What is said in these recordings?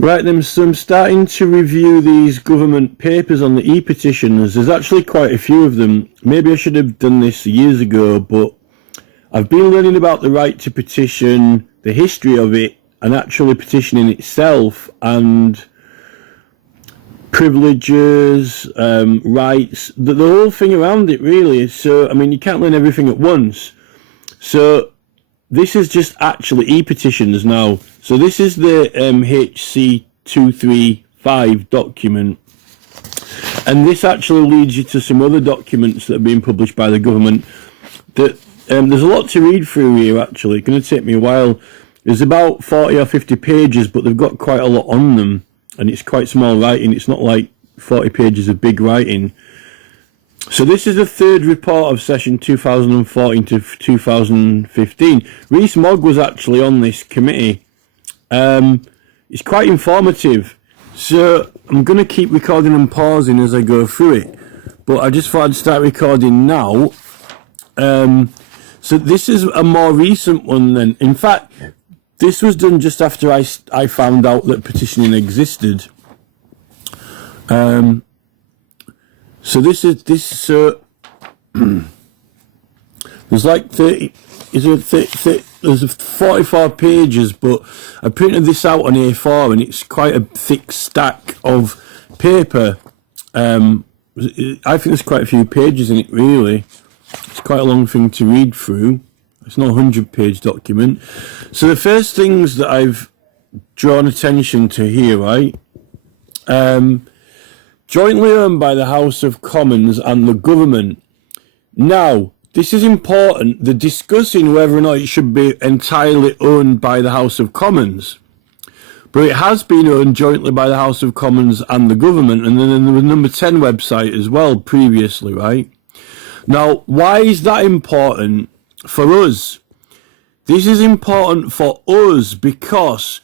Right then, so I'm starting to review these government papers on the e-petitions. There's actually quite a few of them. Maybe I should have done this years ago, but I've been learning about the right to petition, the history of it, and actually petitioning itself, and privileges, rights, the whole thing around it really. So, I mean, you can't learn everything at once. So this is just actually e-petitions now. So this is the HC 235 document, and this actually leads you to some other documents that are being published by the government. That there's a lot to read through here actually. It's going to take me a while. There's about 40 or 50 pages, but they've got quite a lot on them, and it's quite small writing. It's not like 40 pages of big writing. So this is the third report of session 2014 to 2015. Rees-Mogg was actually on this committee. It's quite informative. So I'm going to keep recording and pausing as I go through it. But I just thought I'd start recording now. So this is a more recent one then. In fact, this was done just after I found out that petitioning existed. So this is this. So there's like 30. There's 44 pages, but I printed this out on A4, and it's quite a thick stack of paper. I think there's quite a few pages in it. Really, it's quite a long thing to read through. It's not a 100-page document. So the first things that I've drawn attention to here, right? Jointly owned by the House of Commons and the government. Now, this is important. They're discussing whether or not it should be entirely owned by the House of Commons. But it has been owned jointly by the House of Commons and the government, and then there was number 10 website as well previously, right? Now, why is that important for us? This is important for us because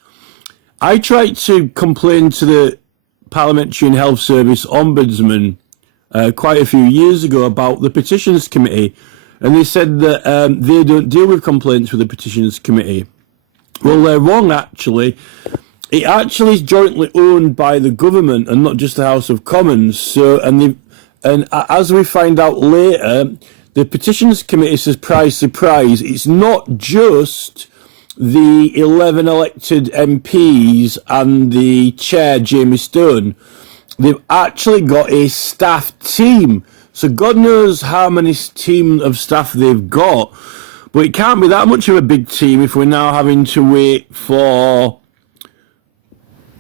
I tried to complain to the Parliamentary and Health Service Ombudsman quite a few years ago about the Petitions Committee, and they said that they don't deal with complaints with the Petitions Committee. Well, they're wrong actually. It actually is jointly owned by the government and not just the House of Commons. So, and as we find out later, the Petitions Committee, surprise, surprise, it's not just the 11 elected MPs and the chair, Jamie Stone. They've actually got a staff team. So God knows how many team of staff they've got. But it can't be that much of a big team if we're now having to wait for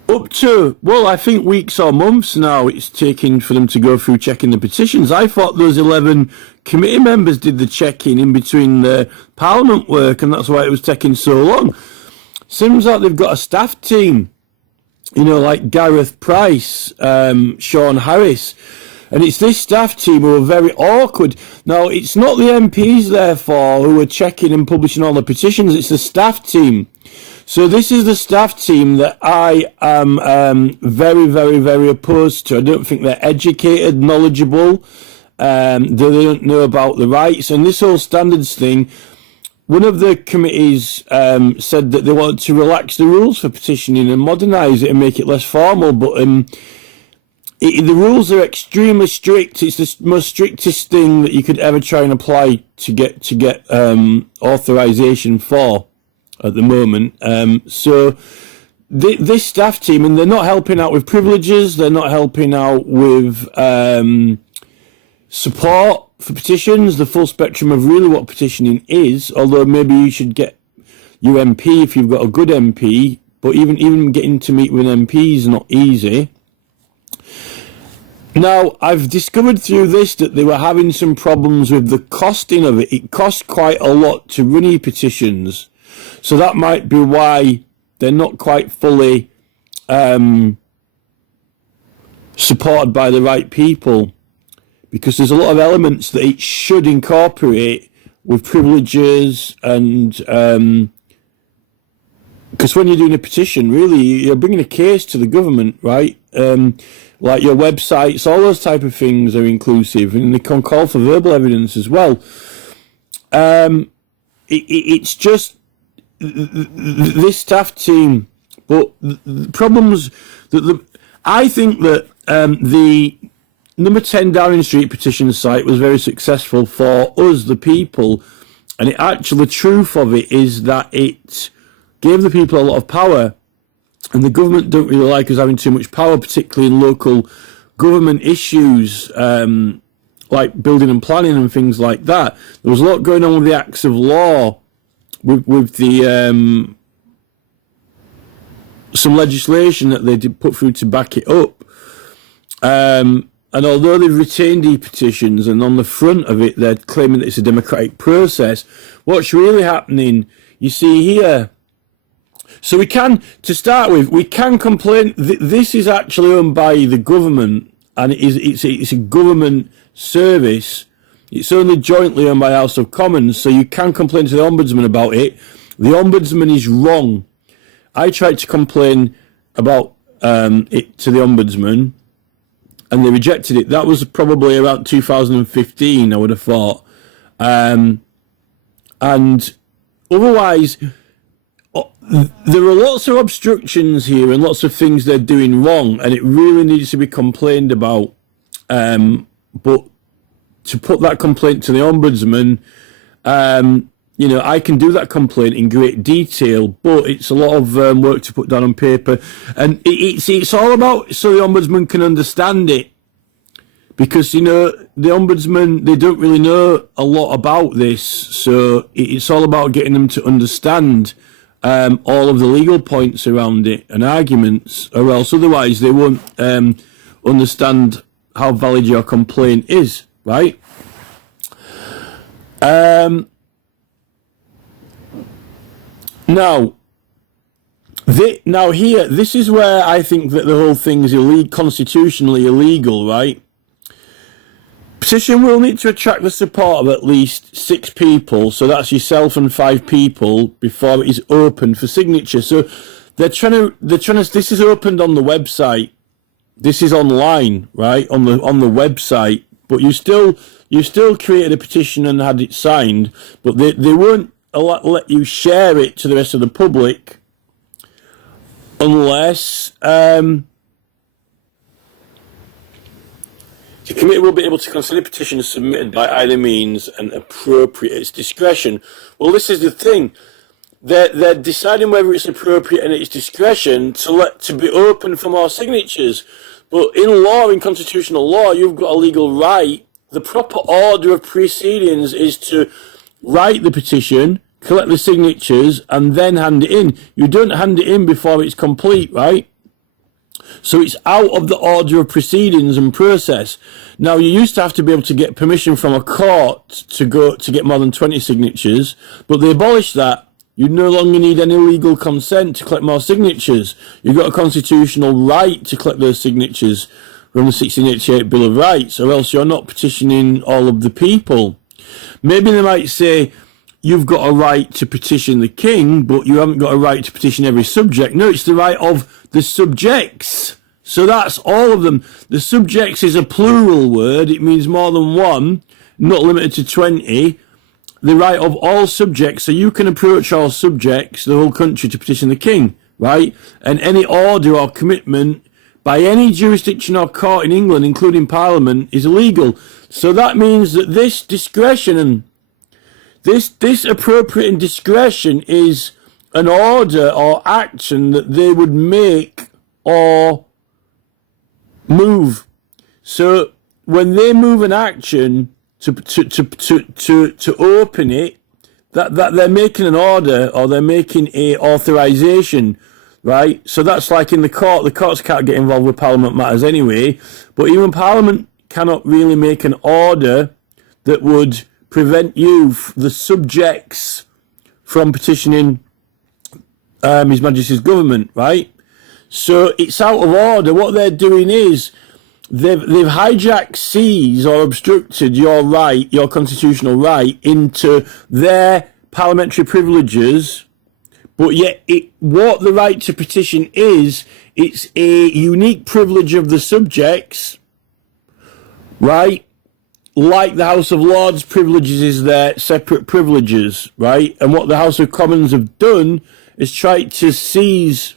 up to, well, I think weeks or months now it's taking for them to go through checking the petitions. I thought those 11 committee members did the checking in between the Parliament work, and that's why it was taking so long. Seems like they've got a staff team, you know, like Gareth Price, Sean Harris, and it's this staff team who are very awkward. Now, it's not the MPs, therefore, who are checking and publishing all the petitions, it's the staff team. So this is the staff team that I am very, very, very opposed to. I don't think they're educated, knowledgeable. They don't know about the rights. And this whole standards thing, one of the committees said that they wanted to relax the rules for petitioning and modernise it and make it less formal. But the rules are extremely strict. It's the most strictest thing that you could ever try and apply to get authorisation for at the moment. So this staff team, and they're not helping out with privileges, they're not helping out with support for petitions, the full spectrum of really what petitioning is, although maybe you should get your MP if you've got a good MP, but even getting to meet with an MP is not easy. Now, I've discovered through this that they were having some problems with the costing of it. It costs quite a lot to run e-petitions. So that might be why they're not quite fully supported by the right people, because there's a lot of elements that it should incorporate with privileges, and because when you're doing a petition, really, you're bringing a case to the government, right? Like your websites, all those type of things are inclusive, and they can call for verbal evidence as well. It's just this staff team But the problems that I think that the number 10 Downing Street petition site was very successful for us, the people, and the truth of it is that it gave the people a lot of power, and the government don't really like us having too much power, particularly in local government issues, like building and planning and things like that. There was a lot going on with the acts of law, with the some legislation that they did put through to back it up. And although they've retained e-petitions, and on the front of it they're claiming that it's a democratic process, what's really happening, you see here. So we can, to start with, we can complain. This is actually owned by the government, and it's a government service. It's only jointly owned by the House of Commons, so you can complain to the Ombudsman about it. The Ombudsman is wrong. I tried to complain about it to the Ombudsman, and they rejected it. That was probably around 2015, I would have thought. And otherwise, there are lots of obstructions here and lots of things they're doing wrong, and it really needs to be complained about. But to put that complaint to the Ombudsman, you know, I can do that complaint in great detail, but it's a lot of work to put down on paper, and it's all about so the Ombudsman can understand it, because, you know, the Ombudsman, they don't really know a lot about this, so it's all about getting them to understand all of the legal points around it and arguments, or else otherwise they won't understand how valid your complaint is, right? Now here, this is where I think that the whole thing is constitutionally illegal, right? Petition will need to attract the support of at least 6 people, so that's yourself and 5 people, before it is open for signature. So they're trying to. This is opened on the website. This is online, right? On the website, but you still created a petition and had it signed, but they won't let you share it to the rest of the public unless the committee will be able to consider petitions submitted by either means and appropriate at its discretion. Well, this is the thing. They're deciding whether it's appropriate and at its discretion to be open for more signatures. But in law, in constitutional law, you've got a legal right. The proper order of proceedings is to write the petition, collect the signatures, and then hand it in. You don't hand it in before it's complete, right? So it's out of the order of proceedings and process. Now, you used to have to be able to get permission from a court to get more than 20 signatures, but they abolished that. You no longer need any legal consent to collect more signatures. You've got a constitutional right to collect those signatures from the 1688 Bill of Rights, or else you're not petitioning all of the people. Maybe they might say, you've got a right to petition the king, but you haven't got a right to petition every subject. No, it's the right of the subjects. So that's all of them. The subjects is a plural word. It means more than one, not limited to 20. The right of all subjects. So you can approach all subjects, the whole country, to petition the king, right? And any order or commitment by any jurisdiction or court in England, including Parliament, is illegal. So that means that this discretion and this appropriate discretion is an order or action that they would make or move. So when they move an action to open it, that they're making an order or they're making a authorization, right? So that's like in the court. The courts can't get involved with Parliament matters anyway, but even Parliament cannot really make an order that would prevent you, the subjects, from petitioning His Majesty's government, right? So it's out of order. What they're doing is they've hijacked, seized or obstructed your right, your constitutional right, into their parliamentary privileges. But yet, what the right to petition is, it's a unique privilege of the subjects, right? Like the House of Lords privileges is their separate privileges, right? And what the House of Commons have done is tried to seize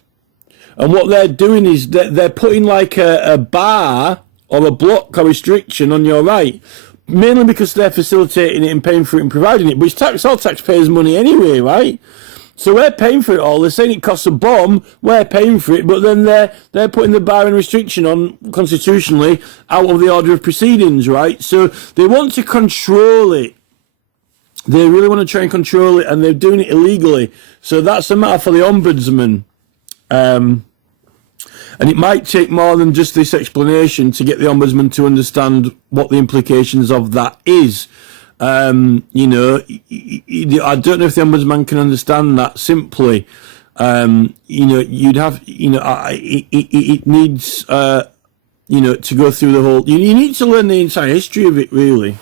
And what they're doing is they're putting like a bar or a block or restriction on your right, mainly because they're facilitating it and paying for it and providing it. But it's all taxpayers' money anyway, right? So we're paying for it all. They're saying it costs a bomb. We're paying for it, but then they're putting the bar and restriction on constitutionally out of the order of proceedings, right? So they want to control it. They really want to try and control it, and they're doing it illegally. So that's a matter for the ombudsman. And it might take more than just this explanation to get the ombudsman to understand what the implications of that is. You know, I don't know if the ombudsman can understand that simply. You know, you'd have, you know, it needs, you know, to go through the whole, you need to learn the entire history of it, really.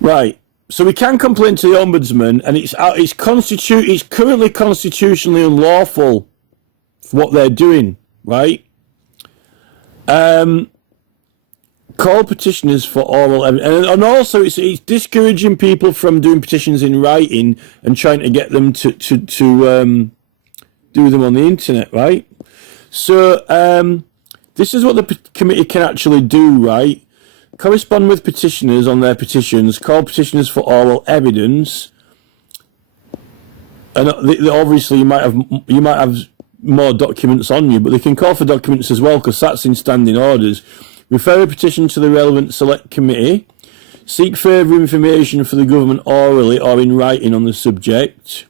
Right. So we can complain to the ombudsman, and it's currently constitutionally unlawful for what they're doing, right? Call petitioners for oral evidence, and also it's discouraging people from doing petitions in writing and trying to get them to do them on the internet, right? So this is what the committee can actually do, right? Correspond with petitioners on their petitions, call petitioners for oral evidence, and obviously you might have more documents on you, but they can call for documents as well, because that's in standing orders. Refer a petition to the relevant select committee. Seek further information for the government orally or in writing on the subject.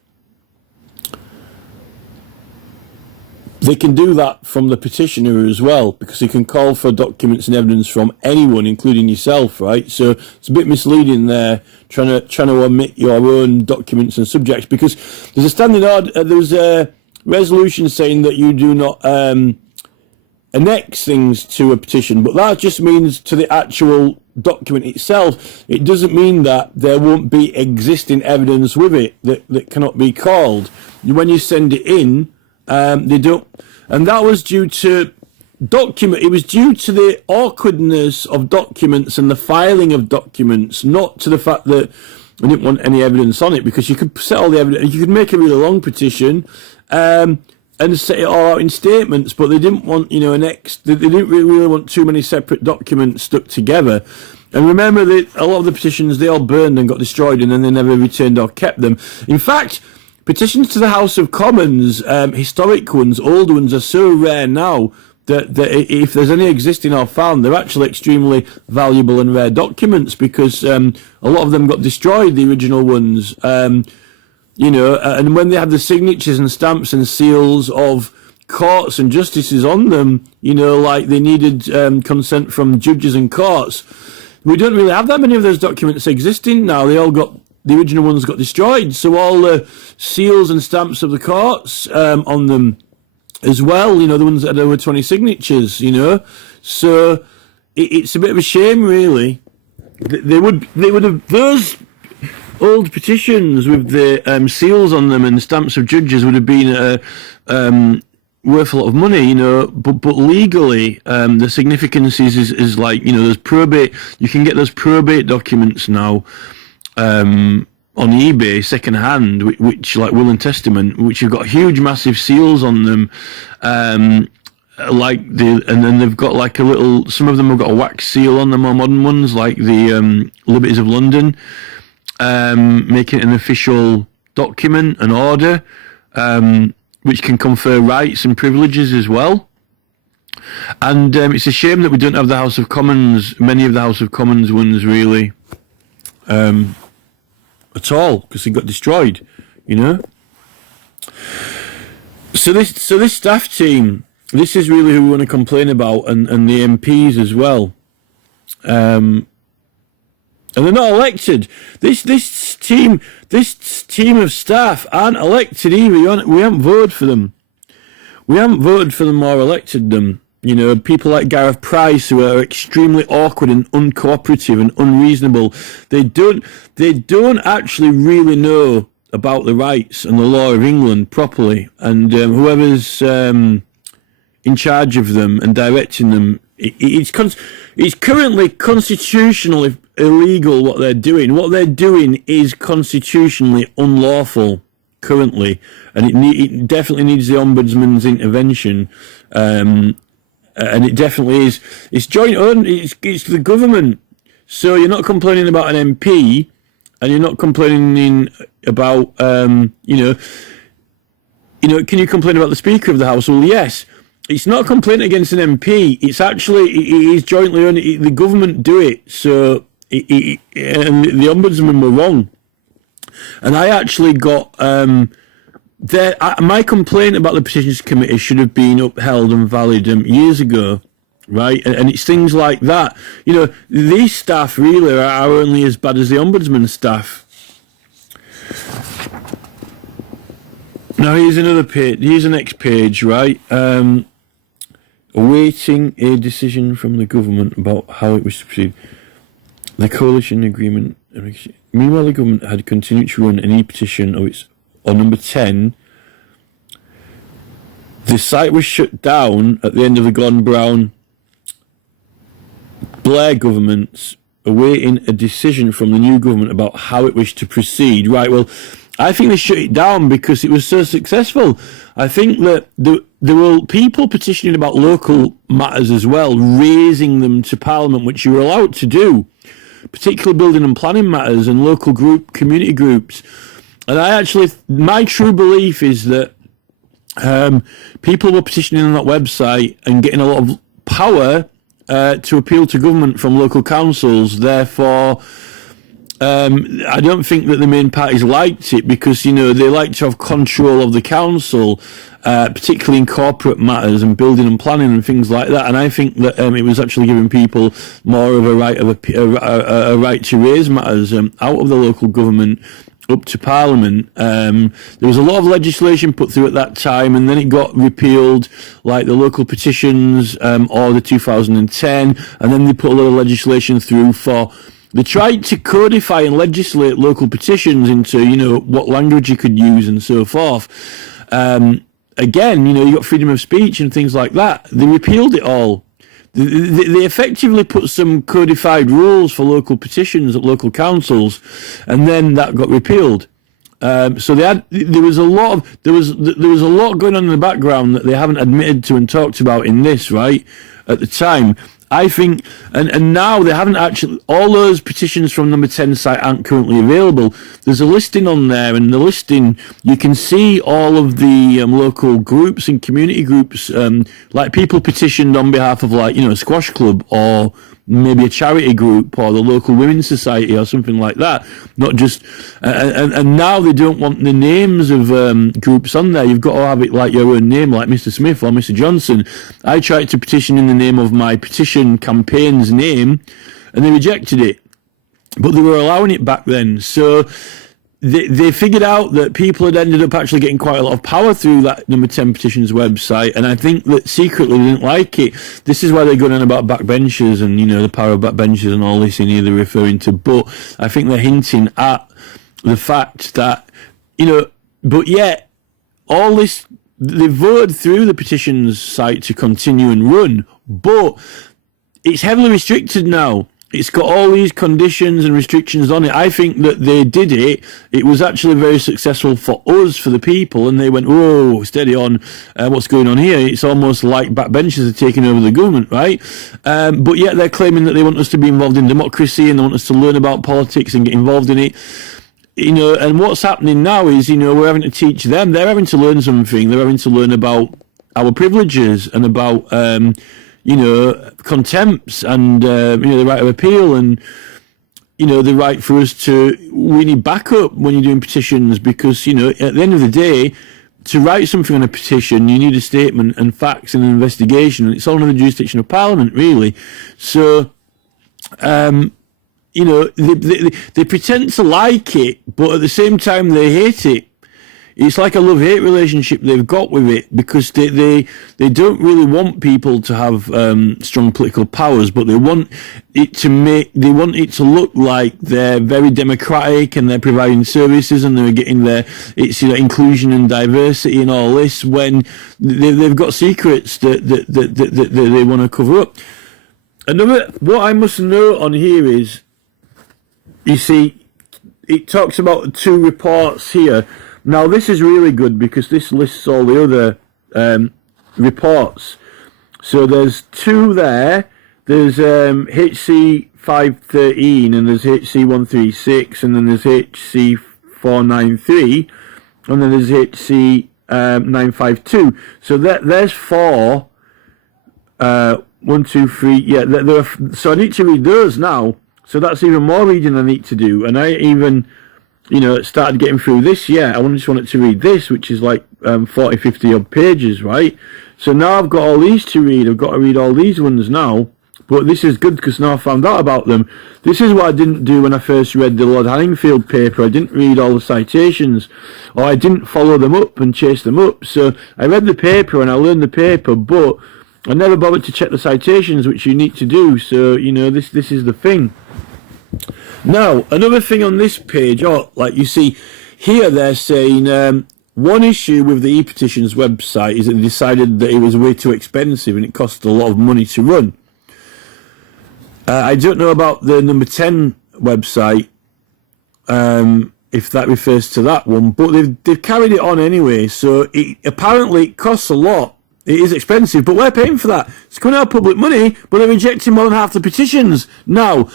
They can do that from the petitioner as well, because they can call for documents and evidence from anyone, including yourself, right? So it's a bit misleading there, trying to omit your own documents and subjects, because there's a standing order, there's a resolution saying that you do not annex things to a petition, but that just means to the actual document itself. It doesn't mean that there won't be existing evidence with it that cannot be called. When you send it in, they don't, and that was due to it was due to the awkwardness of documents and the filing of documents, not to the fact that we didn't want any evidence on it, because you could set all the evidence, you could make a really long petition, and set it all out in statements, but they didn't want, you know, they didn't really want too many separate documents stuck together. And remember that a lot of the petitions, they all burned and got destroyed, and then they never returned or kept them. In fact, petitions to the House of Commons, historic ones, old ones, are so rare now that if there's any existing or found, they're actually extremely valuable and rare documents, because a lot of them got destroyed, the original ones. You know, and when they had the signatures and stamps and seals of courts and justices on them, you know, like they needed consent from judges and courts. We don't really have that many of those documents existing now. The original ones got destroyed. So all the seals and stamps of the courts on them as well, you know, the ones that had over 20 signatures, you know. So it's a bit of a shame, really. They would have, those old petitions with the seals on them and stamps of judges would have been worth a lot of money, you know, but legally, the significance is like, you know, there's probate, you can get those probate documents now on eBay second hand, which like will and testament, which have got huge massive seals on them, and then they've got like a little, some of them have got a wax seal on them, more modern ones, like the Liberties of London, making it an official document, an order, which can confer rights and privileges as well. And it's a shame that we don't have the House of Commons, many of the House of Commons ones, really, at all, because they got destroyed, you know. So this staff team, this is really who we want to complain about, and the MPs as well. And they're not elected. This team of staff aren't elected either. We haven't voted for them. We haven't voted for them or elected them. You know, people like Gareth Price, who are extremely awkward and uncooperative and unreasonable. They don't actually really know about the rights and the law of England properly. And whoever's in charge of them and directing them, it's currently constitutionally illegal what they're doing. What they're doing is constitutionally unlawful. currently, and it definitely needs the Ombudsman's intervention. And it definitely is. It's joint owned. It's the government. So you're not complaining about an MP, and you're not complaining about can you complain about the Speaker of the House? Well, yes. It's not a complaint against an MP. It's actually it is jointly owned. The government do it. So and the Ombudsman were wrong. And I actually got my complaint about the Petitions Committee should have been upheld and valid years ago, right? And it's things like that. These staff really are only as bad as the Ombudsman staff. Now here's another page. Here's the next page, right? Awaiting a decision from the government about how it was to proceed. The coalition agreement. Meanwhile, the government had continued to run an e-petition on number 10. The site was shut down at the end of the Gordon Brown Blair government's, awaiting a decision from the new government about how it wished to proceed. Right, well, I think they shut it down because it was so successful. I think that there were people petitioning about local matters as well, raising them to Parliament, which you were allowed to do, particularly building and planning matters and local community groups. And my true belief is that people were petitioning on that website and getting a lot of power to appeal to government from local councils. Therefore, I don't think that the main parties liked it because, they like to have control of the council, particularly in corporate matters and building and planning and things like that. And I think that it was actually giving people more of a right to raise matters out of the local government up to Parliament. There was a lot of legislation put through at that time, and then it got repealed, like the local petitions order 2010, and then they put a lot of legislation through they tried to codify and legislate local petitions into, what language you could use and so forth. Again, you got freedom of speech and things like that. They repealed it all. They effectively put some codified rules for local petitions at local councils, and then that got repealed. So there was a lot going on in the background that they haven't admitted to and talked about in this, right, at the time. I think, and now they haven't actually, all those petitions from number 10 site aren't currently available. There's a listing on there, and the listing, you can see all of the local groups and community groups, like people petitioned on behalf of a squash club or maybe a charity group or the local women's society or something like that. Not just, and now they don't want the names of groups on there. You've got to have it like your own name, like Mr. Smith or Mr. Johnson. I tried to petition in the name of my petition campaign's name, and they rejected it. But they were allowing it back then. So they figured out that people had ended up actually getting quite a lot of power through that number 10 petitions website, and I think that secretly they didn't like it. This is why they're going on about backbenchers and the power of backbenchers and all this in here they're referring to. But I think they're hinting at the fact that but yet all this, they voted through the petitions site to continue and run, but it's heavily restricted now. It's got all these conditions and restrictions on it. I think that they did it. It was actually very successful for us, for the people, and they went, whoa, steady on, what's going on here? It's almost like backbenchers are taking over the government, right? But yet they're claiming that they want us to be involved in democracy and they want us to learn about politics and get involved in it. And what's happening now is, we're having to teach them. They're having to learn something. They're having to learn about our privileges and about contempts and, the right of appeal and, the right for us to, we need backup when you're doing petitions because, at the end of the day, to write something on a petition, you need a statement and facts and an investigation, and it's all under the jurisdiction of Parliament, really. So, they pretend to like it, but at the same time, they hate it. It's like a love-hate relationship they've got with it because they don't really want people to have strong political powers, but they want it to look like they're very democratic and they're providing services and they're getting it's inclusion and diversity and all this when they've got secrets that they want to cover up. What I must note on here is, you see, it talks about two reports here. Now, this is really good because this lists all the other reports. So there's two there. There's HC 513 and there's HC 136 and then there's HC 493 and then there's HC 952. So there's four. 1, 2, 3. Yeah, so I need to read those now. So that's even more reading I need to do. And I even, started getting through this. Yeah, I just wanted to read this, which is like 40, 50 odd pages, right? So now I've got all these to read. I've got to read all these ones now. But this is good because now I found out about them. This is what I didn't do when I first read the Lord Hanningfield paper. I didn't read all the citations, or I didn't follow them up and chase them up. So I read the paper and I learned the paper, but I never bothered to check the citations, which you need to do. So, this is the thing. Now, another thing on this page, like you see here, they're saying one issue with the Petitions website is that they decided that it was way too expensive and it cost a lot of money to run. I don't know about the number 10 website, if that refers to that one, but they've carried it on anyway. So apparently it costs a lot. It is expensive, but we're paying for that. It's coming out of public money, but they're rejecting more than half the petitions. Now,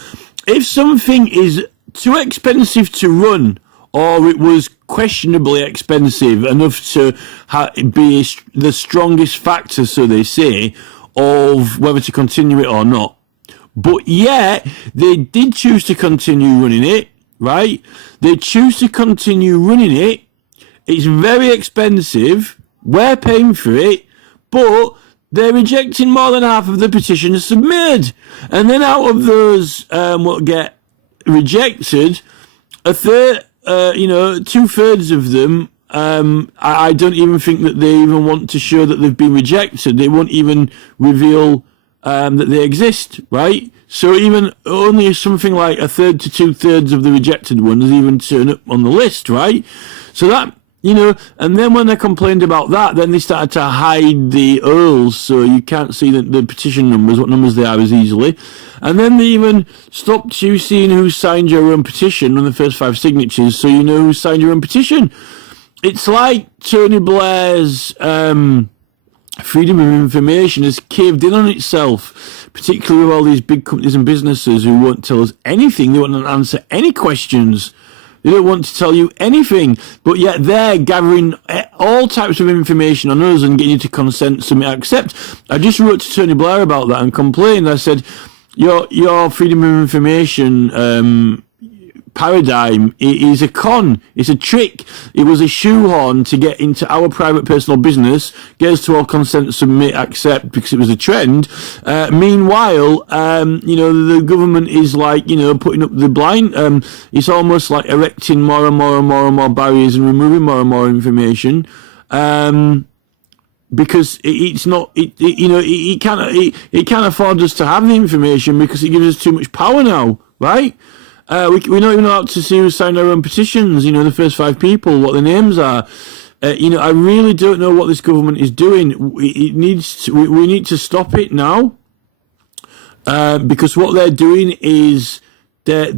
if something is too expensive to run, or it was questionably expensive enough to be the strongest factor, so they say, of whether to continue it or not, but yet they did choose to continue running it, right? They choose to continue running it. It's very expensive. We're paying for it. But they're rejecting more than half of the petitions submitted. And then out of those what get rejected, a third, 2/3 of them, I don't even think that they even want to show that they've been rejected. They won't even reveal that they exist, right? So even only something like 1/3 to 2/3 of the rejected ones even turn up on the list, right? So that, and then when they complained about that, then they started to hide the URLs, so you can't see the petition numbers, what numbers they are as easily. And then they even stopped you seeing who signed your own petition on the first 5 signatures, so you know who signed your own petition. It's like Tony Blair's freedom of information has caved in on itself, particularly with all these big companies and businesses who won't tell us anything. They won't answer any questions. They don't want to tell you anything, but yet they're gathering all types of information on us and getting you to consent, submit, accept. I just wrote to Tony Blair about that and complained. I said, your freedom of information paradigm is a con. It's a trick. It was a shoehorn to get into our private personal business, get us to all consent, submit, accept, because it was a trend. Meanwhile, the government is like, putting up the blind. It's almost like erecting more and more and more and more barriers and removing more and more information. Because it can't afford us to have the information because it gives us too much power now, right? We don't even know how to see who signed our own petitions, the first 5 people, what their names are. I really don't know what this government is doing. We need to stop it now. Because what they're doing is the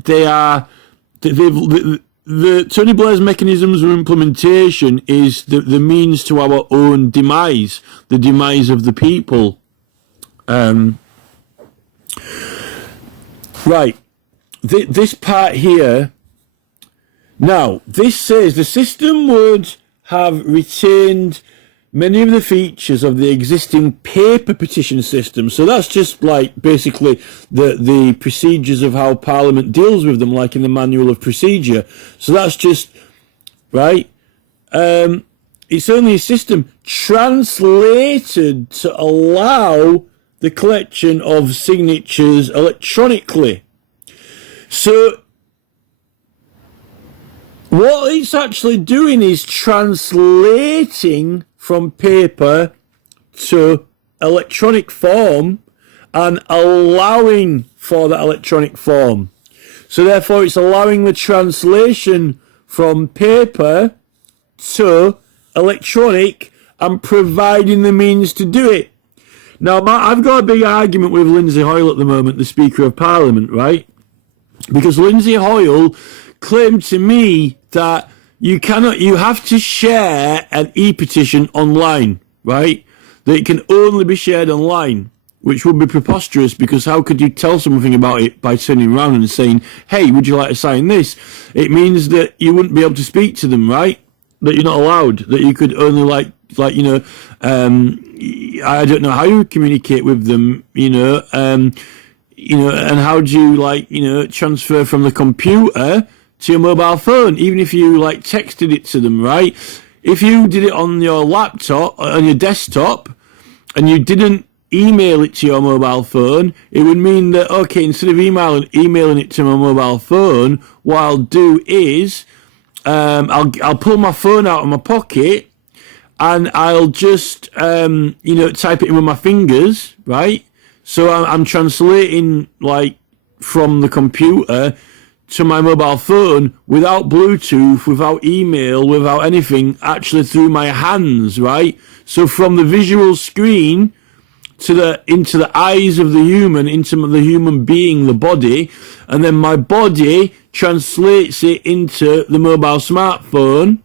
Tony Blair's mechanisms of implementation is the means to our own demise, the demise of the people. Right. This part here, now, this says the system would have retained many of the features of the existing paper petition system. So that's just like basically the procedures of how Parliament deals with them, like in the Manual of Procedure. So that's just, right? It's only a system translated to allow the collection of signatures electronically. So what it's actually doing is translating from paper to electronic form and allowing for that electronic form. So therefore it's allowing the translation from paper to electronic and providing the means to do it. Now, I've got a big argument with Lindsay Hoyle at the moment, the Speaker of Parliament, right? Because Lindsay Hoyle claimed to me that, you have to share an e-petition online, right? That it can only be shared online, which would be preposterous, because how could you tell something about it by turning around and saying, hey, would you like to sign this? It means that you wouldn't be able to speak to them, right? That you're not allowed, that you could only I don't know how you would communicate with them, and how do you transfer from the computer to your mobile phone, even if you texted it to them, right? If you did it on your laptop, on your desktop, and you didn't email it to your mobile phone, it would mean that, okay, instead of emailing it to my mobile phone, what I'll do is, I'll pull my phone out of my pocket, and I'll just, type it in with my fingers, right? So I'm translating, from the computer to my mobile phone without Bluetooth, without email, without anything, actually through my hands, right? So from the visual screen into the eyes of the human, into the human being, the body, and then my body translates it into the mobile smartphone,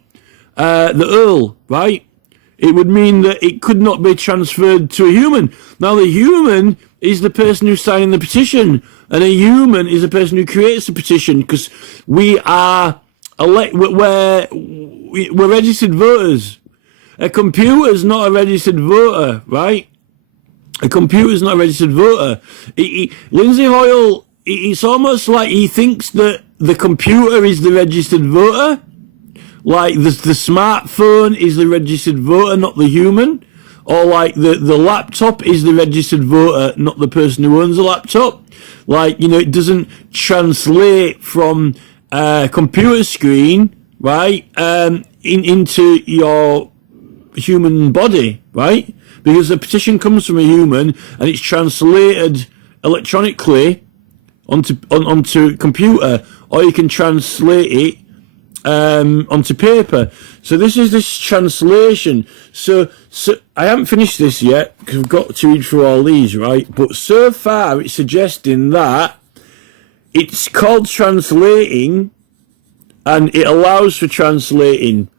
the URL, right? It would mean that it could not be transferred to a human. Now, the human is the person who's signing the petition, and a human is the person who creates the petition, because we're registered voters. A computer's not a registered voter, right? A computer's not a registered voter. Lindsay Hoyle, it's almost like he thinks that the computer is the registered voter. Like the smartphone is the registered voter, not the human. Or like the laptop is the registered voter, not the person who owns the laptop. It doesn't translate from a computer screen, right, into your human body, right? Because the petition comes from a human and it's translated electronically onto computer, or you can translate it onto paper. So this is this translation. So I haven't finished this yet, because I've got to read through all these, right? But so far it's suggesting that it's called translating, and it allows for translating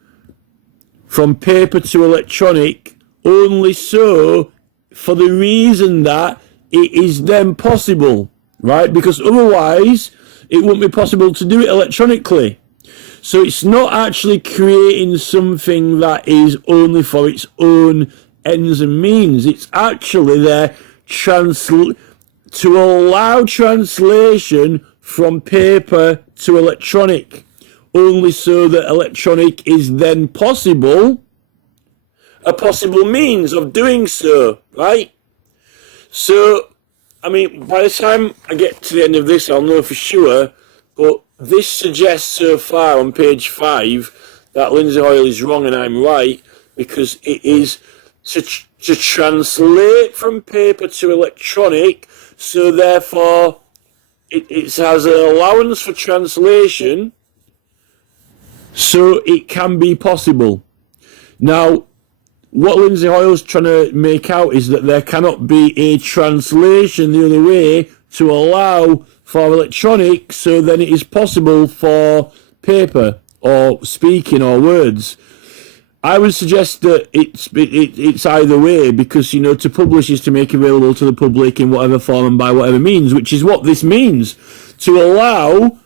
from paper to electronic only so for the reason that it is then possible, right? Because otherwise it wouldn't be possible to do it electronically. So it's not actually creating something that is only for its own ends and means. It's actually there to allow translation from paper to electronic, only so that electronic is then possible, a possible means of doing so, right? So, by the time I get to the end of this, I'll know for sure, but this suggests so far on page 5 that Lindsay Hoyle is wrong and I'm right, because it is to translate from paper to electronic, so therefore it has an allowance for translation, so it can be possible. Now, what Lindsay Hoyle's trying to make out is that there cannot be a translation the other way to allow for electronic, so then it is possible for paper or speaking or words. I would suggest that it's either way, because to publish is to make available to the public in whatever form and by whatever means, which is what this means, to allow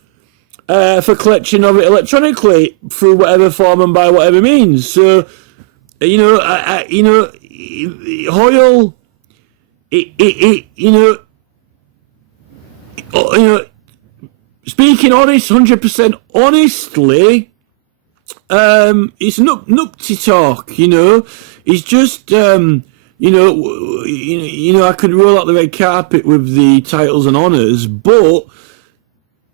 for collection of it electronically through whatever form and by whatever means. So Hoyle, speaking honest, 100% honestly, it's nupty talk, It's just, I could roll out the red carpet with the titles and honours, but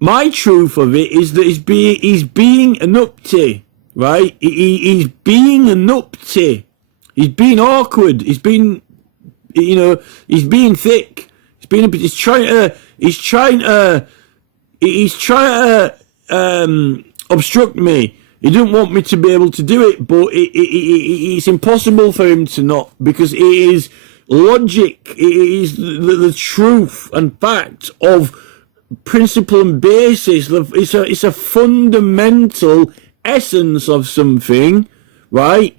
my truth of it is that he's being a nupty, right? He's being a nupty. He's being awkward. He's being, he's being thick. He's trying to obstruct me. He doesn't want me to be able to do it, but it's impossible for him to not, because it is logic. It is the truth and fact of principle and basis. It's a fundamental essence of something, right?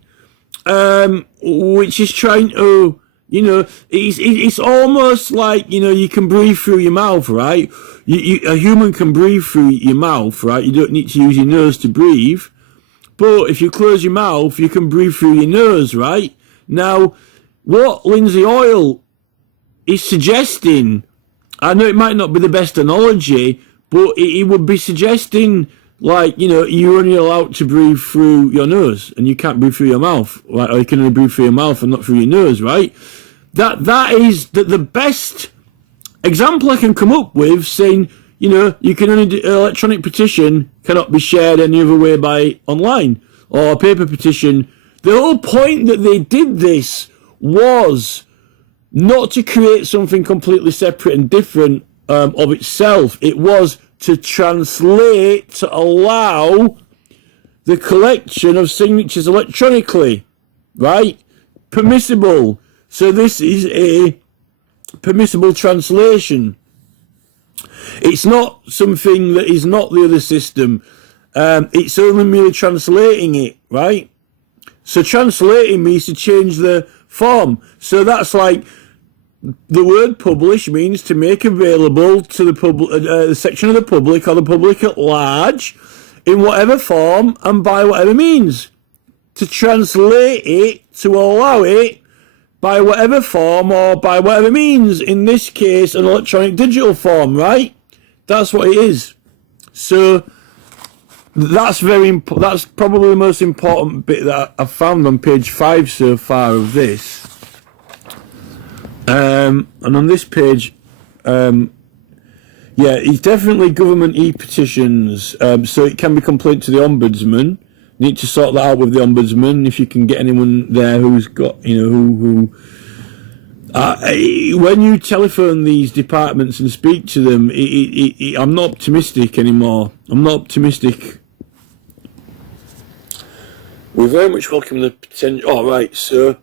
Which is trying to, it's almost like, you can breathe through your mouth, right? A human can breathe through your mouth, right? You don't need to use your nose to breathe. But if you close your mouth, you can breathe through your nose, right? Now, what Lindsay Oil is suggesting, I know it might not be the best analogy, but it would be suggesting, like, you're only allowed to breathe through your nose and you can't breathe through your mouth, right? Or you can only breathe through your mouth and not through your nose, right? That is the best example I can come up with, saying, you can only do electronic petition cannot be shared any other way by online or a paper petition. The whole point that they did this was not to create something completely separate and different of itself. It was to translate, to allow the collection of signatures electronically, right? Permissible. So this is a permissible translation. It's not something that is not the other system. It's only merely translating it, right? So translating means to change the form. So that's like, the word publish means to make available to the public, the section of the public or the public at large, in whatever form and by whatever means. To translate it, to allow it by whatever form or by whatever means. In this case, an electronic digital form, right? That's what it is. So that's that's probably the most important bit that I've found on page 5 so far of this. And on this page, it's definitely government e-petitions. So it can be complained to the ombudsman. You need to sort that out with the ombudsman. If you can get anyone there who's got, when you telephone these departments and speak to them, I'm not optimistic anymore. I'm not optimistic. We very much welcome the potential. All right, so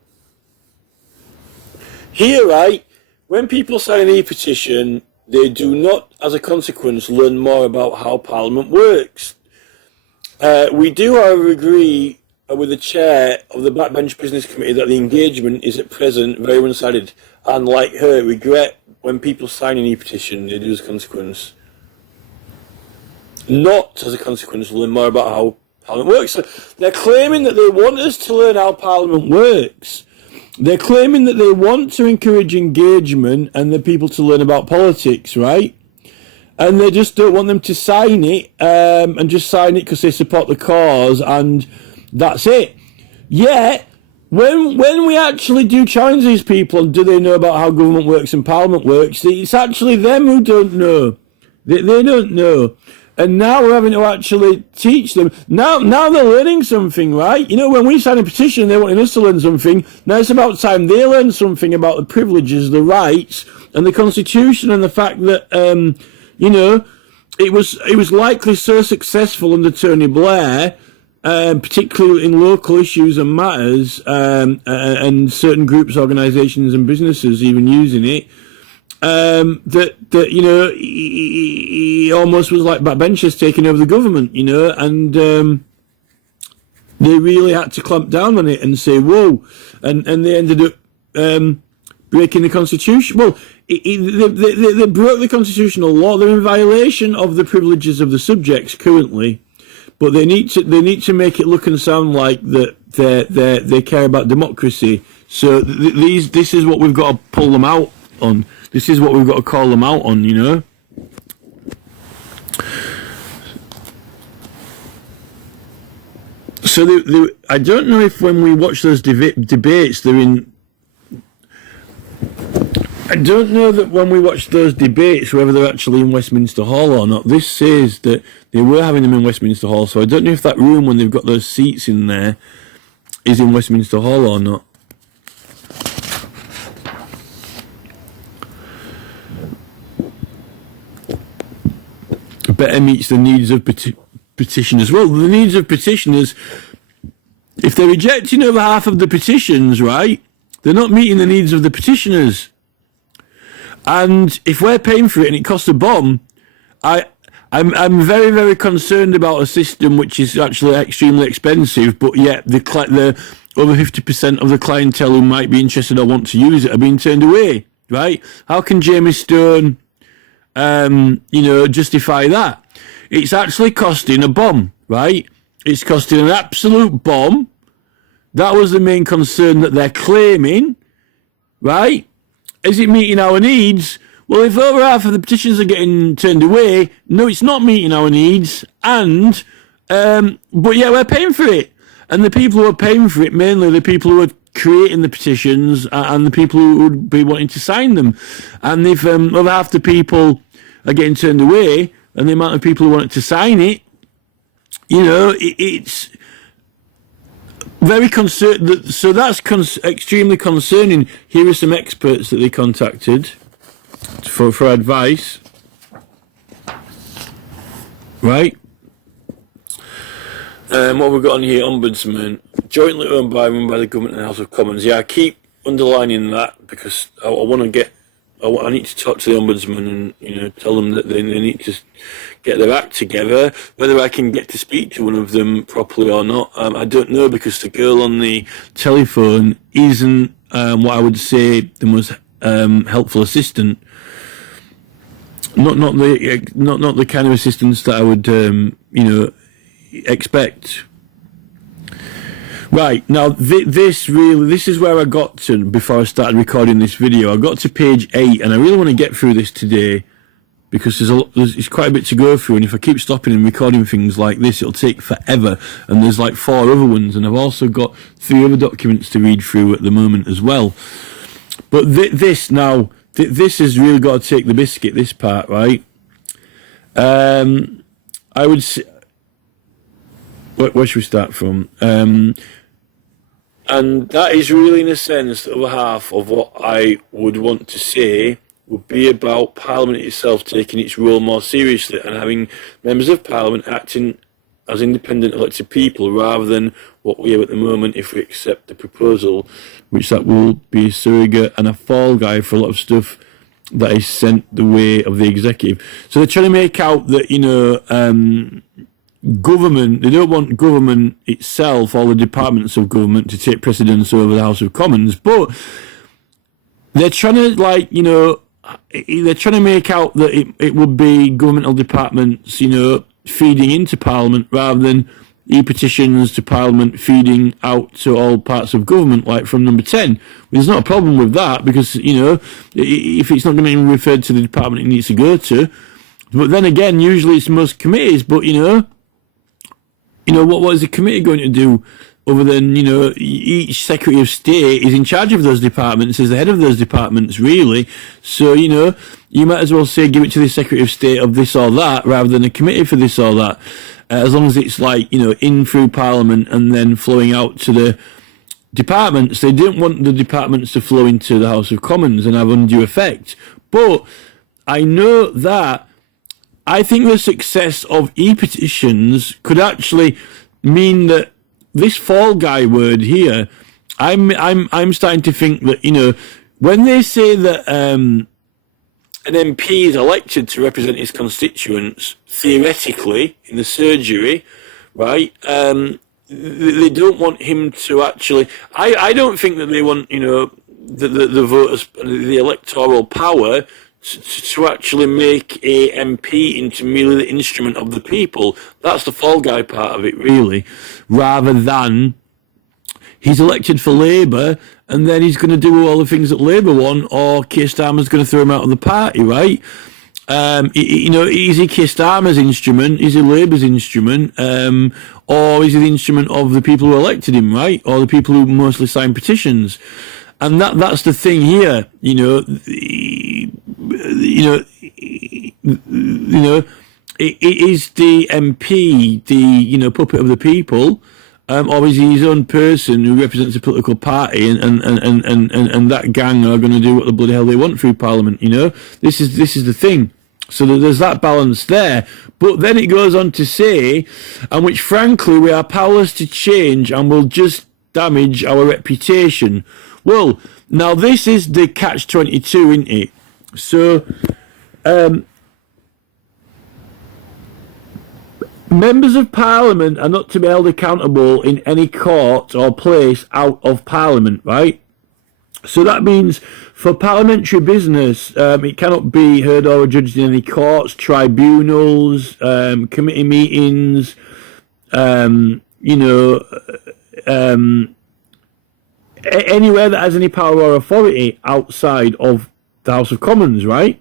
here, right, when people sign an e-petition, they do not, as a consequence, learn more about how Parliament works. We do, however, agree with the chair of the Backbench Business Committee that the engagement is at present very one-sided, and like her, regret when people sign an e-petition, they do as a consequence. Not as a consequence, learn more about how Parliament works. So they're claiming that they want us to learn how Parliament works. They're claiming that they want to encourage engagement and the people to learn about politics, right? And they just don't want them to sign it, and just sign it because they support the cause, and that's it. Yet, when we actually do challenge these people, do they know about how government works and Parliament works, it's actually them who don't know. They don't know. And now we're having to actually teach them. Now they're learning something, right? When we sign a petition, they wanted us to learn something. Now it's about time they learn something about the privileges, the rights, and the Constitution, and the fact that, it was likely so successful under Tony Blair, particularly in local issues and matters, and certain groups, organisations and businesses even using it, that he almost was like backbenchers taking over the government, and they really had to clamp down on it and say, whoa, and they ended up breaking the Constitution. Well, they broke the constitutional law. They're in violation of the privileges of the subjects currently, but they need to make it look and sound like that they care about democracy. So this is what we've got to pull them out on. This is what we've got to call them out on, So I don't know if when we watch those debates, they're in. I don't know that when we watch those debates, whether they're actually in Westminster Hall or not. This says that they were having them in Westminster Hall, so I don't know if that room, when they've got those seats in there, is in Westminster Hall or not. Better meets the needs of petitioners. Well, the needs of petitioners, if they're rejecting over half of the petitions, right, they're not meeting the needs of the petitioners. And if we're paying for it and it costs a bomb, I I'm very, very concerned about a system which is actually extremely expensive, but yet the over 50% of the clientele who might be interested or want to use it are being turned away, right? How can Jamie Stone, justify that? It's actually costing a bomb, right? It's costing an absolute bomb. That was the main concern that they're claiming, right? Is it meeting our needs? Well, if over half of the petitions are getting turned away, no, it's not meeting our needs. And, but yeah, we're paying for it. And the people who are paying for it, mainly the people who are creating the petitions and the people who would be wanting to sign them. And if over half the people are getting turned away, and the amount of people who want to sign it, it's very concerned. So that's extremely concerning. Here are some experts that they contacted for advice, right? What we've got on here, Ombudsman, jointly owned by the government and the House of Commons. Yeah, I keep underlining that because I want to get. I need to talk to the Ombudsman and tell them that they need to get their act together. Whether I can get to speak to one of them properly or not, I don't know, because the girl on the telephone isn't what I would say the most helpful assistant. Not the kind of assistance that I would expect. Right, now this is where I got to before I started recording this video. I got to page 8, and I really want to get through this today because there's quite a bit to go through, and if I keep stopping and recording things like this, it'll take forever, and there's like 4 other ones, and I've also got 3 other documents to read through at the moment as well. But this has really got to take the biscuit, this part, right? I would say, where should we start from? And that is really, in a sense, the other half of what I would want to say would be about Parliament itself taking its role more seriously and having members of Parliament acting as independent elected people rather than what we have at the moment if we accept the proposal, which that will be a surrogate and a fall guy for a lot of stuff that is sent the way of the executive. So they're trying to make out that, government, they don't want government itself, all the departments of government, to take precedence over the House of Commons, but they're trying to, they're trying to make out that it would be governmental departments, feeding into Parliament rather than e-petitions to Parliament feeding out to all parts of government, like from number 10. There's not a problem with that because, if it's not going to be referred to the department it needs to go to. But then again, usually it's most committees, but, what is the committee going to do other than, each Secretary of State is in charge of those departments, is the head of those departments, really. So, you might as well say give it to the Secretary of State of this or that rather than a committee for this or that. As long as it's in through Parliament and then flowing out to the departments. They didn't want the departments to flow into the House of Commons and have undue effect. But I know that I think the success of e-petitions could actually mean that this fall guy word here, I'm starting to think that, when they say that an MP is elected to represent his constituents, theoretically, in the surgery, right, they don't want him to actually... I don't think that they want, the voters, the electoral power to actually make a MP into merely the instrument of the people. That's the fall guy part of it, really, rather than he's elected for Labour and then he's going to do all the things that Labour want, or Keir Starmer's going to throw him out of the party, right? Is he Keir Starmer's instrument? Is he Labour's instrument? Or is he the instrument of the people who elected him, right? Or the people who mostly sign petitions? And that's the thing here, is the MP the puppet of the people, or is he his own person who represents a political party, and that gang are going to do what the bloody hell they want through Parliament? This is the thing. So there's that balance there. But then it goes on to say, and which frankly we are powerless to change and will just damage our reputation. Well, now this is the catch-22, isn't it? So, Members of Parliament are not to be held accountable in any court or place out of Parliament, right? So that means for parliamentary business, it cannot be heard or judged in any courts, tribunals, committee meetings, anywhere that has any power or authority outside of the House of Commons, right?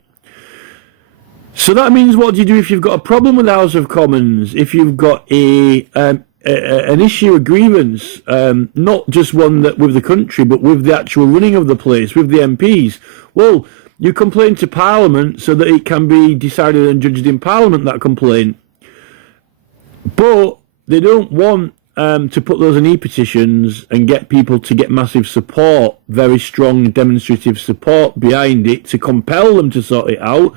So that means, what do you do if you've got a problem with the House of Commons? If you've got an issue, a grievance, not just one that with the country, but with the actual running of the place, with the MPs. Well, you complain to Parliament so that it can be decided and judged in Parliament, that complaint. But they don't want to put those in e-petitions and get people to get massive support, very strong demonstrative support behind it to compel them to sort it out,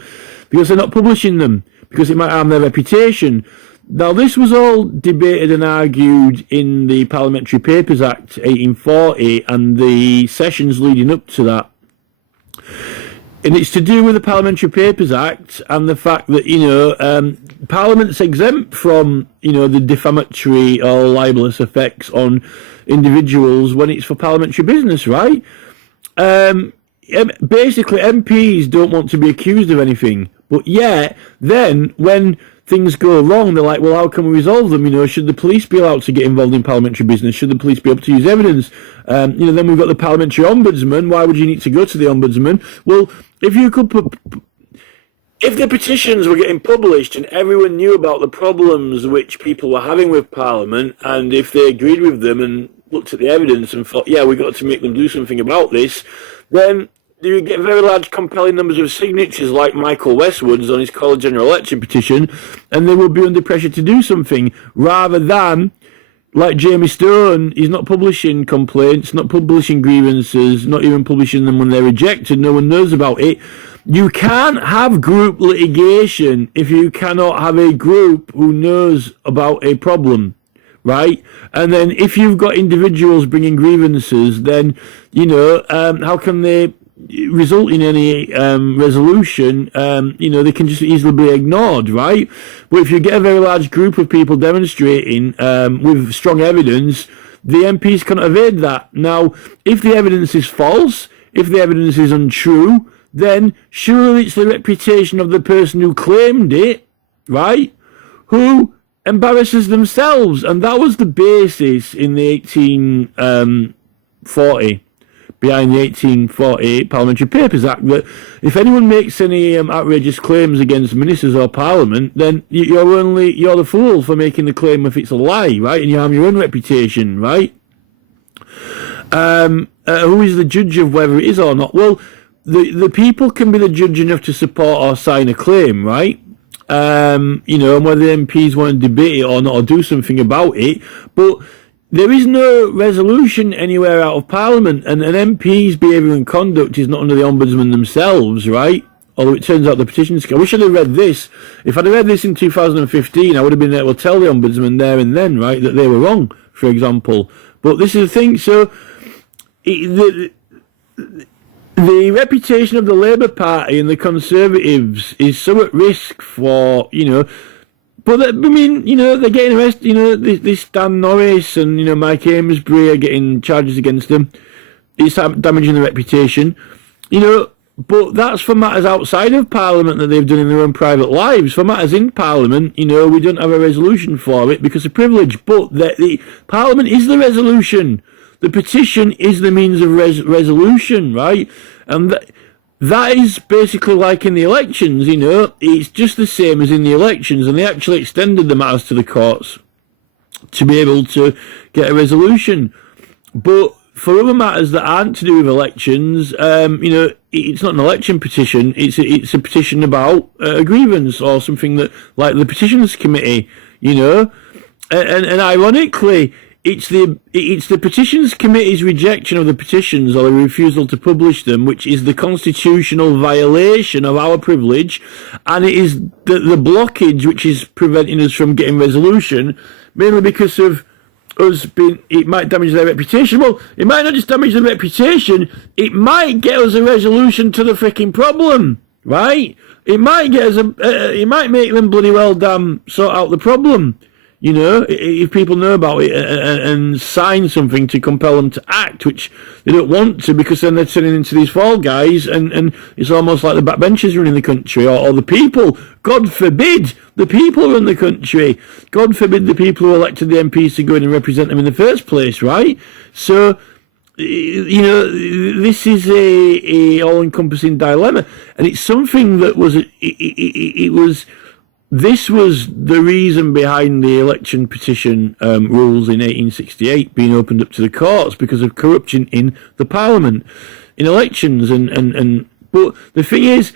because they're not publishing them, because it might harm their reputation. Now, this was all debated and argued in the Parliamentary Papers Act 1840 and the sessions leading up to that. And it's to do with the Parliamentary Papers Act and the fact that, Parliament's exempt from, the defamatory or libelous effects on individuals when it's for parliamentary business, right? Basically, MPs don't want to be accused of anything. But yet, then, when things go wrong, they're like, well, how can we resolve them? Should the police be allowed to get involved in parliamentary business? Should the police be able to use evidence? Then we've got the parliamentary ombudsman. Why would you need to go to the ombudsman? Well, if you could if the petitions were getting published and everyone knew about the problems which people were having with Parliament, and if they agreed with them and looked at the evidence and thought, yeah, we've got to make them do something about this, then you get very large compelling numbers of signatures like Michael Westwood's on his college general election petition, and they will be under pressure to do something, rather than, like Jamie Stone, he's not publishing complaints, not publishing grievances, not even publishing them when they're rejected, no one knows about it. You can't have group litigation if you cannot have a group who knows about a problem, right? And then if you've got individuals bringing grievances, then, how can they result in any resolution? They can just easily be ignored, right? But if you get a very large group of people demonstrating with strong evidence, the MPs can't evade that. Now, if the evidence is false, if the evidence is untrue, then surely it's the reputation of the person who claimed it, right, who embarrasses themselves. And that was the basis in the 1840, behind the 1848 Parliamentary Papers Act, that if anyone makes any outrageous claims against ministers or Parliament, then you're the fool for making the claim if it's a lie, right, and you harm your own reputation, right? Who is the judge of whether it is or not? Well, the people can be the judge enough to support or sign a claim, right? And whether the MPs want to debate it or not, or do something about it, but there is no resolution anywhere out of Parliament, and an MP's behaviour and conduct is not under the Ombudsman themselves, right? Although it turns out the petitions... I wish I'd have read this. If I'd have read this in 2015, I would have been able to tell the Ombudsman there and then, right, that they were wrong, for example. But this is the thing, so... The reputation of the Labour Party and the Conservatives is so at risk for, but they're getting arrested, this Dan Norris and, Mike Amesbury are getting charges against them. It's damaging their reputation, but that's for matters outside of Parliament that they've done in their own private lives. For matters in Parliament, we don't have a resolution for it because of privilege, but the Parliament is the resolution. The petition is the means of resolution, right? And that is basically like in the elections, it's just the same as in the elections, and they actually extended the matters to the courts to be able to get a resolution. But for other matters that aren't to do with elections, it's not an election petition, it's a petition about a grievance or something that, like the Petitions Committee, and ironically, it's the Petitions Committee's rejection of the petitions or the refusal to publish them, which is the constitutional violation of our privilege, and it is the blockage which is preventing us from getting resolution, mainly because of us it might damage their reputation. Well, it might not just damage their reputation, it might get us a resolution to the freaking problem, right? It might get us it might make them bloody well damn sort out the problem. You know, if people know about it and sign something to compel them to act, which they don't want to, because then they're turning into these fall guys, and it's almost like the backbenchers running the country, or the people. God forbid the people run the country. God forbid the people who elected the MPs to go in and represent them in the first place, right? So, you know, this is a all-encompassing dilemma, and it's something that was it was. This was the reason behind the election petition rules in 1868 being opened up to the courts, because of corruption in the Parliament, in elections, and but the thing is,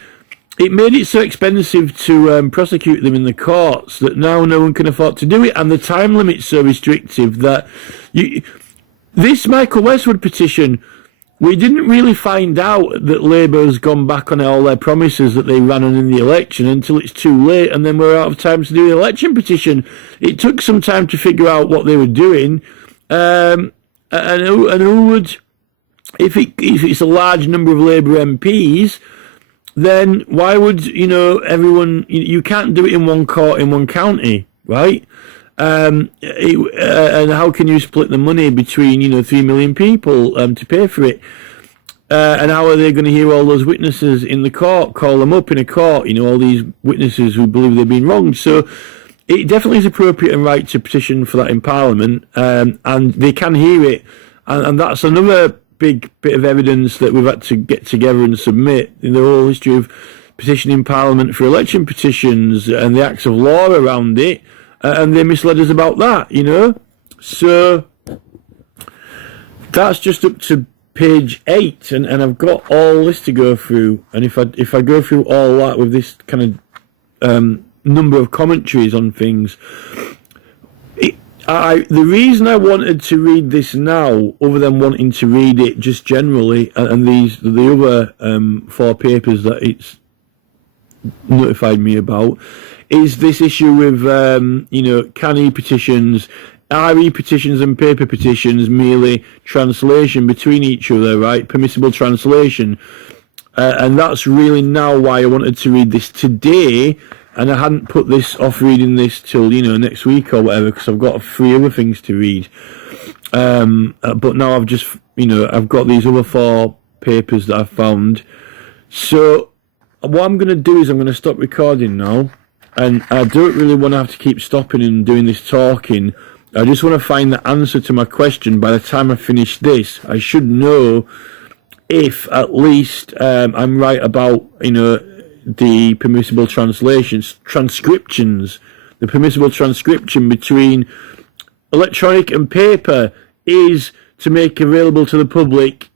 it made it so expensive to prosecute them in the courts that now no one can afford to do it, and the time limit's so restrictive that this Michael Westwood petition, we didn't really find out that Labour has gone back on all their promises that they ran on in the election until it's too late, and then we're out of time to do the election petition. It took some time to figure out what they were doing, and who would, if it's a large number of Labour MPs, then why would, you know, everyone, you can't do it in one court in one county, right? And how can you split the money between, you know, 3 million people to pay for it? And how are they going to hear all those witnesses in the court, call them up in a court, you know, all these witnesses who believe they've been wronged? So it definitely is appropriate and right to petition for that in Parliament, and they can hear it. And that's another big bit of evidence that we've had to get together and submit in the whole history of petitioning Parliament for election petitions and the acts of law around it. And they misled us about that, you know. So that's just up to page 8, and I've got all this to go through. And if I go through all that with this kind of number of commentaries on things, the reason I wanted to read this now, other than wanting to read it just generally, and the other 4 papers that it's notified me about, is this issue with, you know, can e-petitions, are e-petitions and paper petitions merely translation between each other, right? Permissible translation. And that's really now why I wanted to read this today, and I hadn't put this off reading this till, you know, next week or whatever, because I've got 3 other things to read. But now I've just, you know, I've got these other 4 papers that I've found. So what I'm going to do is I'm going to stop recording now. And I don't really want to have to keep stopping and doing this talking. I just want to find the answer to my question. By the time I finish this, I should know if at least I'm right about, you know, the permissible transcriptions, the permissible transcription between electronic and paper is to make available to the public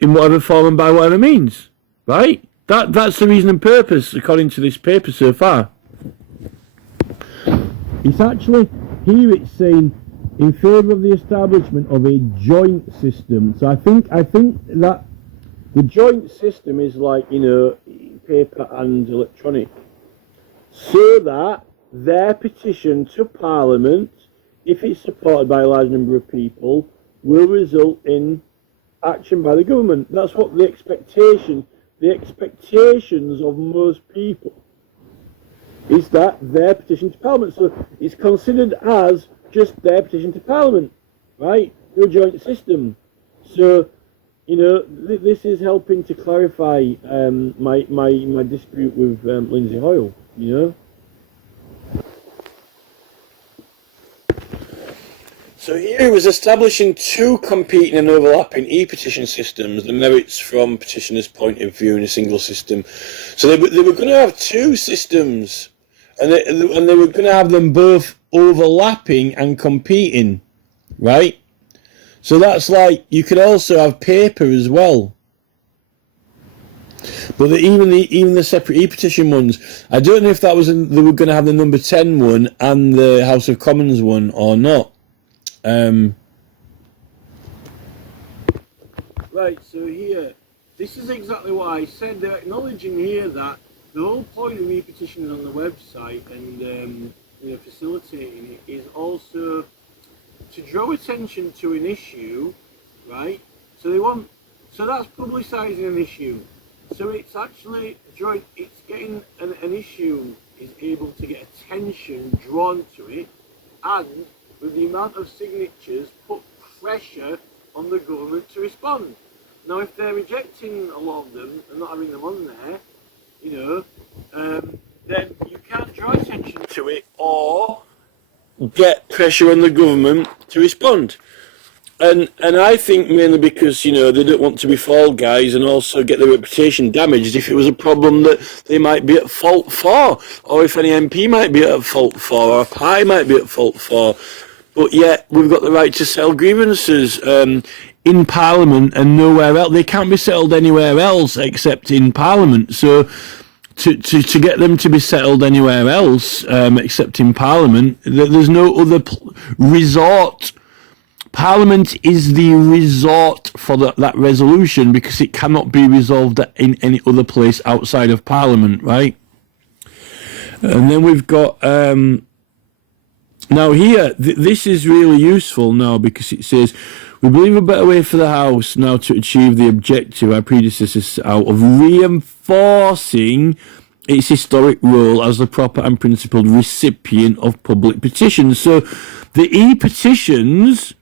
in whatever form and by whatever means, right? That's the reason and purpose, according to this paper so far. It's actually, here it's saying, in favour of the establishment of a joint system. So I think that the joint system is like, you know, paper and electronic. So that their petition to Parliament, if it's supported by a large number of people, will result in action by the government. That's what the expectations of most people is, that their petition to Parliament. So it's considered as just their petition to Parliament, right? Through a joint system. So, you know, this is helping to clarify my dispute with Lindsay Hoyle, you know. So here it was establishing 2 competing and overlapping e-petition systems, the merits from petitioners' point of view in a single system. So they were going to have 2 systems, and they were going to have them both overlapping and competing, right? So that's like, you could also have paper as well. But even the separate e-petition ones, I don't know if that was they were going to have the number 10 one and the House of Commons one or not. Right, so here, this is exactly what I said. They're acknowledging here that the whole point of e-petitions on the website and you know, facilitating it is also to draw attention to an issue, right? So that's publicising an issue. So it's actually joint. It's getting an issue is able to get attention drawn to it, and with the amount of signatures, put pressure on the government to respond. Now, if they're rejecting a lot of them and not having them on there, then you can't draw attention to it or get pressure on the government to respond. And I think mainly because, they don't want to be fall guys and also get their reputation damaged if it was a problem that they might be at fault for, or if any MP might be at fault for, or a PI might be at fault for. But yet we've got the right to settle grievances in Parliament and nowhere else. They can't be settled anywhere else except in Parliament. So to get them to be settled anywhere else except in Parliament, there's no other resort. Parliament is the resort for that resolution because it cannot be resolved in any other place outside of Parliament, right? And then we've got now here, this is really useful now because it says, we believe a better way for the House now to achieve the objective our predecessors set out of reinforcing its historic role as the proper and principled recipient of public petitions. So the e-petitions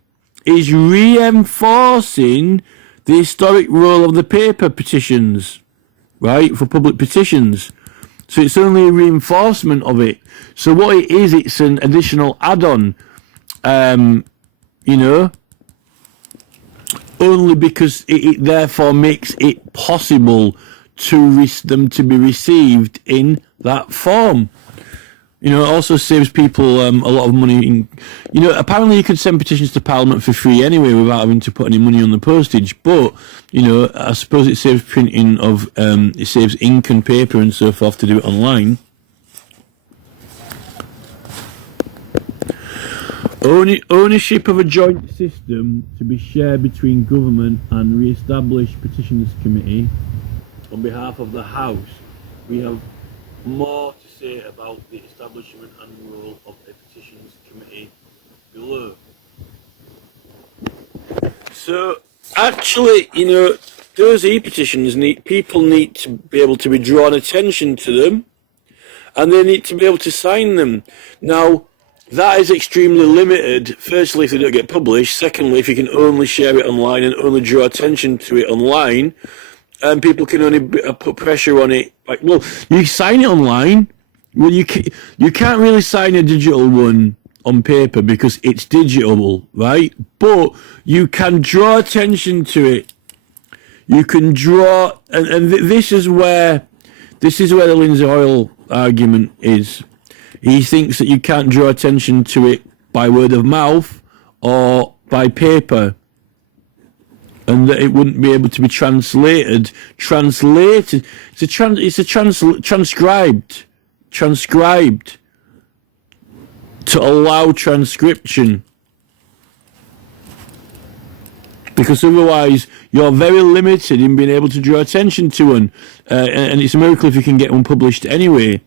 is reinforcing the historic role of the paper petitions, right, for public petitions. So it's only a reinforcement of it. So what it is, it's an additional add-on, only because it therefore makes it possible to them to be received in that form. It also saves people a lot of money. Apparently you could send petitions to Parliament for free anyway without having to put any money on the postage. But, I suppose it saves printing of, it saves ink and paper and so forth to do it online. Ownership of a joint system to be shared between government and re-established Petitions Committee on behalf of the House. We have more to say about the establishment and role of a Petitions Committee below. So, actually, those e-petitions people need to be able to be drawn attention to them, and they need to be able to sign them. Now, that is extremely limited, firstly, if they don't get published. Secondly, if you can only share it online and only draw attention to it online, and people can only put pressure on it. Like, well, you sign it online. Well, you can't really sign a digital one on paper because it's digital, right? But you can draw attention to it. You can draw, and this is where the Lindsay Hoyle argument is. He thinks that you can't draw attention to it by word of mouth or by paper, and that it wouldn't be able to be translated. Transcribed to allow transcription, because otherwise you're very limited in being able to draw attention to one, and it's a miracle if you can get one published anyway,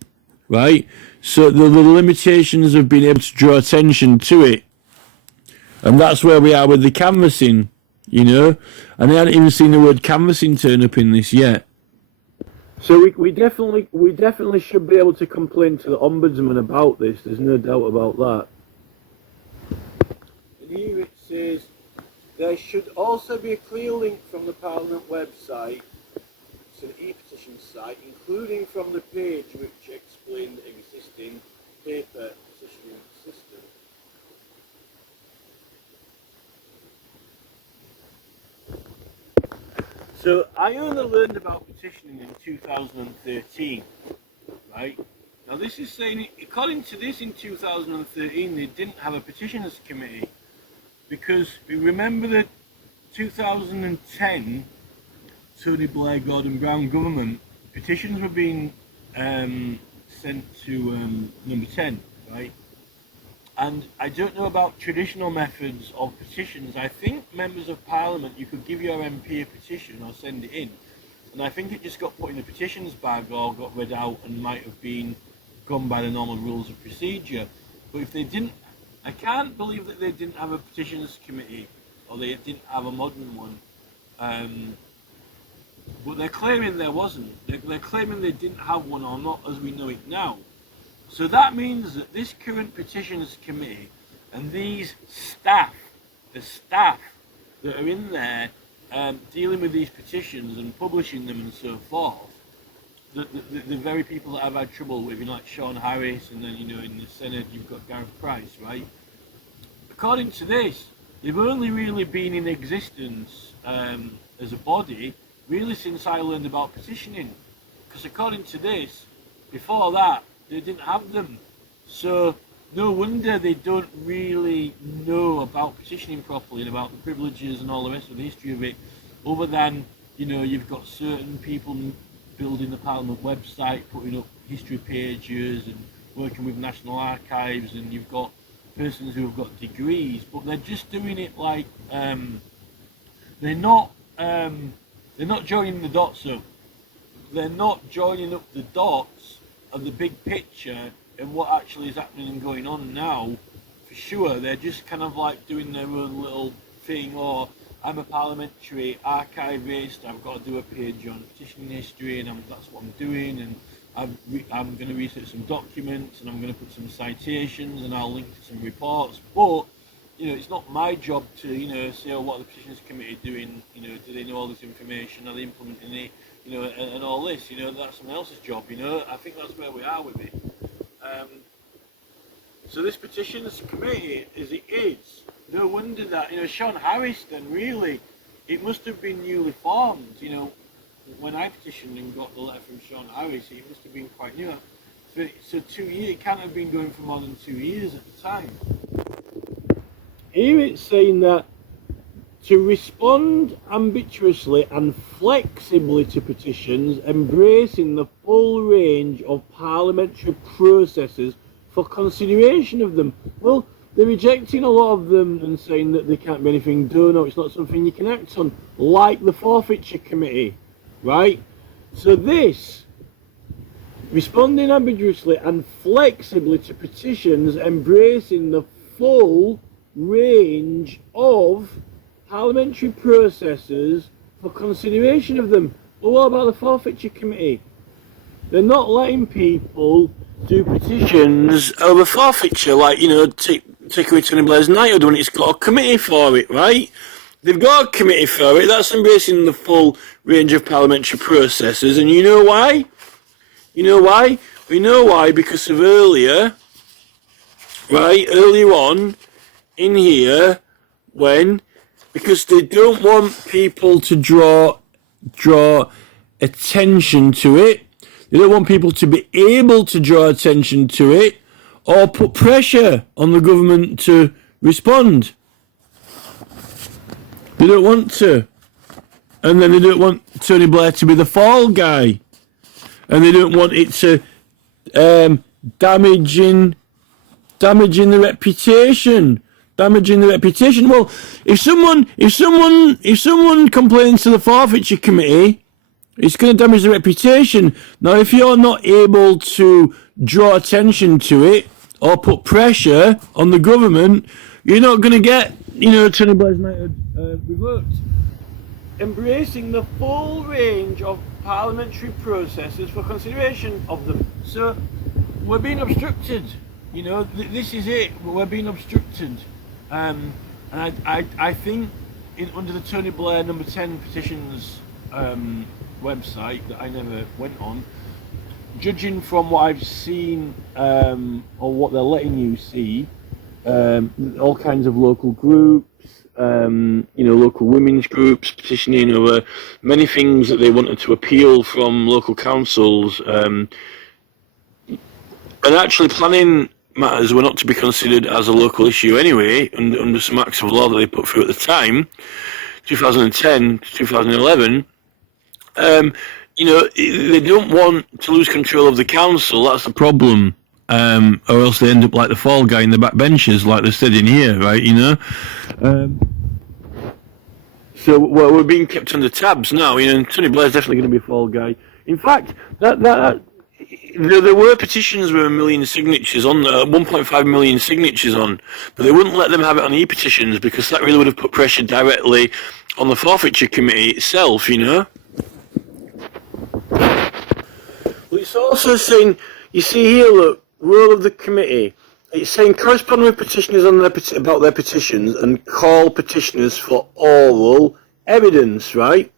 right? So the limitations of being able to draw attention to it, and that's where we are with the canvassing, and I haven't even seen the word canvassing turn up in this yet. So we definitely should be able to complain to the Ombudsman about this. There's no doubt about that. And here it says, there should also be a clear link from the Parliament website to the e-petition site, including from the page which explained the existing paper petitioning system. So I only learned about petitioning in 2013, right? Now this is saying, according to this, in 2013 they didn't have a petitions committee, because we remember the 2010 Tony Blair Gordon Brown government, petitions were being sent to number 10, right? And I don't know about traditional methods of petitions. I think members of Parliament, you could give your MP a petition or send it in, and I think it just got put in the petitions bag or got read out and might have been gone by the normal rules of procedure. But if they didn't, I can't believe that they didn't have a petitions committee, or they didn't have a modern one. But they're claiming there wasn't. They're claiming they didn't have one or not as we know it now. So that means that this current petitions committee and these staff, the staff that are in there dealing with these petitions and publishing them and so forth, the very people that I've had trouble with, you know, like Sean Harris, and then, you know, in the Senate you've got Gareth Price, right? According to this, they've only really been in existence as a body really since I learned about petitioning. Because according to this, before that, they didn't have them. So no wonder they don't really know about petitioning properly and about the privileges and all the rest of the history of it, other than, you know, you've got certain people building the Parliament website, putting up history pages and working with National Archives, and you've got persons who have got degrees, but they're just doing it like they're not joining the dots up. They're not joining up the dots of the big picture and what actually is happening and going on now. For sure, they're just kind of like doing their own little thing. Or I'm a parliamentary archivist, I've got to do a page on petitioning history, and that's what I'm doing, and I'm going to research some documents, and I'm going to put some citations, and I'll link to some reports. But, you know, it's not my job to, you know, say, oh, what are the Petitions Committee doing? You know, do they know all this information? Are they implementing it? You know, and all this, you know, that's someone else's job, you know. I think that's where we are with it. So this Petitions Committee, as it is, no wonder that, you know, Sean Harris, then really, it must have been newly formed, you know. When I petitioned and got the letter from Sean Harris, it must have been quite new. So 2 years, it can't have been going for more than 2 years at the time. Here it's saying that to respond ambiguously and flexibly to petitions, embracing the full range of parliamentary processes for consideration of them. Well, they're rejecting a lot of them and saying that there can't be anything done, or it's not something you can act on, like the Forfeiture Committee. Right? So this, responding ambiguously and flexibly to petitions, embracing the full range of parliamentary processes for consideration of them. Well, what about the Forfeiture Committee? They're not letting people do petitions over forfeiture, like, you know, take away Tony Blair's knighthood when it's got a committee for it, right? They've got a committee for it. That's embracing the full range of parliamentary processes. And you know why? You know why? We know why, because of earlier on in here, because they don't want people to draw attention to it. They don't want people to be able to draw attention to it or put pressure on the government to respond. They don't want to. And then they don't want Tony Blair to be the fall guy. And they don't want it to damaging the reputation. Damaging the reputation. Well, if someone complains to the Forfeiture Committee, it's going to damage the reputation. Now, if you're not able to draw attention to it or put pressure on the government, you're not going to get, you know, Tony Blair's knighthood revoked. Embracing the full range of parliamentary processes for consideration of them. So we're being obstructed. You know, this is it. We're being obstructed. And I think under the Tony Blair number 10 petitions website that I never went on, judging from what I've seen or what they're letting you see, all kinds of local groups, local women's groups petitioning over many things that they wanted to appeal from local councils, and actually planning matters were not to be considered as a local issue anyway, under some acts of law that they put through at the time, 2010 to 2011. They don't want to lose control of the council. That's the problem. Or else they end up like the fall guy in the back benches, like they said in here, right? You know. So we're being kept under tabs now. You know, and Tony Blair's definitely going to be a fall guy. In fact, there were petitions with 1 million signatures on, 1.5 million signatures on, but they wouldn't let them have it on e-petitions because that really would have put pressure directly on the Forfeiture Committee itself. You know. But it's also saying, you see here, look, role of the committee. It's saying correspond with petitioners on about their petitions and call petitioners for oral evidence, right?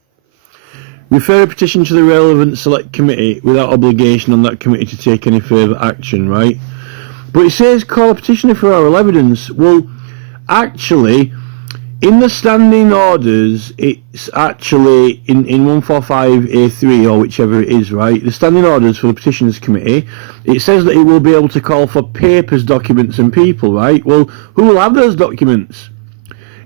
Refer a petition to the relevant select committee without obligation on that committee to take any further action, right? But it says call a petitioner for oral evidence. Well, actually, in the standing orders, it's actually in 145A3 or whichever it is, right? The standing orders for the petitioners committee, it says that it will be able to call for papers, documents and people, right? Well, who will have those documents?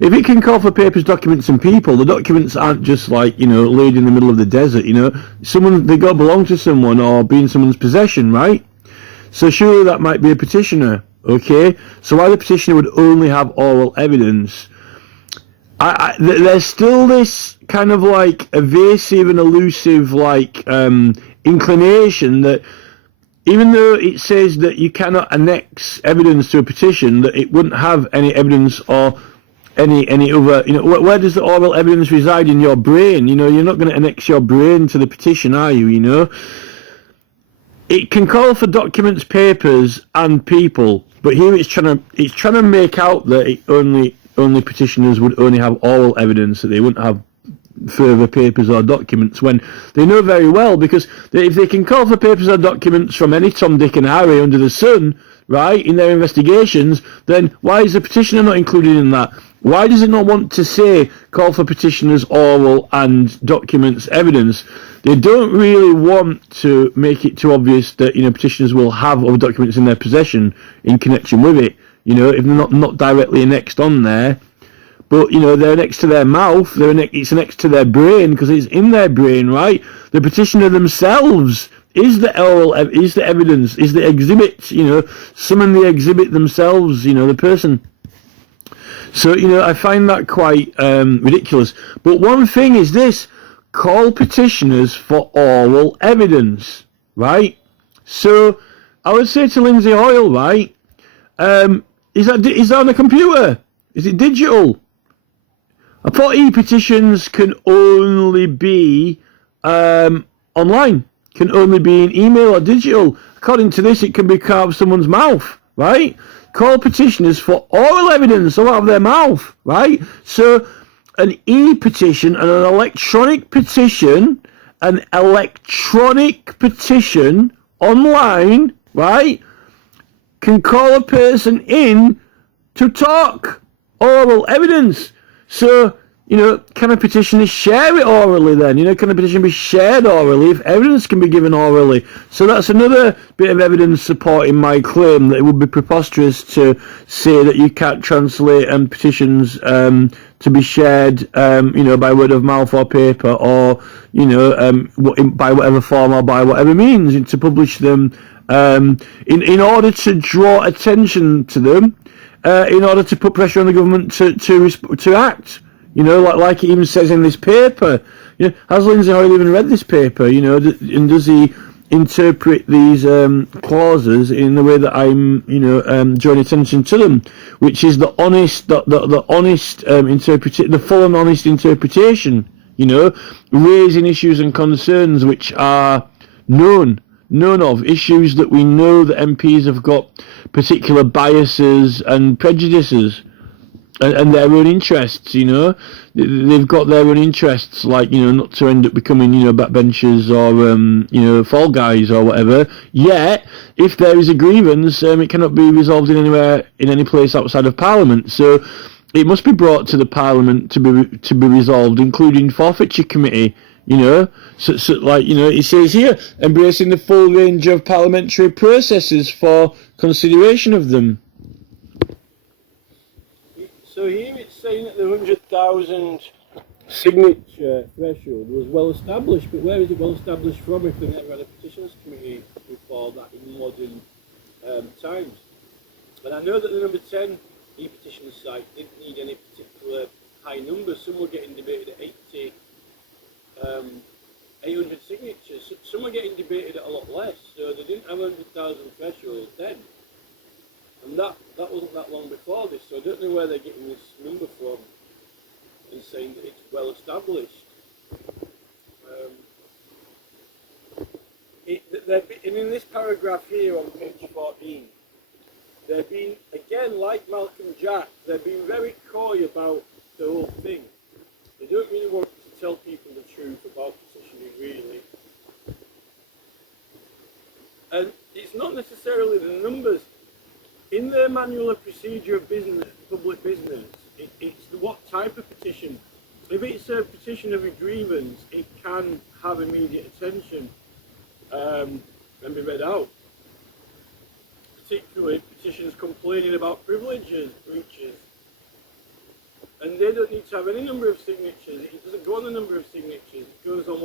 If it can call for papers, documents and people, the documents aren't just like, laid in the middle of the desert, they got to belong to someone or be in someone's possession, right? So surely that might be a petitioner, okay? So why the petitioner would only have oral evidence? There's still this kind of like evasive and elusive inclination that even though it says that you cannot annex evidence to a petition, that it wouldn't have any evidence or any other, where does the oral evidence reside in your brain? You're not going to annex your brain to the petition, are you? It can call for documents, papers and people, but here it's trying to make out that it only petitioners would only have oral evidence, that they wouldn't have further papers or documents, when they know very well, because if they can call for papers or documents from any Tom, Dick and Harry under the sun, right, in their investigations, then why is the petitioner not included in that? Why does it not want to say call for petitioners oral and documents evidence? They don't really want to make it too obvious that petitioners will have other documents in their possession in connection with it. If they're not directly annexed on there, but they're next to their mouth. It's next to their brain because it's in their brain, right? The petitioner themselves is the oral, is the evidence, is the exhibit. Summon the exhibit themselves. The person. So I find that quite ridiculous. But one thing is this: call petitioners for oral evidence, right? So I would say to Lindsay Hoyle, right? Is that on a computer? Is it digital? I thought e-petitions can only be online, can only be in email or digital. According to this, it can be carved out of someone's mouth, right? Call petitioners for oral evidence out of their mouth, right? So an e-petition and an electronic petition online, right, can call a person in to talk oral evidence. So, can a petitioner share it orally then? Can a petition be shared orally if evidence can be given orally? So that's another bit of evidence supporting my claim that it would be preposterous to say that you can't translate petitions to be shared, by word of mouth or paper or, by whatever form or by whatever means, and to publish them in order to draw attention to them, in order to put pressure on the government to act. Like it even says in this paper. Has Lindsay Hoyle even read this paper? And does he interpret these clauses in the way that I'm, drawing attention to them, which is the honest, the honest the full and honest interpretation. Raising issues and concerns which are known of, issues that we know that MPs have got particular biases and prejudices and their own interests, they've got their own interests, like, not to end up becoming, backbenchers or, fall guys or whatever. Yet, if there is a grievance, it cannot be resolved in any place outside of Parliament. So it must be brought to the Parliament to be resolved, including forfeiture committee. So it says here, embracing the full range of parliamentary processes for consideration of them. So here it's saying that the 100,000 signature threshold was well established, but where is it well established from if they never had a petitions committee before that in modern times? And I know that the number 10 e-petition site didn't need any particular high numbers. Some were getting debated at 800 signatures. Some were getting debated at a lot less, so they didn't have 100,000 threshold then. And that wasn't that long before this, so I don't know where they're getting this number from and saying that it's well established. and in this paragraph here on page 14, they've been, again, like Malcolm Jack, they've been very coy about the whole thing. They don't really want to tell people the truth about petitioning, really. And it's not necessarily the numbers. In their manual of procedure of business, public business, it's what type of petition. If it's a petition of a grievance, it can have immediate attention and be read out. Particularly petitions complaining about privileges, breaches. And they don't need to have any number of signatures. It doesn't go on the number of signatures. It goes on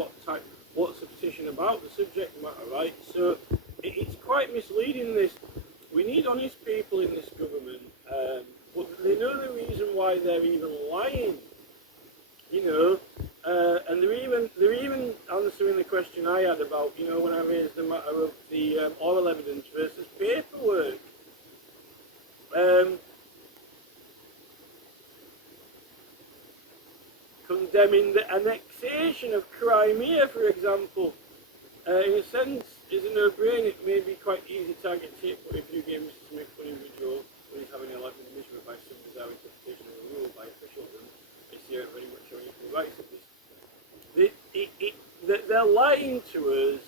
what's the petition about, the subject matter, right? So it's quite misleading, this. We need honest people in this government, but they know the reason why they're even lying, you know, and they're even answering the question I had about, you know, when I raised the matter of the oral evidence versus paperwork. Condemning the annexation of Crimea, for example, in a sense, is a no-brainer. It may be quite easy to target it, but if you gave Mr. Smith one individual when he's having an election measurement by some bizarre interpretation of the rule by officials, it's here very much showing equal rights of this. They're lying to us,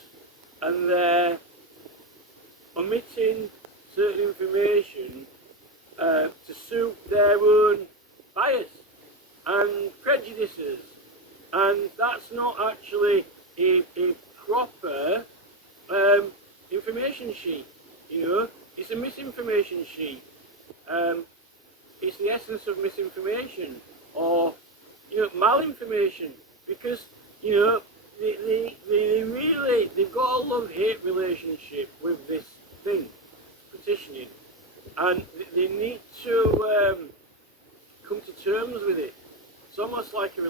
and they're omitting certain information to suit their own bias and prejudices, and that's not actually a proper information sheet. You know, it's a misinformation sheet. It's the essence of misinformation, or, you know, malinformation, because, you know, they've got a love-hate relationship with this thing, petitioning, and they need to come to terms with it. It's almost like a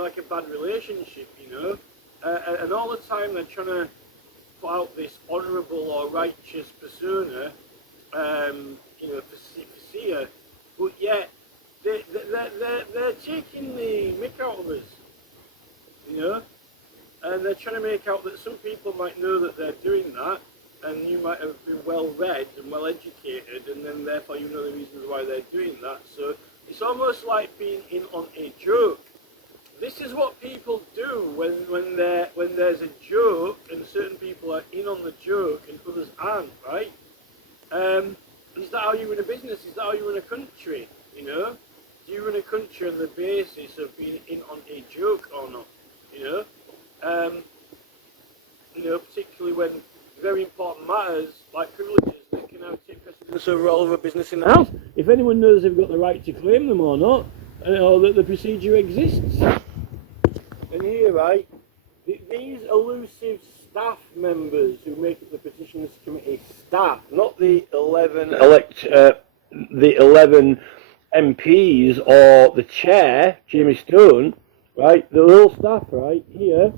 like a bad relationship, you know, and all the time they're trying to put out this honourable or righteous persona, you know, for seer, but yet they're taking the mick out of us, you know, and they're trying to make out that some people might know that they're doing that, and you might have been well read and well educated, and then therefore you know the reasons why they're doing that. So it's almost like being in on a joke. This is what people do when there's a joke, and certain people are in on the joke and others aren't, right? Is that how you run a business? Is that how you run a country? You know? Do you run a country on the basis of being in on a joke or not? You know, particularly when very important matters like privileges that can now take precedence over all of a business in the house. If anyone knows they've got the right to claim them or not, or that the procedure exists. And here, right, these elusive staff members who make up the Petitions Committee staff, not the 11 MPs or the chair, Jamie Stone, right, the whole staff, right, here,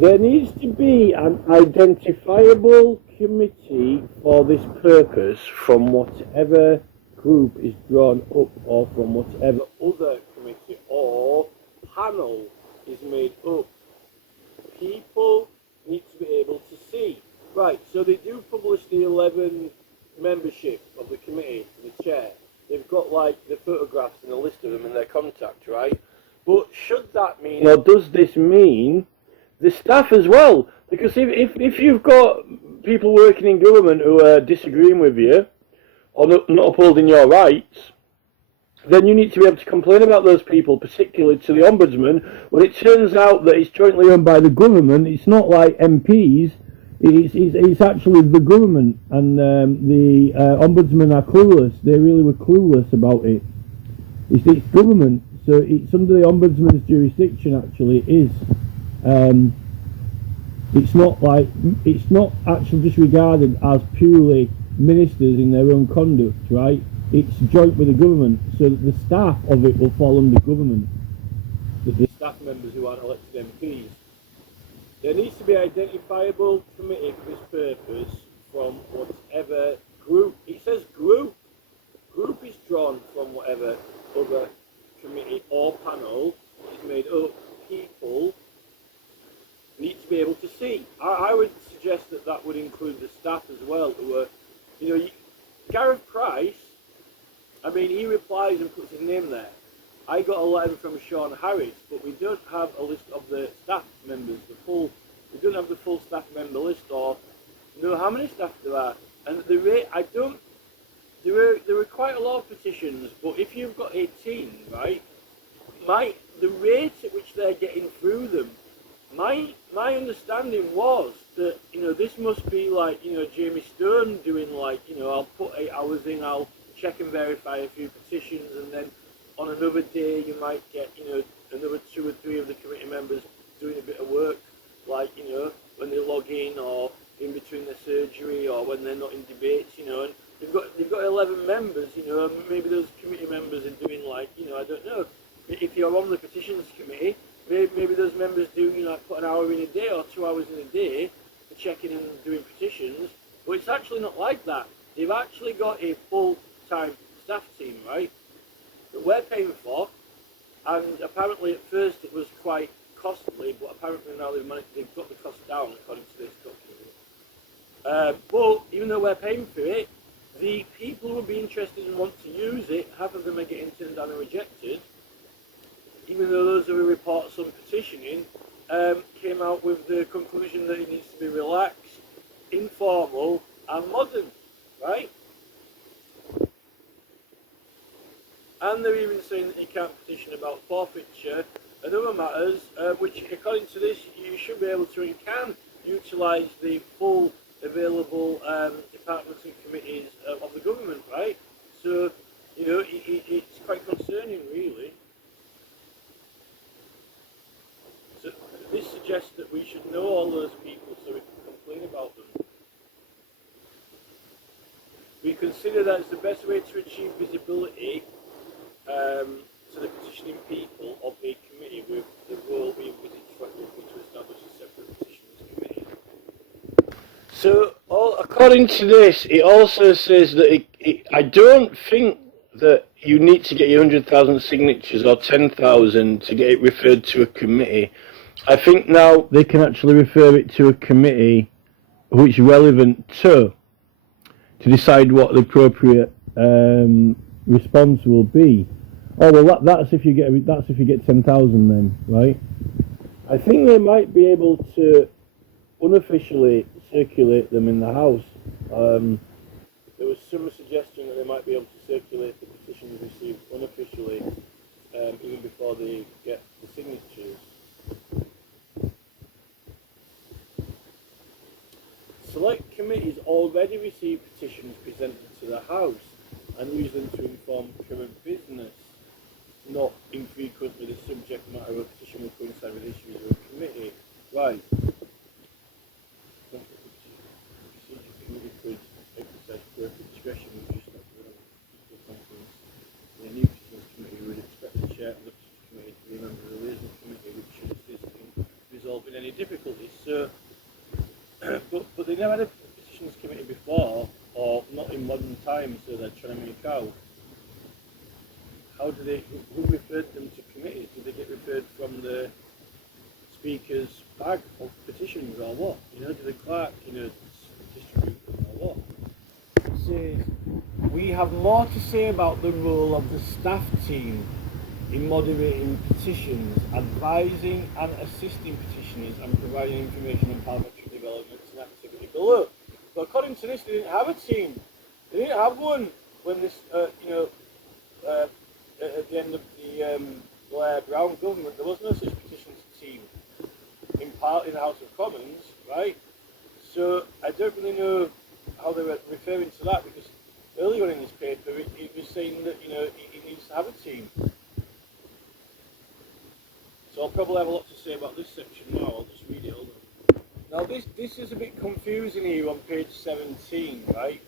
there needs to be an identifiable committee for this purpose from whatever group is drawn up, or from whatever other committee or panel is made up. People need to be able to see. Right, so they do publish the 11 membership of the committee, the chair. They've got like the photographs and a list of them and their contact, right? But should that mean, or does this mean the staff as well? Because if you've got people working in government who are disagreeing with you or not upholding your rights, then you need to be able to complain about those people, particularly to the Ombudsman. When it turns out that it's jointly owned by the government, it's not like MPs, it's actually the government, and the Ombudsman are clueless. They really were clueless about it. It's government, so it's under the Ombudsman's jurisdiction, actually, it is. It's not actually just regarded as purely ministers in their own conduct, right? It's joint with the government, so that the staff of it will fall under government. The staff members who aren't elected MPs. There needs to be an identifiable committee for this purpose from whatever group. It says group. Group is drawn from whatever other committee or panel is made up. People need to be able to see. I would would include the staff as well, who were, Gareth Price, I mean, he replies and puts his name there. I got a letter from Sean Harris, but we don't have a list of the staff members, we don't have the full staff member list, or know how many staff there are. And the rate, there were quite a lot of petitions, but if you've got 18, right, the rate at which they're getting through them, my understanding was that, this must be like, Jamie Stone doing like, I'll put 8 hours in, I'll check and verify a few petitions, and then on another day you might get, another 2 or 3 of the committee members doing a bit of work, like, when they log in, or in between their surgery, or when they're not in debates, and they've got 11 members, and maybe those committee members are doing like, I don't know, if you're on the petitions committee, maybe those members do, put an hour in a day or 2 hours in a day for checking and doing petitions, but it's actually not like that. They've actually got a full-time staff team, right, that we're paying for, and apparently at first it was quite costly, but apparently now they've got the cost down according to this document. But even though we're paying for it, the people who would be interested and want to use it, half of them are getting turned down and rejected, even though those are the reports on petitioning, came out with the conclusion that it needs to be relaxed, informal and modern, right? And they're even saying that you can't petition about forfeiture and other matters, which according to this you should be able to and can utilise the full available departments and committees of the government, right? So, it's quite concerning, really. So this suggests that we should know all those people so we can complain about them. We consider that it's the best way to achieve visibility to the petitioning people of a committee with the role we envisage for to establish a separate petitions committee. So, according to this, it also says that I don't think that you need to get your 100,000 signatures or 10,000 to get it referred to a committee. I think now they can actually refer it to a committee which is relevant to decide what the appropriate response will be. Oh well, that's if you get 10,000 then, right? I think they might be able to unofficially circulate them in the House. There was some suggestion that they might be able to circulate the petitions received unofficially, even before they get the signatures. Select committees already receive petitions presented to the House and use them to inform current business. Not infrequently the subject matter of a petition will coincide with issues of a committee. Right. Committee could exercise appropriate discretion with respect to the conference. The new petitions committee would expect the chair of the petitions committee to be a member of the liaison committee, which should assist in resolving any difficulties. So, but they never had a petitions committee before, or not in modern times, so they're trying to make out. Who referred them to committees? Did they get referred from the Speaker's bag of petitions or what? Did the clerk, distribute them or what? It says, we have more to say about the role of the staff team in moderating petitions, advising and assisting petitioners and providing information on parliamentary developments and activity below. But according to this, they didn't have a team. They didn't have one when this, at the end of the Blair-Brown government, there was no such petitions team in the House of Commons, right? So I don't really know how they were referring to that, because earlier in this paper it was saying that it needs to have a team. So I'll probably have a lot to say about this section now. I'll just read it over. Now this is a bit confusing here on page 17, right?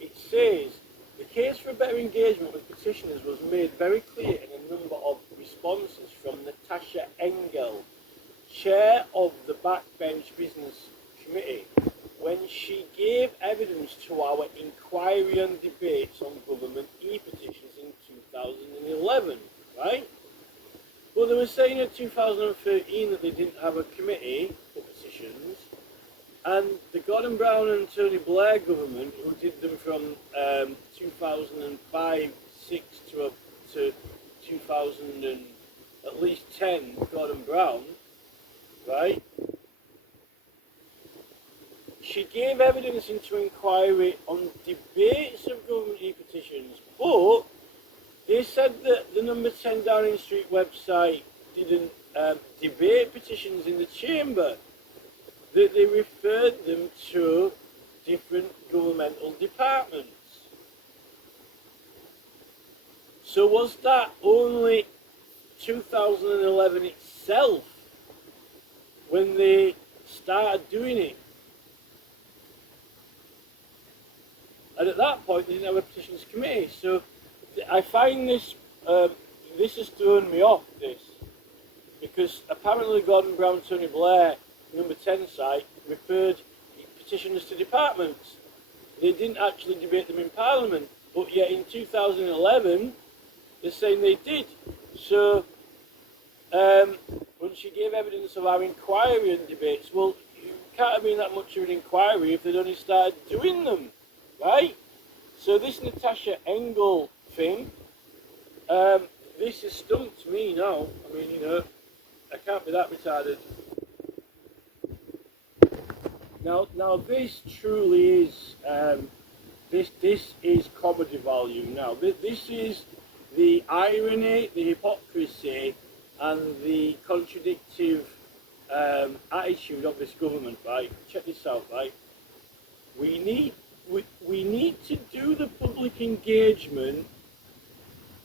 It says, the case for better engagement with petitioners was made very clear in a number of responses from Natasha Engel, chair of the Backbench Business Committee, when she gave evidence to our inquiry and debates on government e-petitions in 2011, right? But they were saying in 2013 that they didn't have a committee for petitions, And the Gordon Brown and Tony Blair government, who did them from 2005, 6 to 2000 and at least 10, Gordon Brown, right? She gave evidence into inquiry on debates of government e-petitions, but they said that the number 10 Downing Street website didn't debate petitions in the chamber, that they referred them to different governmental departments. So was that only 2011 itself when they started doing it? And at that point, they didn't have a petitions committee. So I find this, this has thrown me off, this. Because apparently Gordon Brown, Tony Blair, number 10 site, referred petitions to departments. They didn't actually debate them in Parliament. But yet in 2011, they're saying they did. So when she gave evidence of our inquiry and debates, well, it can't have been that much of an inquiry if they'd only started doing them. Right? So this Natasha Engel thing, this has stumped me now. I mean, you know, I can't be that retarded. Now this truly is, this is comedy value now. This is the irony, the hypocrisy, and the contradictive attitude of this government, right? Check this out, right? We need to do the public engagement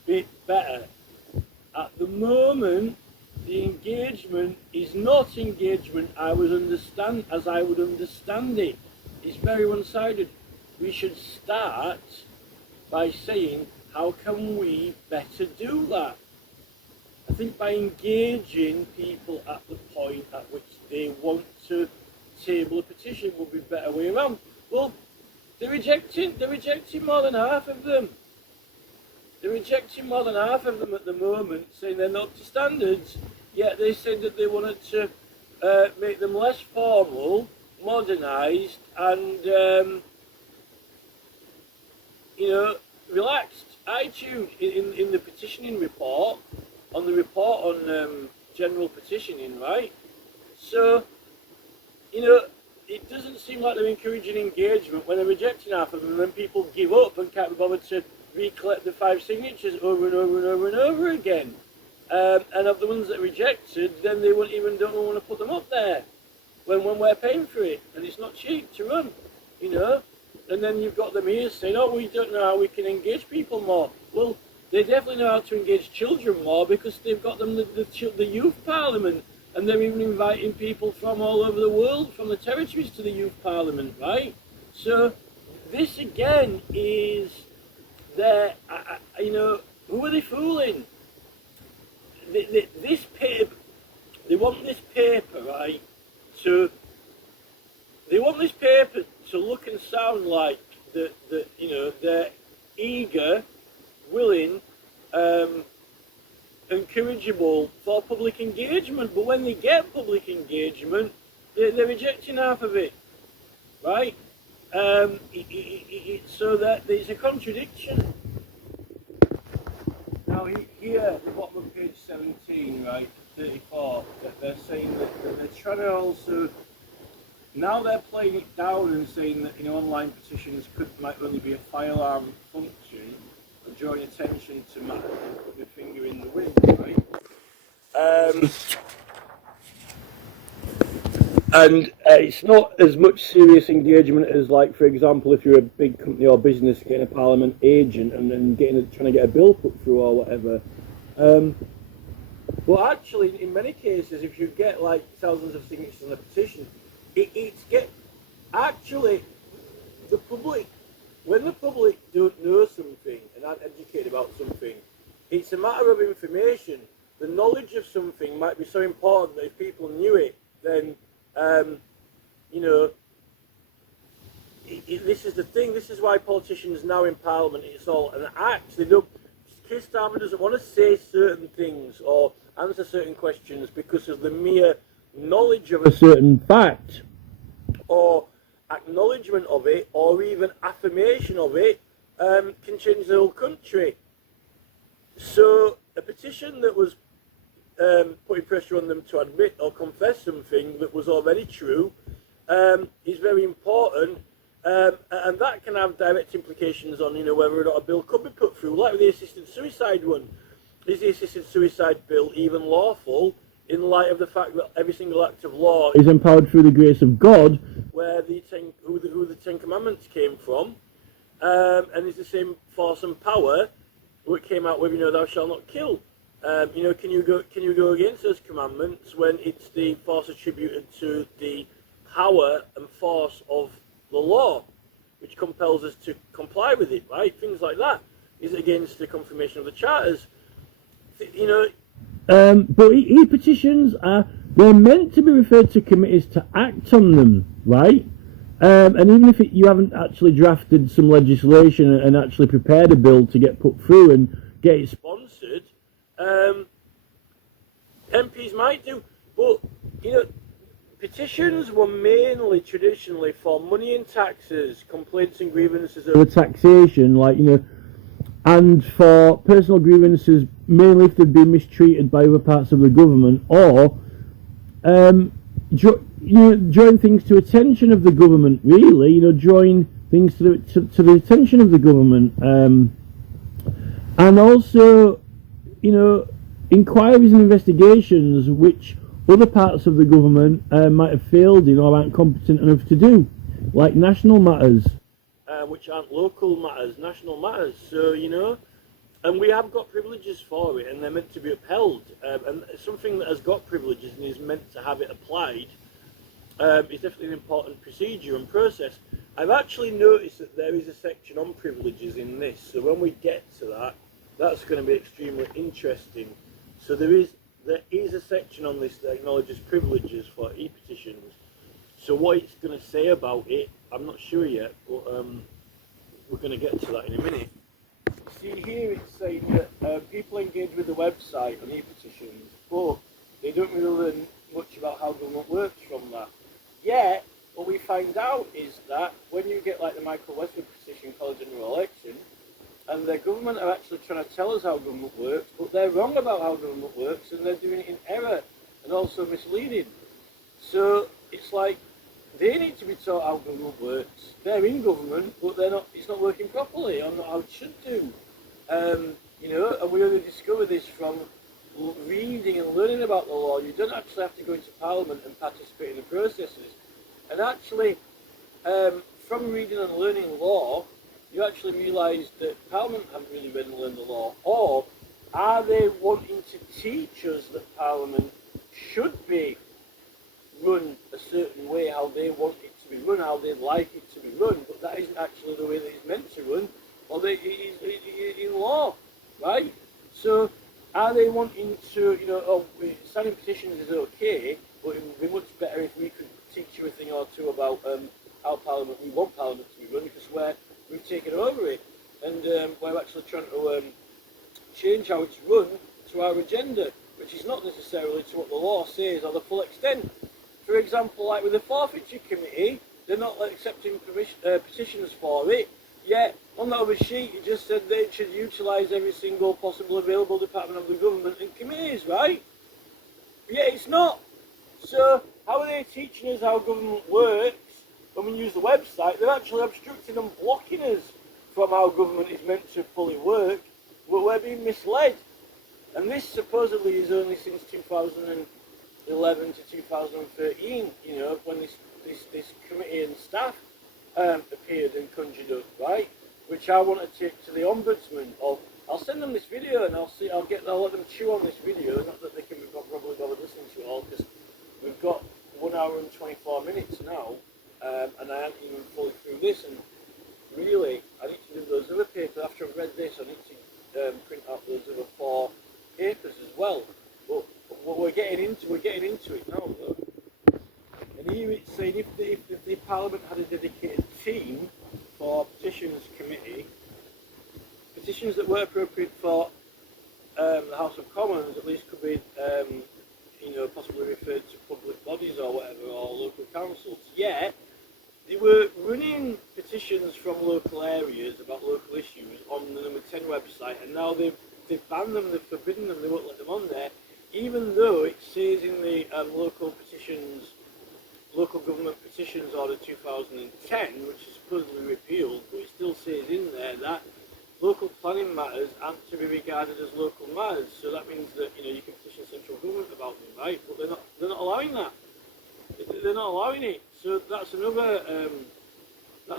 bit better. At the moment, the engagement is not engagement as I would understand it. It's very one-sided. We should start by saying, how can we better do that? I think by engaging people at the point at which they want to table a petition would be a better way around. Well, they're rejecting more than half of them. They're rejecting more than half of them at the moment, saying they're not up to standards, yet they said that they wanted to make them less formal, modernised, and, you know, relaxed. Attitude in the petitioning report, on the report on general petitioning, right? So, you know, it doesn't seem like they're encouraging engagement when they're rejecting half of them, and then people give up and can't be bothered to recollect the 5 signatures over and over and over and over again. And of the ones that are rejected, then they don't want to put them up there when we're paying for it, and it's not cheap to run, you know. And then you've got them here saying, oh, we don't know how we can engage people more. Well, they definitely know how to engage children more, because they've got them the youth parliament, and they're even inviting people from all over the world, from the territories, to the youth parliament, right? So this again is their, you know, who are they fooling? This paper, they want this paper, right, they want this paper to look and sound like that, you know, they're eager, willing, encourageable for public engagement, but when they get public engagement, they're rejecting half of it, right? So that there's a contradiction. Now here, at the bottom of page 17, right, 34, that they're saying that they're trying to also, now they're playing it down and saying that, you know, online petitions might only be a fire alarm function, of drawing attention to matters and putting a finger in the wind, right? And it's not as much serious engagement as, like, for example, if you're a big company or business getting a parliament agent and then trying to get a bill put through or whatever. But actually, in many cases, if you get like thousands of signatures on a petition, actually the public, when the public don't know something and aren't educated about something, it's a matter of information. The knowledge of something might be so important that if people knew it, then you know, this is the thing. This is why politicians now in Parliament, it's all an act. They don't. Keir Starmer doesn't want to say certain things or answer certain questions because of the mere knowledge of a certain fact, or acknowledgement of it or even affirmation of it can change the whole country. So a petition that was putting pressure on them to admit or confess something that was already true is very important, and that can have direct implications on, whether or not a bill could be put through, like with the assisted suicide one. Is the assisted suicide bill even lawful in light of the fact that every single act of law is empowered through the grace of God, where who the Ten Commandments came from, and is the same force and power what came out with, thou shalt not kill. Can you go against those commandments when it's the force attributed to the power and force of the law, which compels us to comply with it, right? Things like that. Is it against the confirmation of the charters? But e-petitions they're meant to be referred to committees to act on them, right? And even if you haven't actually drafted some legislation and actually prepared a bill to get put through and get it sponsored, MPs might do. But petitions were mainly traditionally for money and taxes, complaints and grievances over taxation, and for personal grievances, mainly if they've been mistreated by other parts of the government, or drawing things to attention of the government. Really, drawing things to the attention of the government, and also, inquiries and investigations which other parts of the government might have failed in or aren't competent enough to do, like national matters. Which aren't local matters, national matters. So, and we have got privileges for it, and they're meant to be upheld. And something that has got privileges and is meant to have it applied is definitely an important procedure and process. I've actually noticed that there is a section on privileges in this, so when we get to that, that's going to be extremely interesting. So there is a section on this that acknowledges privileges for e-petitions. So what it's going to say about it, I'm not sure yet, but we're going to get to that in a minute. See here it's saying that people engage with the website on e-petitions, but they don't really learn much about how government works from that. Yet, what we find out is that when you get like the Michael Westwood petition called general election, and the government are actually trying to tell us how government works, but they're wrong about how government works, and they're doing it in error and also misleading. So it's like they need to be taught how government works. They're in government, but they're not. It's not working properly, or not how it should do. And we only discover this from reading and learning about the law. You don't actually have to go into Parliament and participate in the processes. And actually, from reading and learning law, you actually realise that Parliament haven't really read and learned the law. Or are they wanting to teach us that Parliament should be run a certain way, how they want it to be run, how they'd like it to be run, but that isn't actually the way that it's meant to run, or it is in law, right? So are they wanting to, signing petitions is okay, but it would be much better if we could teach you a thing or two about how we want Parliament to be run, because we've taken over it, and we're actually trying to change how it's run to our agenda, which is not necessarily to what the law says or the full extent. For example, like with the Forfeiture Committee, they're not accepting petitions for it, yet on that other sheet it just said they should utilise every single possible available department of the government and committees, right? Yet it's not. So how are they teaching us how government works when we use the website? They're actually obstructing and blocking us from how government is meant to fully work, but we're being misled. And this supposedly is only since 2011 to 2013, when this committee and staff appeared and conjured up, right? Which I want to take to the Ombudsman. I'll send them this video and I'll let them chew on this video. Not that they can be probably bothered listening to it all, because we've got 1 hour and 24 minutes now, and I haven't even fully through this. And really, I need to do those other papers. After I've read this, I need to print out those other 4 papers as well. But we're getting into it now, though. And here it's saying if the Parliament had a dedicated team for petitions committee, petitions that were appropriate for the House of Commons at least could be possibly referred to public bodies or whatever, or local councils. Yet they were running petitions from local areas about local issues on the number 10 website, and now they've banned them, they've forbidden them, they won't let them on there, even though it says in the local government petitions order 2010, which is supposedly repealed, but it still says in there that local planning matters aren't to be regarded as local matters. So that means that you can petition central government about them, right? But they're not allowing that. They're not allowing it. So that's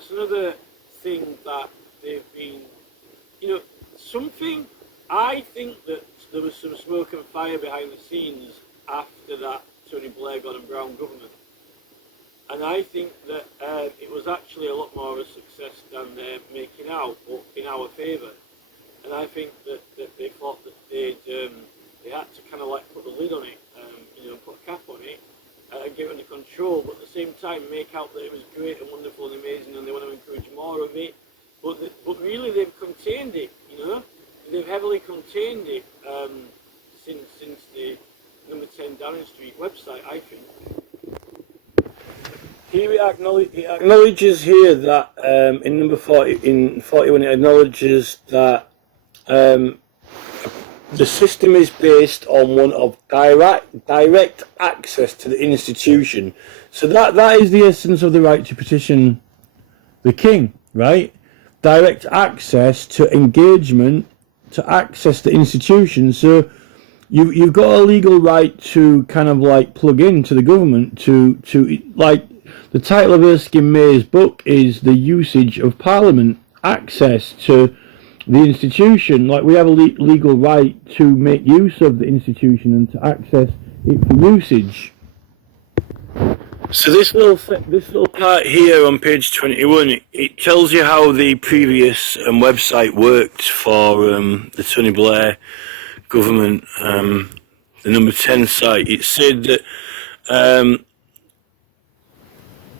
another thing that they've been, something. I think that there was some smoke and fire behind the scenes after that Tony Blair, Gordon Brown government. And I think that it was actually a lot more of a success than they're making out, but in our favour. And I think that they thought that they had to kind of like put the lid on it, put a cap on it, and get it under control, but at the same time make out that it was great and wonderful and amazing, and they want to encourage more of it. But really, they've contained it. They've heavily contained it since the number 10 Downing Street website, I think. Here it acknowledges here that in number 40, in 41, it acknowledges that the system is based on one of direct access to the institution. So that is the essence of the right to petition the king, right? Direct access to engagement, to access the institution. So you've got a legal right to kind of like plug into the government to like. The title of Erskine May's book is The Usage of Parliament, access to the institution. Like, we have a legal right to make use of the institution and to access it for usage. So this little part here on page 21, it tells you how the previous website worked for the Tony Blair government, the number 10 site. It said that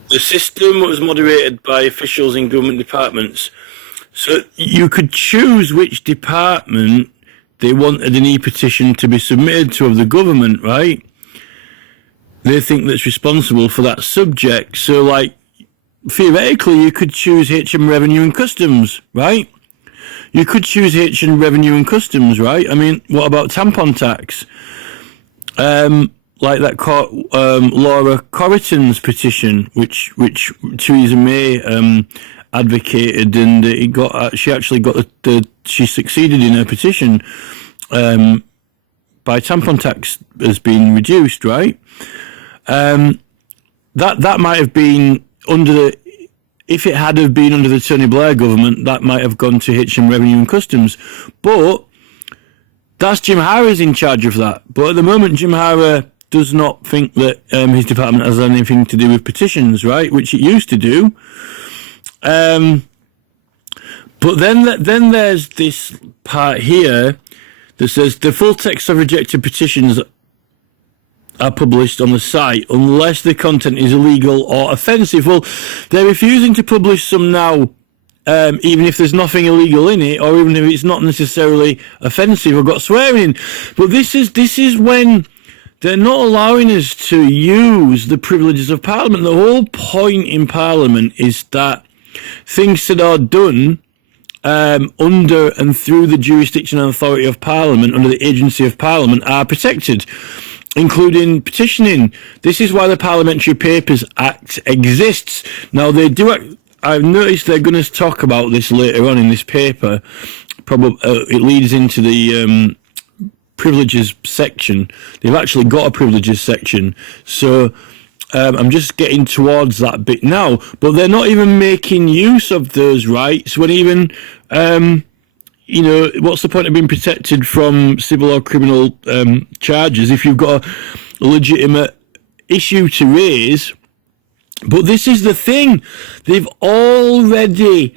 the system was moderated by officials in government departments. So you could choose which department they wanted an e-petition to be submitted to of the government, right? They think that's responsible for that subject. So, like, theoretically, you could choose HM Revenue and Customs, right? You could choose HM Revenue and Customs, right? I mean, what about tampon tax? Like that Laura Corrigan's petition, which Theresa May advocated, and she succeeded in her petition by tampon tax has been reduced, right? That might have been if it had have been under the Tony Blair government, that might have gone to HM Revenue and Customs, but that's Jim Harris in charge of that. But at the moment, Jim Harris does not think that his department has anything to do with petitions, right? Which it used to do. But then there's this part here that says the full text of rejected petitions are published on the site unless the content is illegal or offensive. Well, they're refusing to publish some now, even if there's nothing illegal in it, or even if it's not necessarily offensive or got swearing in. But this is when they're not allowing us to use the privileges of Parliament. The whole point in Parliament is that things that are done under and through the jurisdiction and authority of Parliament, under the agency of Parliament, are protected, including petitioning. This is why the Parliamentary Papers Act exists. Now, they do. I've noticed they're going to talk about this later on in this paper. Probably it leads into the privileges section. They've actually got a privileges section, so I'm just getting towards that bit now. But they're not even making use of those rights when even what's the point of being protected from civil or criminal charges if you've got a legitimate issue to raise? But this is the thing, they've already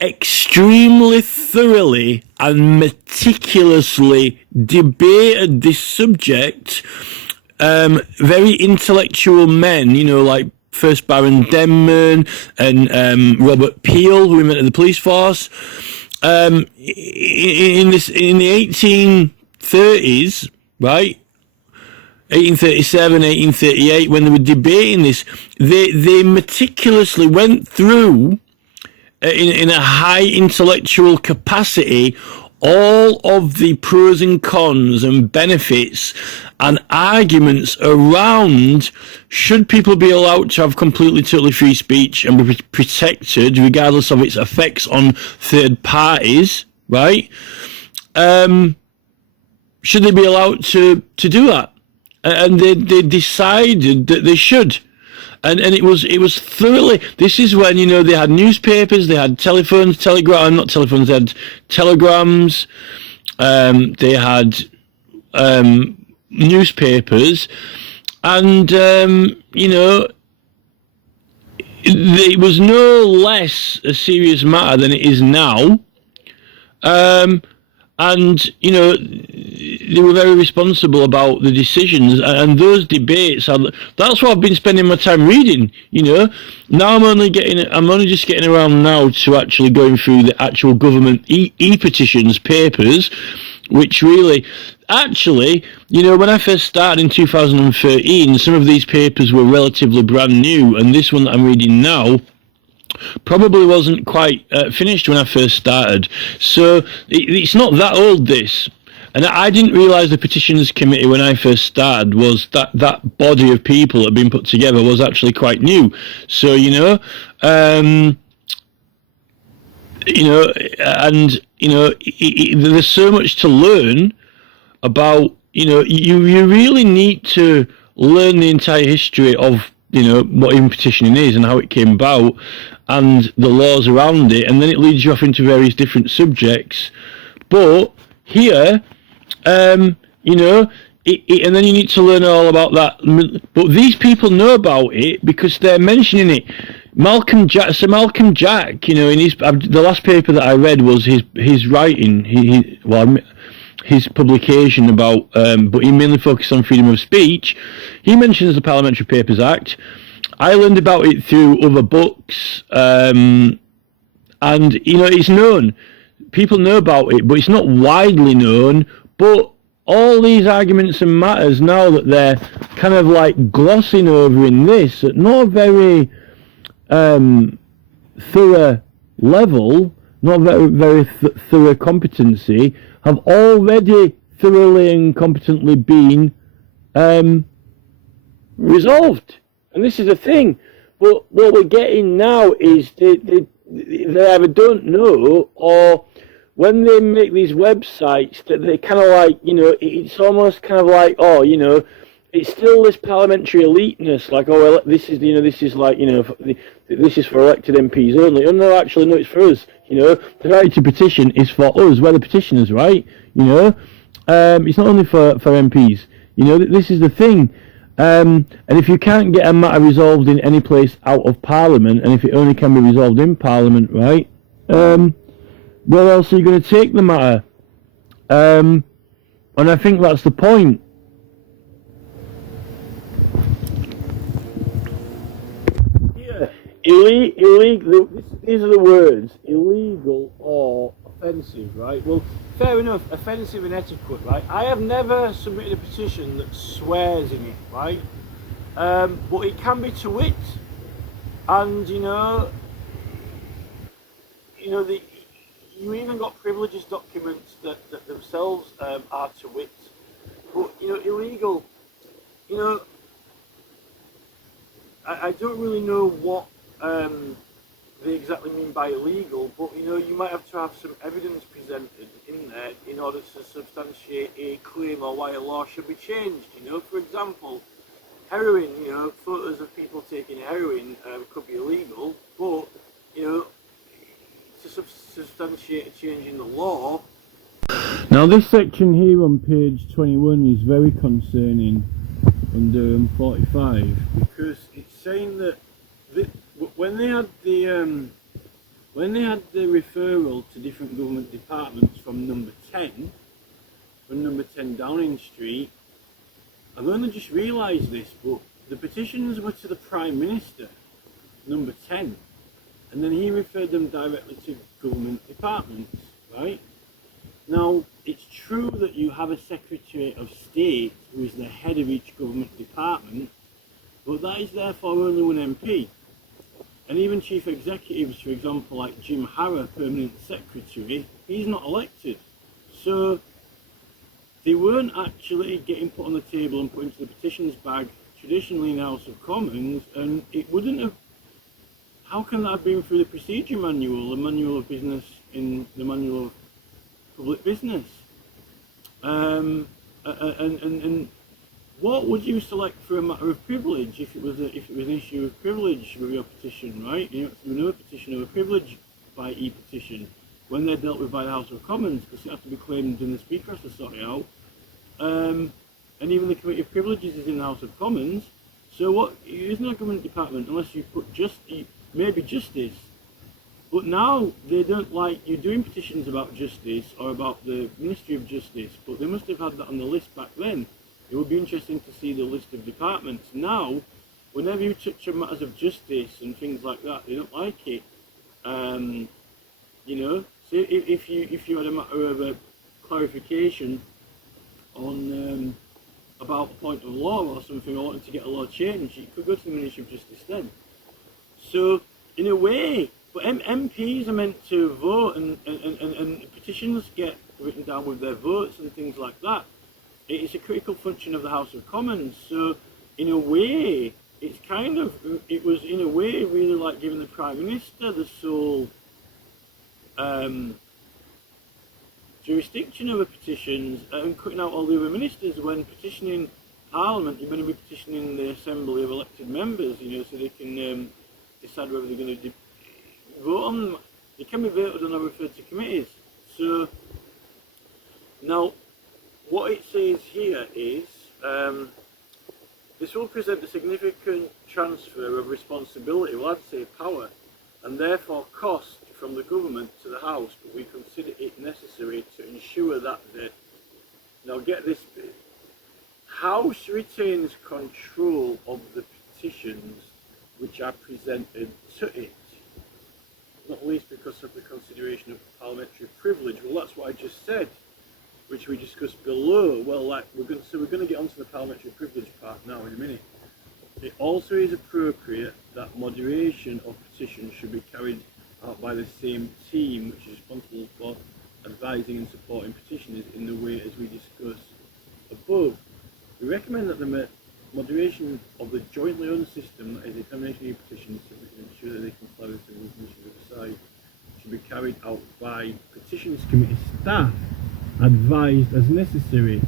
extremely thoroughly and meticulously debated this subject. Very intellectual men, like First Baron Denman and Robert Peel, who we met at the police force, in the 1830s, right? 1837, 1838, when they were debating this, they meticulously went through, in a high intellectual capacity, all of the pros and cons and benefits and arguments around should people be allowed to have completely, totally free speech and be protected regardless of its effects on third parties, right? Should they be allowed to do that? And they decided that they should. And it was thoroughly. This is when, they had newspapers, they had telephones, they had telegrams, they had newspapers, and it was no less a serious matter than it is now. And they were very responsible about the decisions, and those debates that's what I've been spending my time reading. Now I'm only just getting around now to actually going through the actual government petitions papers, which really, actually, when I first started in 2013, some of these papers were relatively brand new, and this one that I'm reading now probably wasn't quite finished when I first started. So it's not that old, this. And I didn't realise the Petitions Committee when I first started was that body of people that had been put together was actually quite new. So, there's so much to learn about, you really need to learn the entire history of, what even petitioning is and how it came about and the laws around it, and then it leads you off into various different subjects. But here, and then you need to learn all about that. But these people know about it because they're mentioning it. Sir Malcolm Jack, in the last paper that I read was his writing, his publication about, but he mainly focused on freedom of speech. He mentions the Parliamentary Papers Act. I learned about it through other books, and it's known. People know about it, but it's not widely known. But all these arguments and matters now that they're kind of like glossing over in this at not a very thorough level, not very thorough competency, have already thoroughly and competently been resolved. And this is the thing. But what we're getting now is they either don't know, or when they make these websites, that they kind of like, it's almost kind of like, it's still this parliamentary eliteness, like, well, this is like, this is for elected MPs only. Oh no, actually, no, it's for us. The right to petition is for us. We're the petitioners, right? It's not only for MPs. This is the thing. And if you can't get a matter resolved in any place out of Parliament, and if it only can be resolved in Parliament, right? Where else are you going to take the matter? And I think that's the point. Yeah, illegal. These are the words: illegal or offensive, right? Well, fair enough. Offensive and etiquette, right? I have never submitted a petition that swears in it, right? But it can be to wit, and you even got privileges documents that themselves are to wit. But illegal. I don't really know what they exactly mean by illegal, but you might have to have some evidence presented in there in order to substantiate a claim or why a law should be changed. For example, heroin. Photos of people taking heroin could be illegal, but to substantiate a change in the law. Now this section here on page 21 is very concerning under 45, because it's saying that when they had the referral to different government departments from number 10 Downing Street, I've only just realised this, but the petitions were to the Prime Minister, number 10, and then he referred them directly to government departments, right? Now, it's true that you have a Secretary of State who is the head of each government department, but that is therefore only one MP. And even chief executives, for example, like Jim Harrow, permanent secretary, he's not elected. So they weren't actually getting put on the table and put into the petitions bag traditionally in the House of Commons, and it wouldn't have. How can that have been through the procedure manual, the manual of business in the manual of public business? And what would you select for a matter of privilege if it was an issue of privilege with your petition, right? You know, a petition of a privilege by e-petition when they're dealt with by the House of Commons, because it has to be claimed and the Speaker has to sort it out. And even the Committee of Privileges is in the House of Commons. So what? It isn't a government department unless you put maybe justice. But now they don't like you doing petitions about justice or about the Ministry of Justice, but they must have had that on the list back then. It would be interesting to see the list of departments. Now, whenever you touch on matters of justice and things like that, they don't like it. You know, so if you had a matter of a clarification on about a point of law or something, or wanted to get a law changed, you could go to the Ministry of Justice then. So, in a way, but MPs are meant to vote, and petitions get written down with their votes and things like that. It's a critical function of the House of Commons. So, in a way, it was in a way really like giving the Prime Minister the sole jurisdiction over petitions and cutting out all the other ministers. When petitioning Parliament, you're going to be petitioning the Assembly of elected members, you know, so they can decide whether they're going to vote on them. They can be voted on or referred to committees. So, now, what it says here is, this will present a significant transfer of responsibility, well I'd say power, and therefore cost from the government to the House, but we consider it necessary to ensure that now get this bit, House retains control of the petitions which are presented to it, not least because of the consideration of parliamentary privilege. Well, that's what I just said, which we discussed below. Well, like we're going to get onto the parliamentary privilege part now in a minute. It also is appropriate that moderation of petitions should be carried out by the same team which is responsible for advising and supporting petitioners in the way as we discussed above. We recommend that the moderation of the jointly owned system, that is the examination of petitions to ensure that they comply with the resolutions of the side, should be carried out by Petitions Committee staff advised as necessary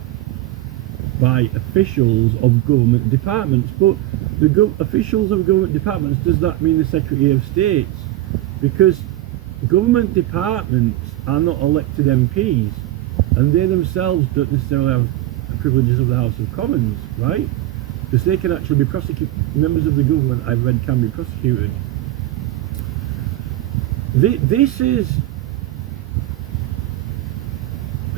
by officials of government departments. But the officials of government departments, does that mean the Secretary of State? Because government departments are not elected MPs, and they themselves don't necessarily have the privileges of the House of Commons, right? Because they can actually be prosecuted. Members of the government, I've read, can be prosecuted. This is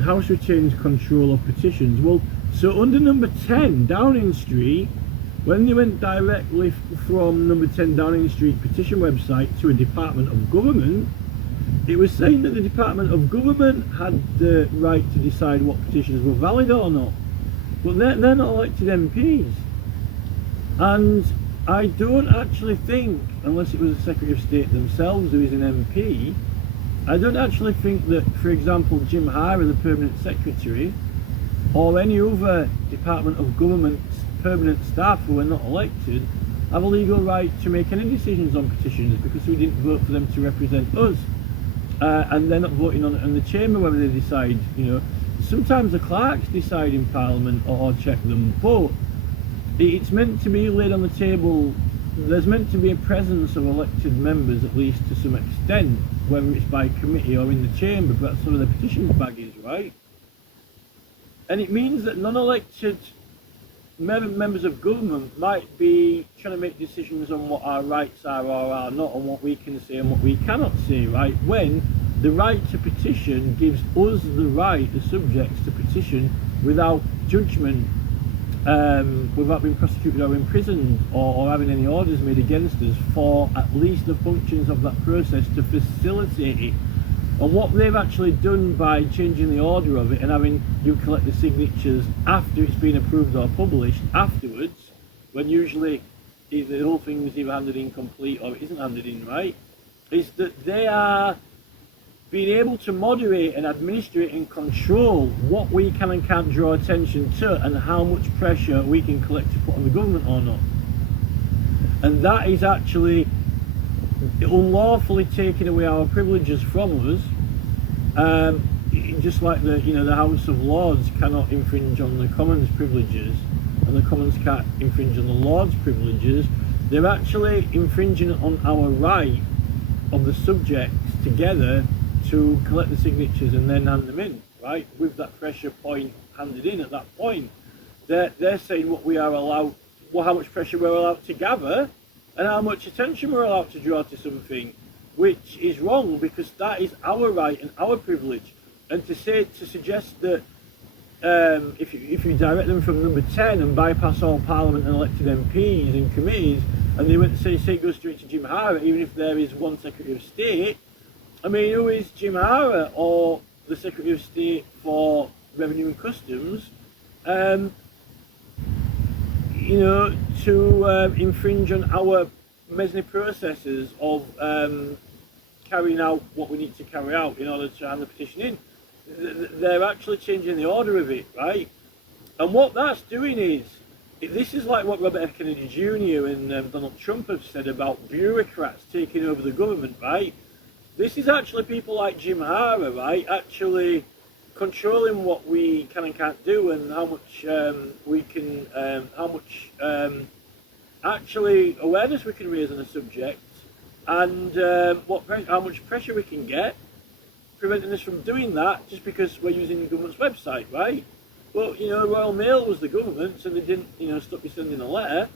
House retains control of petitions. Well, so under number 10, Downing Street, when they went directly from number 10 Downing Street petition website to a Department of Government, it was saying that the Department of Government had the right to decide what petitions were valid or not. But they're not elected MPs. And I don't actually think, unless it was the Secretary of State themselves who is an MP, I don't actually think that, for example, Jim Harrow, the permanent secretary, or any other Department of Government permanent staff who are not elected, have a legal right to make any decisions on petitions, because we didn't vote for them to represent us. And they're not voting on it in the chamber whether they decide, you know. Sometimes the clerks decide in Parliament or check them, but it's meant to be laid on the table. There's meant to be a presence of elected members, at least to some extent, whether it's by committee or in the chamber, but that's some of the petitions bag is, right? And it means that non-elected members of government might be trying to make decisions on what our rights are or are not, on what we can say and what we cannot say, right? When the right to petition gives us the right, the subjects, to petition without judgment, without being prosecuted or imprisoned or having any orders made against us, for at least the functions of that process to facilitate it. And what they've actually done by changing the order of it and having you collect the signatures after it's been approved or published afterwards, when usually the whole thing is either handed in complete or it isn't handed in right, is that they are being able to moderate and administrate and control what we can and can't draw attention to and how much pressure we can collect to put on the government or not. And that is actually unlawfully taking away our privileges from us, just like the House of Lords cannot infringe on the Commons' privileges, and the Commons can't infringe on the Lords' privileges. They're actually infringing on our right of the subjects together to collect the signatures and then hand them in, right? With that pressure point handed in at that point, they're saying what we are allowed, well, how much pressure we're allowed to gather, and how much attention we're allowed to draw to something, which is wrong, because that is our right and our privilege. And to suggest that if you direct them from number 10 and bypass all Parliament and elected MPs and committees, and they went to say go straight to Jim Hara, even if there is one Secretary of State, I mean, who is Jim Hara or the Secretary of State for Revenue and Customs, to infringe on our many processes of carrying out what we need to carry out in order to hand the petition in. They're actually changing the order of it, right? And what that's doing is, this is like what Robert F. Kennedy Jr. and Donald Trump have said about bureaucrats taking over the government, right? This is actually people like Jim Hara, right, actually controlling what we can and can't do, and how much we can, how much actually awareness we can raise on a subject, and how much pressure we can get, preventing us from doing that just because we're using the government's website, right? Well, Royal Mail was the government, so they didn't, stop you sending a letter.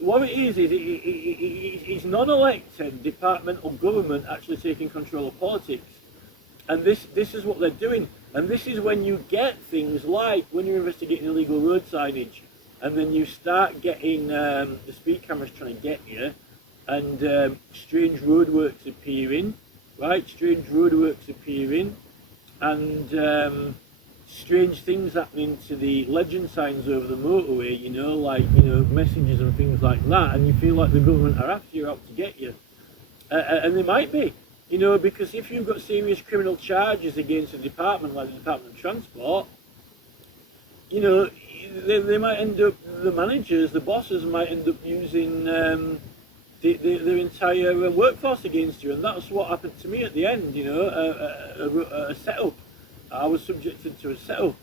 What it is it's non-elected departmental government actually taking control of politics, and this is what they're doing. And this is when you get things like when you're investigating illegal road signage, and then you start getting the speed cameras trying to get you, and strange roadworks appearing, right? Strange roadworks appearing, and strange things happening to the legend signs over the motorway, messages and things like that, and you feel like the government are after you, out to get you. And they might be, because if you've got serious criminal charges against a department like the Department of Transport, they might end up, the managers, the bosses might end up using their entire workforce against you, and that's what happened to me at the end, a setup. I was subjected to a setup,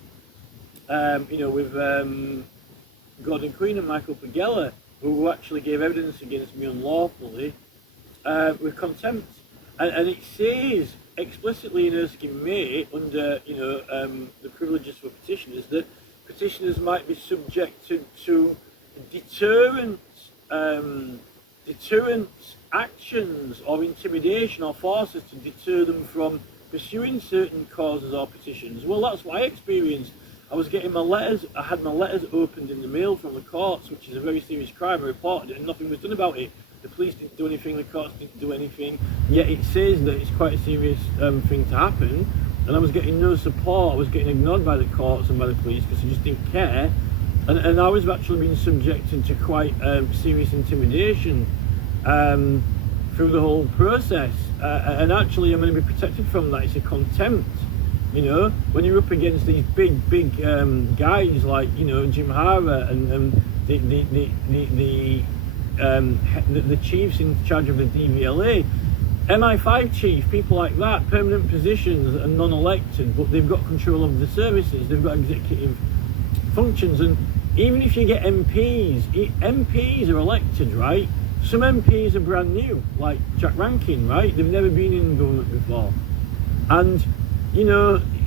with Gordon Queen and Michael Pagella, who actually gave evidence against me unlawfully, with contempt. And it says explicitly in Erskine May, under the privileges for petitioners, that petitioners might be subjected to deterrent actions or intimidation or forces to deter them from pursuing certain causes or petitions. Well, that's what I experienced. I was getting my letters, I had my letters opened in the mail from the courts, which is a very serious crime. I reported it and nothing was done about it. The police didn't do anything, the courts didn't do anything, yet it says that it's quite a serious thing to happen, and I was getting no support. I was getting ignored by the courts and by the police because they just didn't care, and I was actually being subjected to quite serious intimidation through the whole process, and actually I'm going to be protected from that. It's a contempt, when you're up against these big guys like Jim Hara and the chiefs in charge of the DVLA, MI5 chief, people like that, permanent positions and non-elected, but they've got control of the services, they've got executive functions. And even if you get MPs are elected, right? Some MPs are brand new, like Jack Rankin, right? They've never been in government before. And,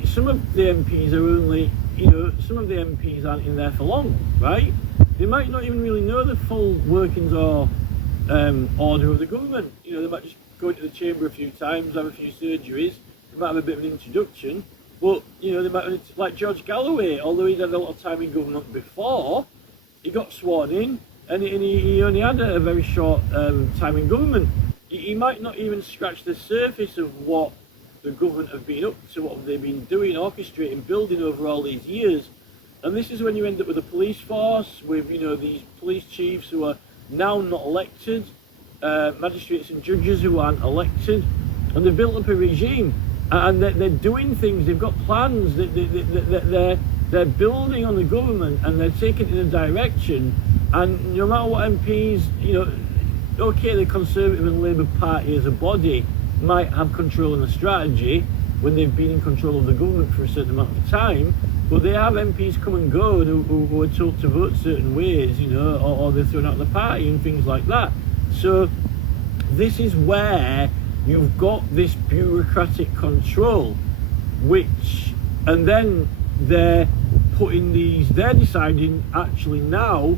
some of the MPs are only, some of the MPs aren't in there for long, right? They might not even really know the full workings or order of the government. They might just go into the chamber a few times, have a few surgeries, they might have a bit of an introduction, but, they might, like George Galloway, although he'd had a lot of time in government before, he got sworn in, and he only had a very short time in government. he might not even scratch the surface of what the government have been up to, what they've been doing, orchestrating, building over all these years. And this is when you end up with a police force, with, you know, these police chiefs who are now not elected, magistrates and judges who aren't elected, and they've built up a regime, and they're doing things, they've got plans, they're building on the government, and they're taking it in a direction, and no matter what MPs, you know, okay, the Conservative and Labour Party as a body might have control of the strategy when they've been in control of the government for a certain amount of time, but they have MPs come and go who are told to vote certain ways, you know, or they're thrown out of the party and things like that. So this is where you've got this bureaucratic control, which, and then they're deciding actually now,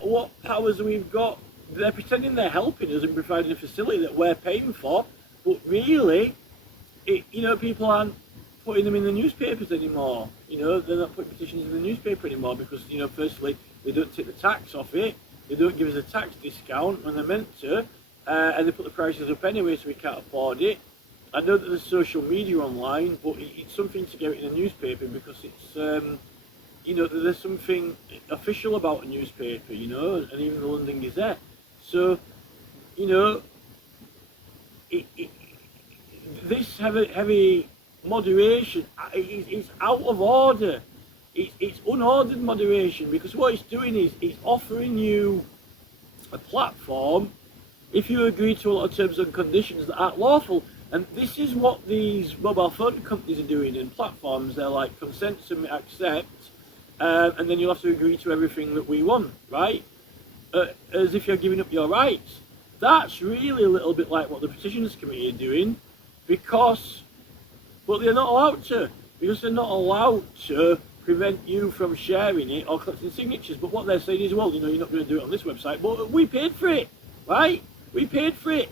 what powers we've got. They're pretending they're helping us and providing a facility that we're paying for, but really, you know, people aren't putting them in the newspapers anymore. You know, they're not putting petitions in the newspaper anymore because, you know, firstly, they don't take the tax off it, they don't give us a tax discount when they're meant to, and they put the prices up anyway, so we can't afford it. I know that there's social media online, but it's something to get it in a newspaper because it's, you know, there's something official about a newspaper, you know, and even the London Gazette. So, you know, this heavy moderation is out of order. It's unordered moderation, because what it's doing is it's offering you a platform if you agree to a lot of terms and conditions that aren't lawful. And this is what these mobile phone companies are doing, and platforms. They're like, consent, submit, accept, and then you'll have to agree to everything that we want, right? As if you're giving up your rights. That's really a little bit like what the Petitions Committee are doing, because, but they're not allowed to, because they're not allowed to prevent you from sharing it or collecting signatures. But what they're saying is, well, you know, you're not going to do it on this website, but we paid for it, right? We paid for it.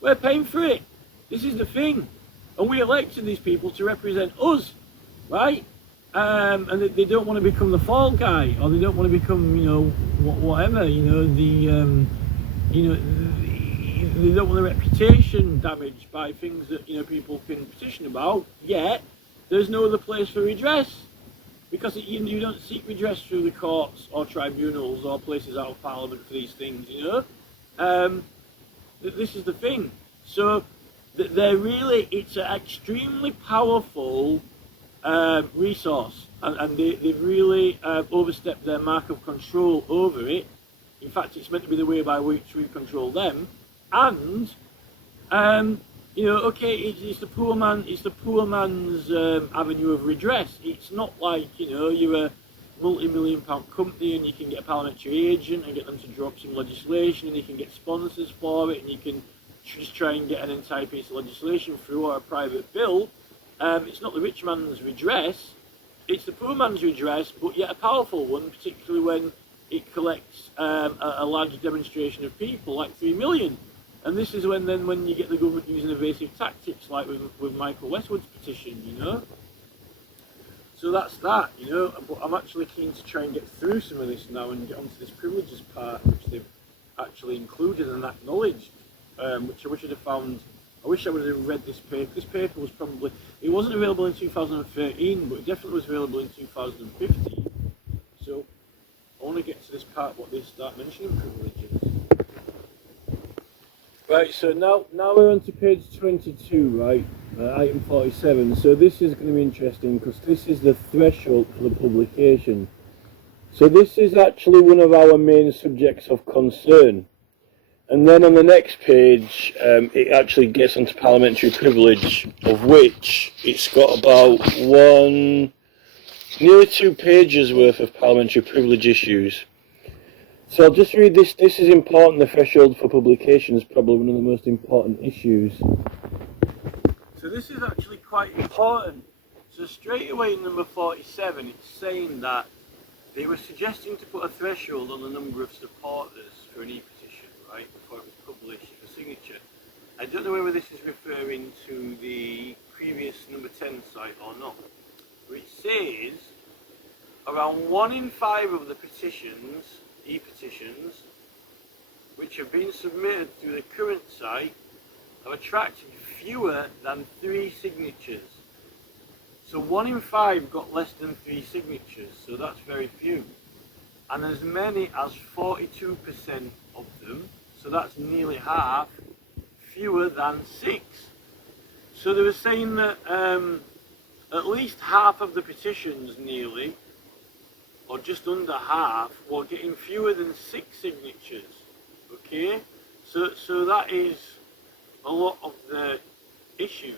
We're paying for it. This is the thing. And we elected these people to represent us, right? And they don't want to become the fall guy, or they don't want to become, you know, whatever, you know, you know, they don't want the reputation damaged by things that, you know, people can petition about. Yet there's no other place for redress, because you don't seek redress through the courts or tribunals or places out of Parliament for these things, you know. This is the thing. So they're really, it's an extremely powerful resource, and they've really overstepped their mark of control over it. In fact, it's meant to be the way by which we control them. And you know, okay, it's the poor man. It's the poor man's avenue of redress. It's not like, you know, you're a multi-million-pound company and you can get a parliamentary agent and get them to draw up some legislation, and you can get sponsors for it, and you can just try and get an entire piece of legislation through, or a private bill. It's not the rich man's redress. It's the poor man's redress, but yet a powerful one, particularly when it collects a large demonstration of people, like 3 million. And this is when you get the government using evasive tactics, like with Michael Westwood's petition, you know. So that's that, you know. But I'm actually keen to try and get through some of this now and get onto this privileges part, which they've actually included and acknowledged, which I wish I'd have found. I wish I would have read this paper. This paper was probably, it wasn't available in 2013, but it definitely was available in 2015. So I want to get to this part what they start mentioning privileges. Right, so now we're on to page 22, right, item 47. So this is going to be interesting, because this is the threshold for the publication. So this is actually one of our main subjects of concern. And then on the next page, it actually gets onto parliamentary privilege, of which it's got about nearly 2 pages worth of parliamentary privilege issues. So I'll just read this. This is important. The threshold for publication is probably one of the most important issues. So this is actually quite important. So straight away in number 47, it's saying that they were suggesting to put a threshold on the number of supporters for an e-petition, right, before it was published for signature. I don't know whether this is referring to the previous number 10 site or not, but it says around 1 in 5 of the petitions, e-petitions, which have been submitted through the current site have attracted fewer than 3 signatures. So 1 in 5 got less than 3 signatures, so that's very few. And as many as 42% of them, so that's nearly half, fewer than 6. So they were saying that at least half of the petitions, nearly, or just under half, were getting fewer than 6 signatures. Okay, so that is a lot of the issues.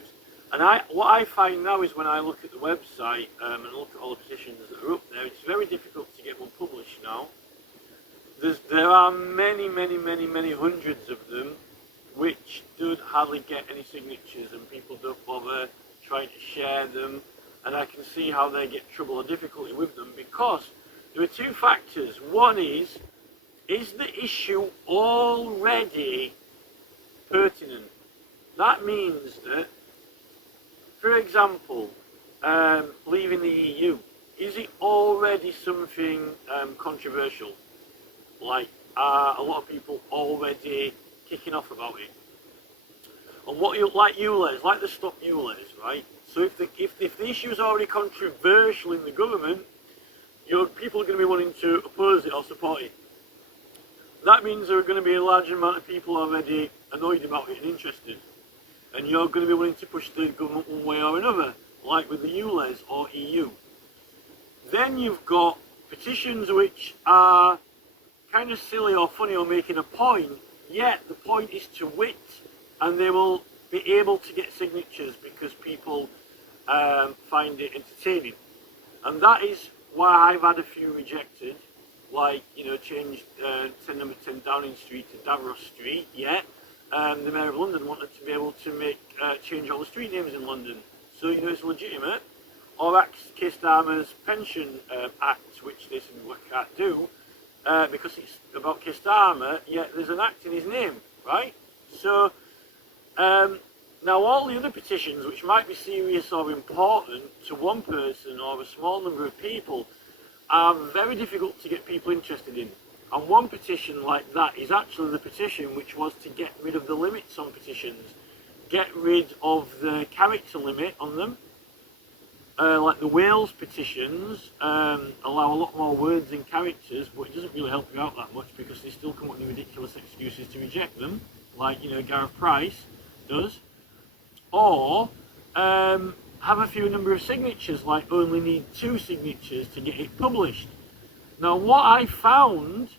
And what I find now is when I look at the website and look at all the petitions that are up there, it's very difficult to get one published now. There are many hundreds of them which don't hardly get any signatures, and people don't bother trying to share them, and I can see how they get trouble or difficulty with them, because there are 2 factors. One is the issue already pertinent? That means that, for example, leaving the EU, is it already something controversial? Like, are a lot of people already kicking off about it? And what you like ULEZ, like the Stop ULEZ, right? So if the issue is already controversial in the government, people are going to be wanting to oppose it or support it. That means there are going to be a large amount of people already annoyed about it and interested. And you're going to be willing to push the government one way or another, like with the ULEZ or EU. Then you've got petitions which are kind of silly or funny or making a point, yet the point is to wit, and they will be able to get signatures because people find it entertaining. And that is why I've had a few rejected, like, change number 10 Downing Street to Davros Street, yet the Mayor of London wanted to be able to change all the street names in London. So, it's legitimate. Or Keir Starmer's Pension Act, which they said we can't do, because it's about Keir Starmer, yet there's an act in his name, right? So, now all the other petitions, which might be serious or important to one person or a small number of people, are very difficult to get people interested in. And one petition like that is actually the petition which was to get rid of the limits on petitions, get rid of the character limit on them. Like the Wales petitions allow a lot more words and characters, but it doesn't really help you out that much because they still come up with ridiculous excuses to reject them, like Gareth Price does. Or have a few number of signatures, like only need 2 signatures to get it published. Now what I found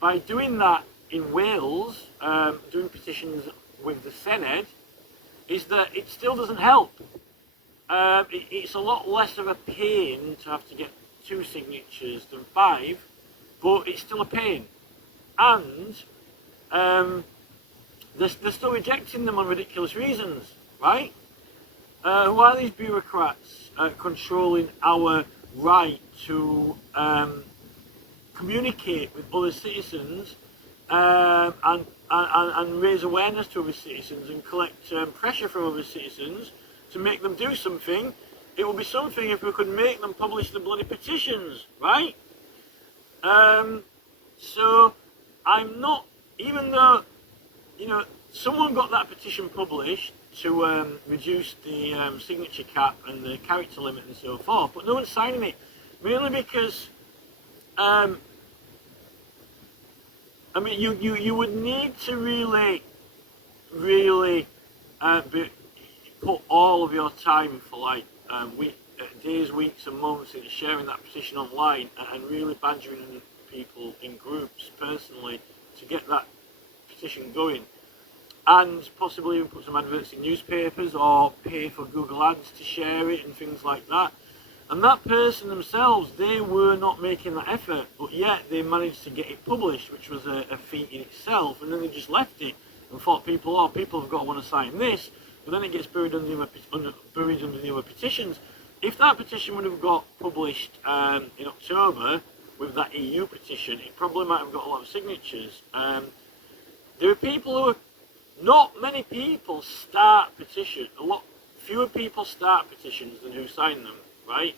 by doing that in Wales, doing petitions with the Senedd, is that it still doesn't help. It's a lot less of a pain to have to get 2 signatures than 5, but it's still a pain. And they're still rejecting them on ridiculous reasons, right? Who are these bureaucrats controlling our right to communicate with other citizens and raise awareness to other citizens and collect pressure from other citizens to make them do something? It would be something if we could make them publish the bloody petitions, right? So I'm not, even though, someone got that petition published to reduce the signature cap and the character limit and so forth, but no one's signing it, mainly because you would need to really put all of your time for like days, weeks and months into sharing that petition online and really badgering people in groups personally to get that petition going, and possibly even put some adverts in newspapers or pay for Google Ads to share it and things like that. And that person themselves, they were not making that effort, but yet they managed to get it published, which was a feat in itself, and then they just left it and thought people have got to want to sign this, but then it gets buried under the other petitions. If that petition would have got published in October with that EU petition, it probably might have got a lot of signatures. There are people who are, not many people start petitions, a lot fewer people start petitions than who sign them, right?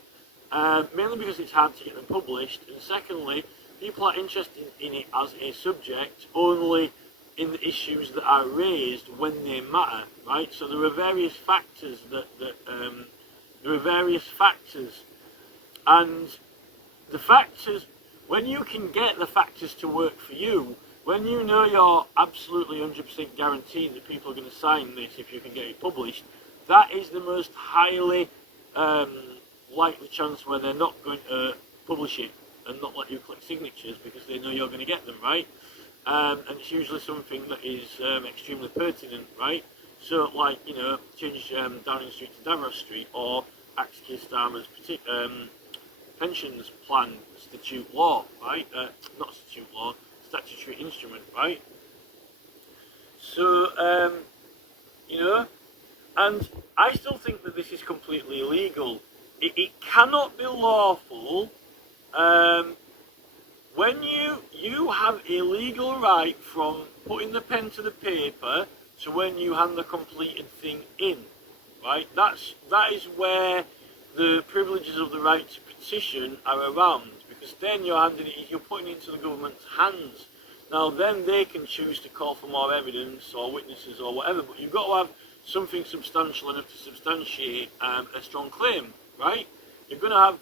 Mainly because it's hard to get them published, and secondly, people are interested in it as a subject only in the issues that are raised when they matter, right? So there are various factors and the factors, when you can get the factors to work for you, when you know you're absolutely 100% guaranteed that people are going to sign this if you can get it published, that is the most highly likely chance where they're not going to publish it and not let you collect signatures because they know you're going to get them, right? And it's usually something that is extremely pertinent, right? So, like, you know, change Downing Street to Davros Street, or Axe Keir Starmer's pensions plan statute law, right? Not statute law, statutory instrument, right? So, you know, and I still think that this is completely illegal. It cannot be lawful when you have a legal right from putting the pen to the paper to when you hand the completed thing in, right? That is where the privileges of the right to petition are around, because then you're putting it into the government's hands. Now then they can choose to call for more evidence or witnesses or whatever, but you've got to have something substantial enough to substantiate a strong claim, right? You're going to have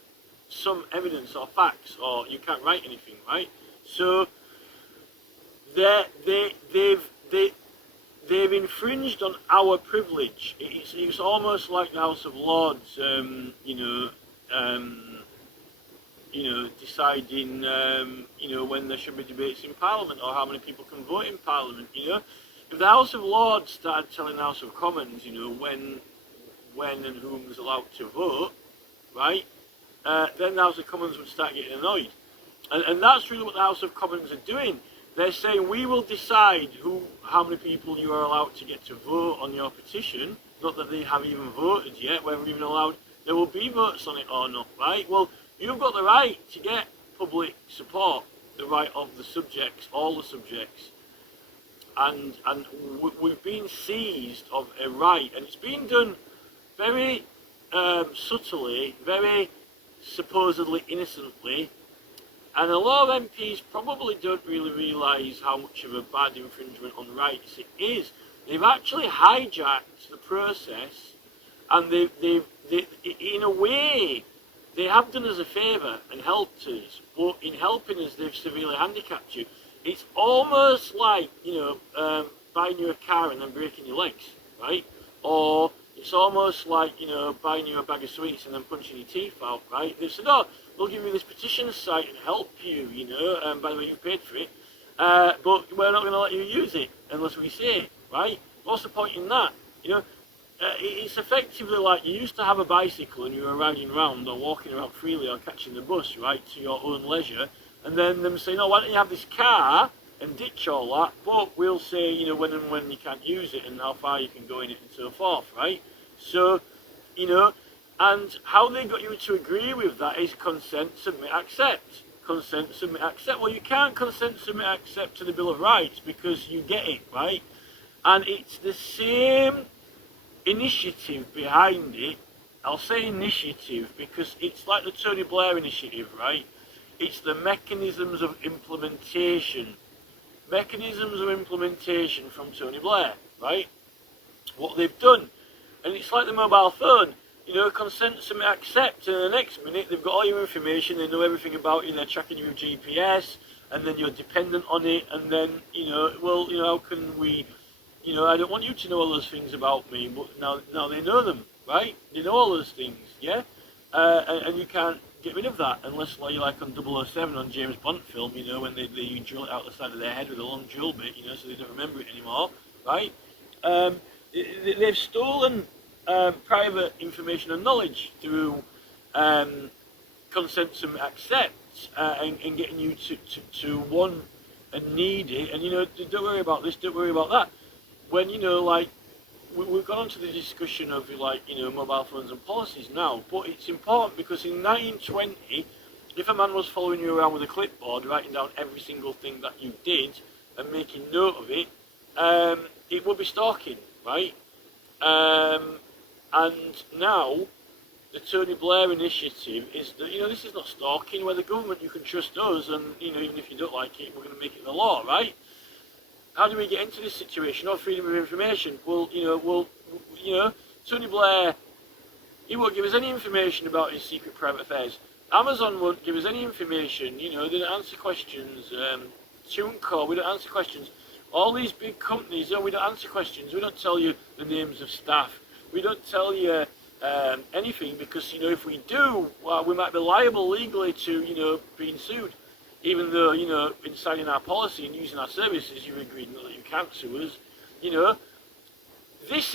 some evidence or facts, or you can't write anything, right? So they've infringed on our privilege. It's almost like the House of Lords, deciding, when there should be debates in Parliament or how many people can vote in Parliament. You know, if the House of Lords started telling the House of Commons, when and whom was allowed to vote, right? Then the House of Commons would start getting annoyed. And that's really what the House of Commons are doing. They're saying, we will decide how many people you are allowed to get to vote on your petition. Not that they have even voted yet, whether even allowed, there will be votes on it or not, right? Well, you've got the right to get public support, the right of the subjects, all the subjects. And we've been seized of a right, and it's been done very subtly, very supposedly innocently, and a lot of MPs probably don't really realise how much of a bad infringement on rights it is. They've actually hijacked the process, and they in a way, they have done us a favour and helped us, but in helping us, they've severely handicapped you. It's almost like, buying you a car and then breaking your legs, right? Or it's almost like, buying you a bag of sweets and then punching your teeth out, right? They've said, oh, we'll give you this petition site and help you, by the way, you paid for it, but we're not going to let you use it unless we say it, right? What's the point in that? It's effectively like you used to have a bicycle and you were riding around or walking around freely or catching the bus, right, to your own leisure, and then them saying, oh, why don't you have this car and ditch all that, but we'll say, when and when you can't use it and how far you can go in it and so forth, right? So, and how they got you to agree with that is consent, submit, accept. Consent, submit, accept. Well, you can't consent, submit, accept to the Bill of Rights because you get it, right? And it's the same initiative behind it. I'll say initiative because it's like the Tony Blair initiative, right? It's the mechanisms of implementation. Mechanisms of implementation from Tony Blair, right? What they've done. And it's like the mobile phone. Consent, submit, accept, and the next minute they've got all your information, they know everything about you, they're tracking you with GPS, and then you're dependent on it, and then, how can we, I don't want you to know all those things about me, but now they know them, right? They know all those things, yeah? And you can't get rid of that, unless you're like on 007 on James Bond film, when they drill it out the side of their head with a long drill bit, so they don't remember it anymore, right? They've stolen private information and knowledge through consent, submit, accept, and getting you to want and need it, and don't worry about this, don't worry about that. When we've gone on to the discussion of mobile phones and policies now, but it's important because in 1920, if a man was following you around with a clipboard, writing down every single thing that you did and making note of it, it would be stalking, right? And now the Tony Blair initiative is that, this is not stalking. We're the government, you can trust us, and, even if you don't like it, we're going to make it the law, right? How do we get into this situation? No freedom of information. Well, Tony Blair, he won't give us any information about his secret private affairs. Amazon won't give us any information, they don't answer questions. TuneCore, we don't answer questions. All these big companies, we don't answer questions. We don't tell you the names of staff. We don't tell you anything because, if we do, well, we might be liable legally to, being sued. Even though, in signing our policy and using our services, you've agreed that you can't sue us. This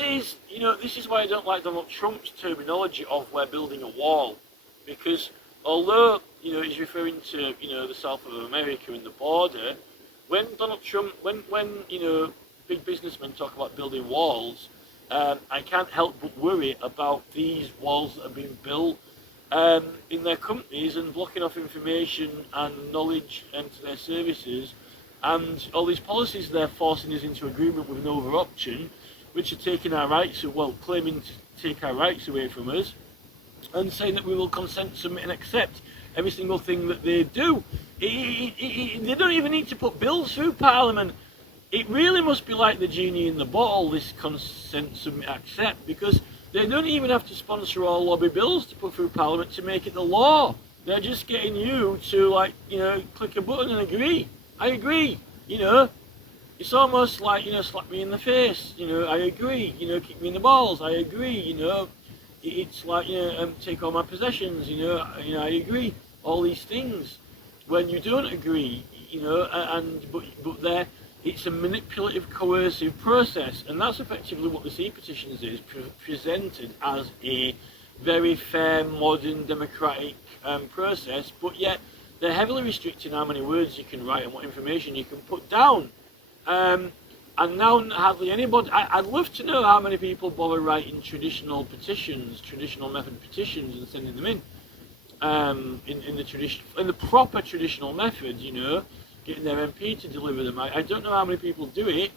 is why I don't like Donald Trump's terminology of we're building a wall. Because although, he's referring to, the south of America and the border, when Donald Trump, when big businessmen talk about building walls, I can't help but worry about these walls that are being built in their companies and blocking off information and knowledge into their services, and all these policies they're forcing us into agreement with an over option, which are taking our rights, claiming to take our rights away from us, and saying that we will consent, submit and accept every single thing that they do. They don't even need to put bills through Parliament. It really must be like the genie in the bottle, this consent, submit, accept, because they don't even have to sponsor or lobby bills to put through Parliament to make it the law. They're just getting you to, click a button and agree. I agree, It's almost like, slap me in the face, I agree, kick me in the balls, I agree, It's like, take all my possessions, I agree. All these things. When you don't agree, but it's a manipulative, coercive process, and that's effectively what this e-petitions is, presented as a very fair, modern, democratic process, but yet they're heavily restricting how many words you can write and what information you can put down. And now hardly anybody, I'd love to know how many people bother writing traditional petitions, traditional method petitions, and sending them in the proper traditional method, getting their MP to deliver them. I don't know how many people do it.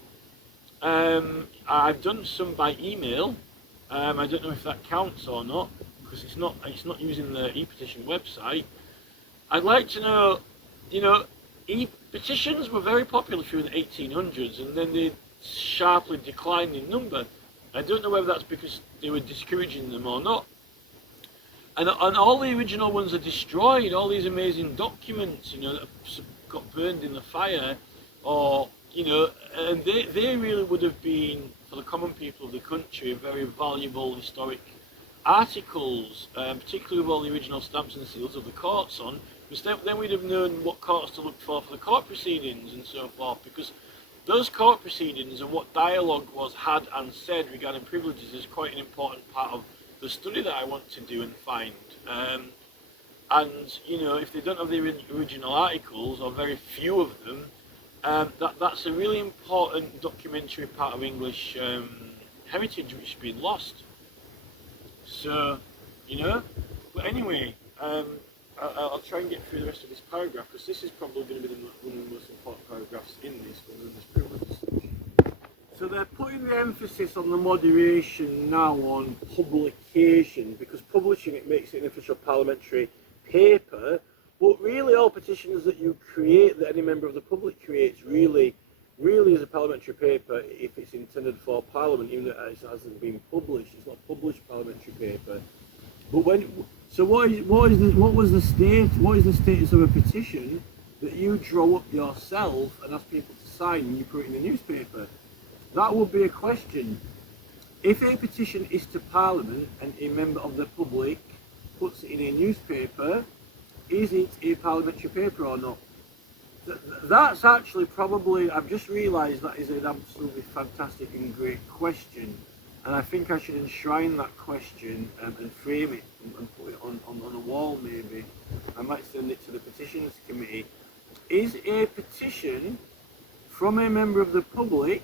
I've done some by email. I don't know if that counts or not, because it's not using the e-petition website. I'd like to know, e-petitions were very popular through the 1800s, and then they sharply declined in number. I don't know whether that's because they were discouraging them or not. And all the original ones are destroyed, all these amazing documents, that got burned in the fire, or, and they really would have been, for the common people of the country, very valuable historic articles, particularly with all the original stamps and seals of the courts on, because then we'd have known what courts to look for the court proceedings and so forth, because those court proceedings and what dialogue was had and said regarding privileges is quite an important part of the study that I want to do and find. And if they don't have the original articles, or very few of them, that's a really important documentary part of English heritage which is being lost. So, but anyway, I'll try and get through the rest of this paragraph, because this is probably going to be one of the most important paragraphs in this, privileges. So they're putting the emphasis on the moderation now on publication, because publishing it makes it an official parliamentary paper, but really all petitions that you create, that any member of the public creates, really is a parliamentary paper if it's intended for Parliament, even though it hasn't been published. It's not published parliamentary paper. But what is the status of a petition that you draw up yourself and ask people to sign and you put it in the newspaper? That would be a question. If a petition is to Parliament and a member of the public puts it in a newspaper, is it a parliamentary paper or not? That's actually probably, I've just realised that is an absolutely fantastic and great question, and I think I should enshrine that question and frame it and put it on a wall maybe. I might send it to the Petitions Committee. Is a petition from a member of the public,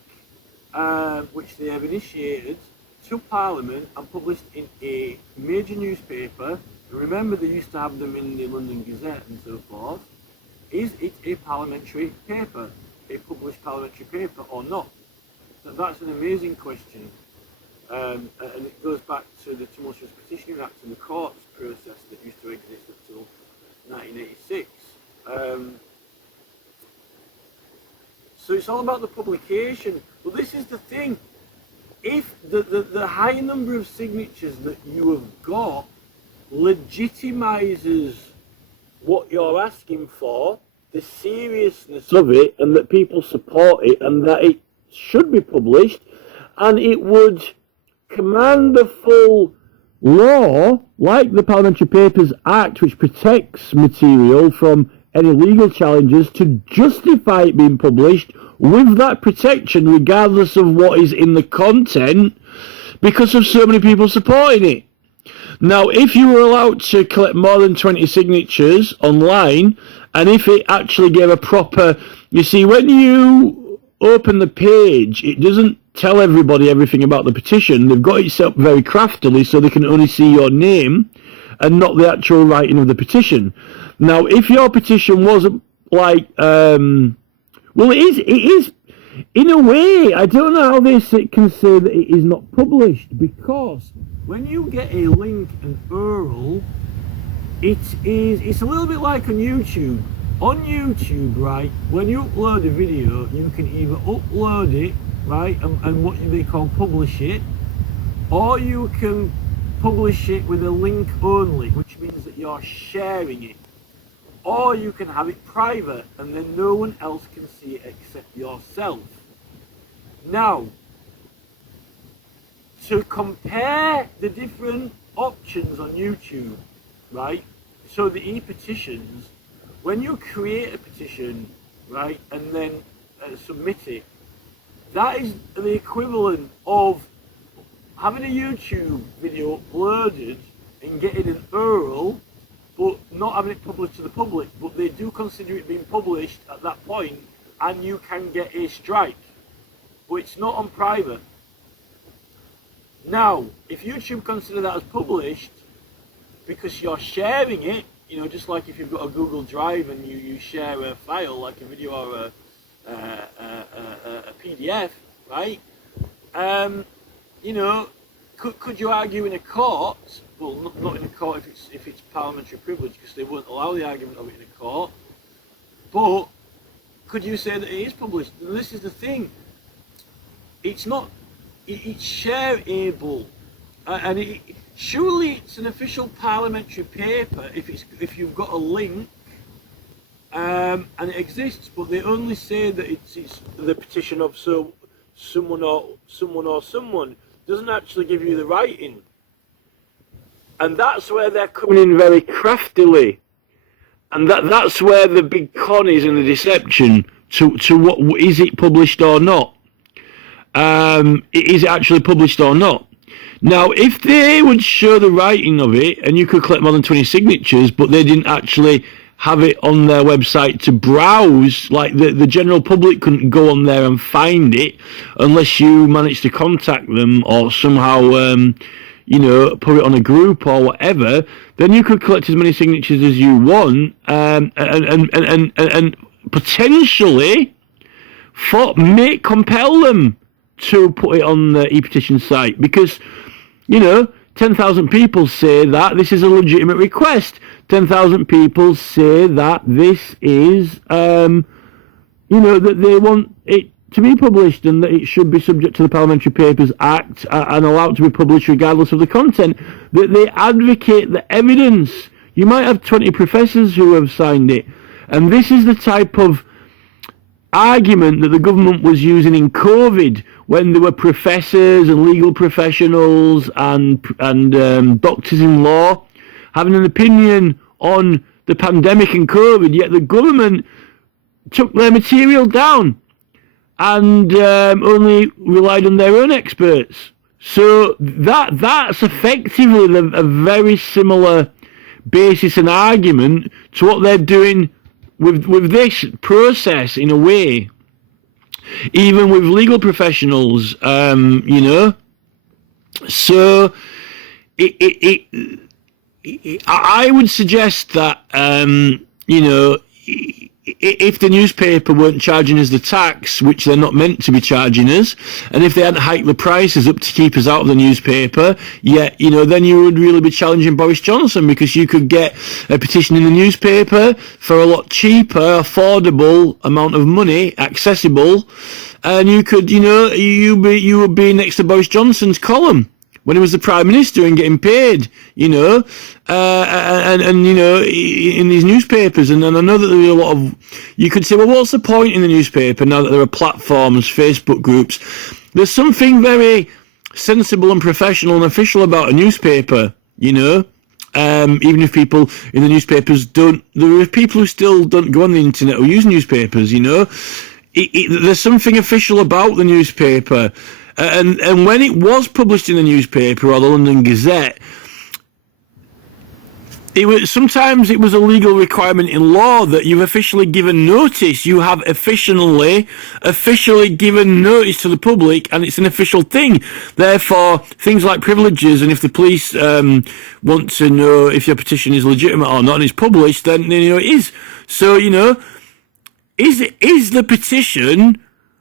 which they have initiated, to Parliament and published in a major newspaper, remember they used to have them in the London Gazette and so forth, is it a parliamentary paper, a published parliamentary paper or not? That's an amazing question. And it goes back to the Tumultuous Petitioning Act and the courts process that used to exist until 1986. So it's all about the publication. But this is the thing. If the high number of signatures that you have got legitimizes what you're asking for, the seriousness of it, and that people support it, and that it should be published, and it would command the full law, like the Parliamentary Papers Act, which protects material from any legal challenges, to justify it being published with that protection, regardless of what is in the content, because of so many people supporting it. Now, if you were allowed to collect more than 20 signatures online, and if it actually gave a proper... You see, when you open the page, it doesn't tell everybody everything about the petition. They've got it set up very craftily so they can only see your name and not the actual writing of the petition. Now, if your petition wasn't like... well, it is... In a way, I don't know how they can say that it is not published, because when you get a link, an URL, it's a little bit like on YouTube. On YouTube, right, when you upload a video, you can either upload it, right, and what they call publish it, or you can publish it with a link only, which means that you're sharing it. Or you can have it private, and then no one else can see it except yourself. Now, to compare the different options on YouTube, right, so the e-petitions, when you create a petition, right, and then submit it, that is the equivalent of having a YouTube video uploaded and getting an URL, but not having it published to the public. But they do consider it being published at that point, and you can get a strike. But it's not on private. Now, if YouTube consider that as published, because you're sharing it, you know, just like if you've got a Google Drive and you share a file, like a video or a PDF, right? You know, could you argue in a court? Well, not in a court if it's parliamentary privilege, because they won't allow the argument of it in a court. But could you say that it is published? And this is the thing. It's not. It's shareable, and surely it's an official parliamentary paper if you've got a link, and it exists. But they only say that it's the petition of someone doesn't actually give you the writing. And that's where they're coming in very craftily. And that's where the big con is in the deception to what is it published or not. Is it actually published or not? Now, if they would show the writing of it and you could collect more than 20 signatures, but they didn't actually have it on their website to browse, like the general public couldn't go on there and find it unless you managed to contact them or somehow you know, put it on a group or whatever, then you could collect as many signatures as you want, and potentially compel them to put it on the e-petition site, because, you know, 10,000 people say that this is a legitimate request. 10,000 people say that this is, you know, that they want it to be published and that it should be subject to the Parliamentary Papers Act and allowed to be published regardless of the content. That they advocate the evidence. You might have 20 professors who have signed it. And this is the type of argument that the government was using in COVID, when there were professors and legal professionals and doctors in law having an opinion on the pandemic and COVID, yet the government took their material down and only relied on their own experts. So that's effectively a very similar basis and argument to what they're doing with this process, in a way. Even with legal professionals, you know. So I would suggest that, you know, if the newspaper weren't charging us the tax, which they're not meant to be charging us, and if they hadn't hiked the prices up to keep us out of the newspaper, then you would really be challenging Boris Johnson, because you could get a petition in the newspaper for a lot cheaper, affordable amount of money, accessible, and you could, you would be next to Boris Johnson's column when he was the Prime Minister and getting paid, in these newspapers. And I know that there are a lot of, you could say, well, what's the point in the newspaper now that there are platforms, Facebook groups? There's something very sensible and professional and official about a newspaper, even if people in the newspapers don't, there are people who still don't go on the internet or use newspapers, there's something official about the newspaper. And when it was published in the newspaper or the London Gazette, sometimes it was a legal requirement in law that you've officially given notice. You have officially given notice to the public, and it's an official thing. Therefore, things like privileges, and if the police want to know if your petition is legitimate or not, and it's published, then it is. So is the petition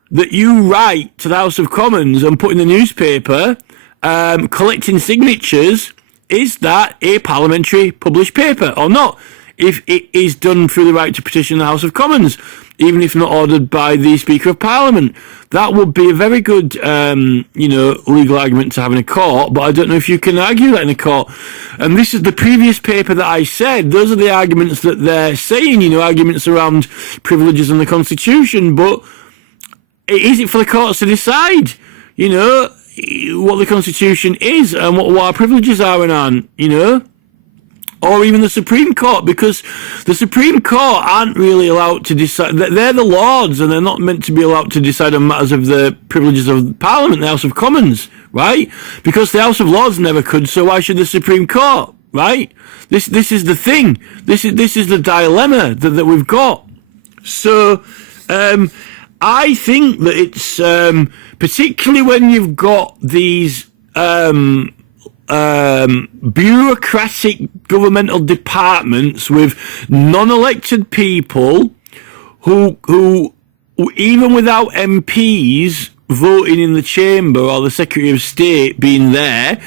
that you write to the House of Commons and put in the newspaper, collecting signatures, is that a parliamentary published paper or not? If it is done through the right to petition the House of Commons, even if not ordered by the Speaker of Parliament, that would be a very good, legal argument to have in a court, but I don't know if you can argue that in a court. And this is the previous paper that I said. Those are the arguments that they're saying, arguments around privileges and the Constitution, but is it for the courts to decide, what the Constitution is and what our privileges are and aren't, or even the Supreme Court, because the Supreme Court aren't really allowed to decide. They're the Lords, and they're not meant to be allowed to decide on matters of the privileges of Parliament, the House of Commons, right? Because the House of Lords never could, so why should the Supreme Court, right? This is the thing. This is the dilemma that we've got. So, I think that it's particularly when you've got these bureaucratic governmental departments with non-elected people who even without MPs voting in the chamber or the Secretary of State being there,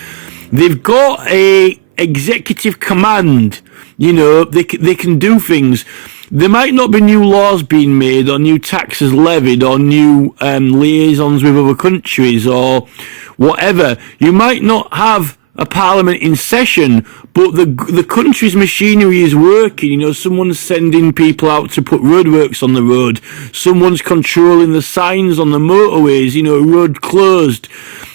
they've got a executive command. They can do things. There might not be new laws being made or new taxes levied or new liaisons with other countries or whatever. You might not have a parliament in session, but the country's machinery is working. Someone's sending people out to put roadworks on the road. Someone's controlling the signs on the motorways, road closed.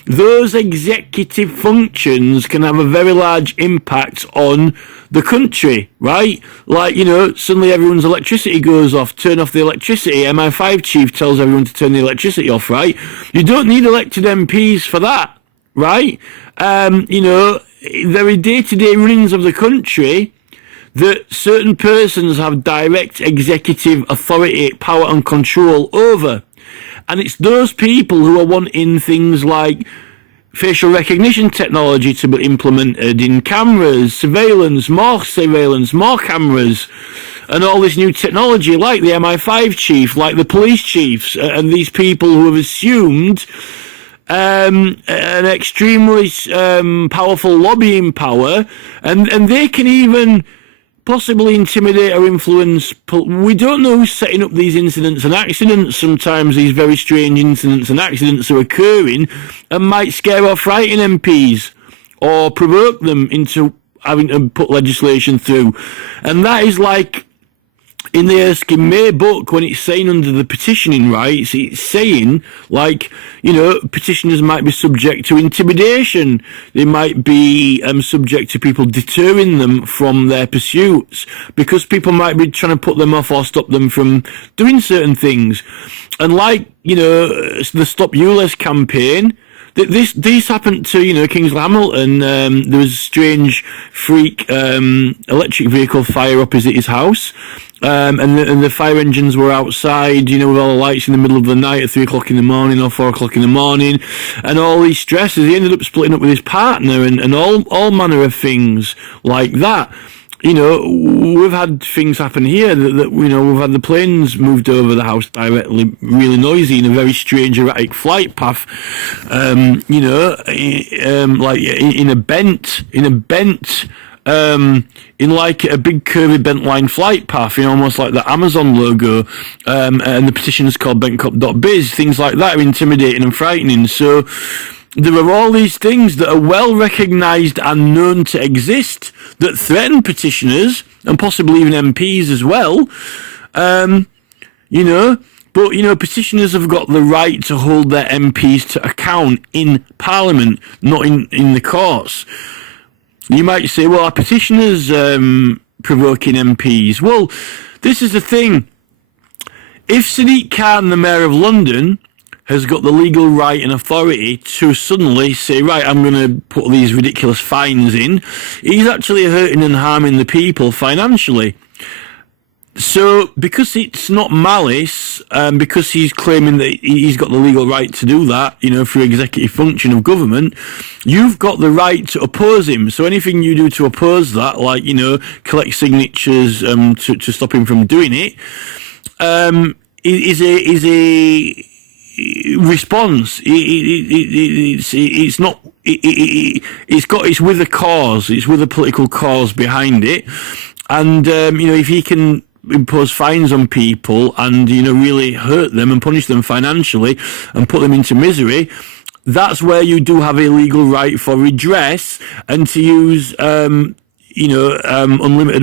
Those executive functions can have a very large impact on the country, right? Like, suddenly everyone's electricity goes off, turn off the electricity. MI5 chief tells everyone to turn the electricity off, right? You don't need elected MPs for that, right? There are day-to-day runnings of the country that certain persons have direct executive authority, power and control over. And it's those people who are wanting things like facial recognition technology to be implemented in cameras, surveillance, more cameras, and all this new technology, like the MI5 chief, like the police chiefs, and these people who have assumed an extremely powerful lobbying power, and they can even possibly intimidate or influence. We don't know who's setting up these incidents and accidents. Sometimes these very strange incidents and accidents are occurring and might scare or frighten MPs or provoke them into having to put legislation through. And that is like in the Erskine May book, when it's saying under the petitioning rights, it's saying, like, petitioners might be subject to intimidation. They might be subject to people deterring them from their pursuits because people might be trying to put them off or stop them from doing certain things. And like, the Stop ULEZ campaign, this happened to, Kingsley Hamilton. There was a strange freak electric vehicle fire opposite his house. And the fire engines were outside, with all the lights in the middle of the night at 3 o'clock in the morning or 4 o'clock in the morning, and all these stresses. He ended up splitting up with his partner and all manner of things like that. we've had things happen here that we've had the planes moved over the house directly, really noisy in a very strange erratic flight path. Like in a bent, in like a big curvy bent line flight path, almost like the Amazon logo, and the petition is called bentcop.biz. Things like that are intimidating and frightening. So there are all these things that are well recognised and known to exist that threaten petitioners and possibly even MPs as well. But petitioners have got the right to hold their MPs to account in Parliament, not in the courts. You might say, well, are petitioners provoking MPs? Well, this is the thing. If Sadiq Khan, the Mayor of London, has got the legal right and authority to suddenly say, right, I'm going to put these ridiculous fines in, he's actually hurting and harming the people financially. So, because it's not malice, because he's claiming that he's got the legal right to do that, through executive function of government, you've got the right to oppose him. So anything you do to oppose that, like, collect signatures to stop him from doing it, is a response. It's not. It's with a cause. It's with a political cause behind it, and if he can impose fines on people and really hurt them and punish them financially and put them into misery, that's where you do have a legal right for redress and to use unlimited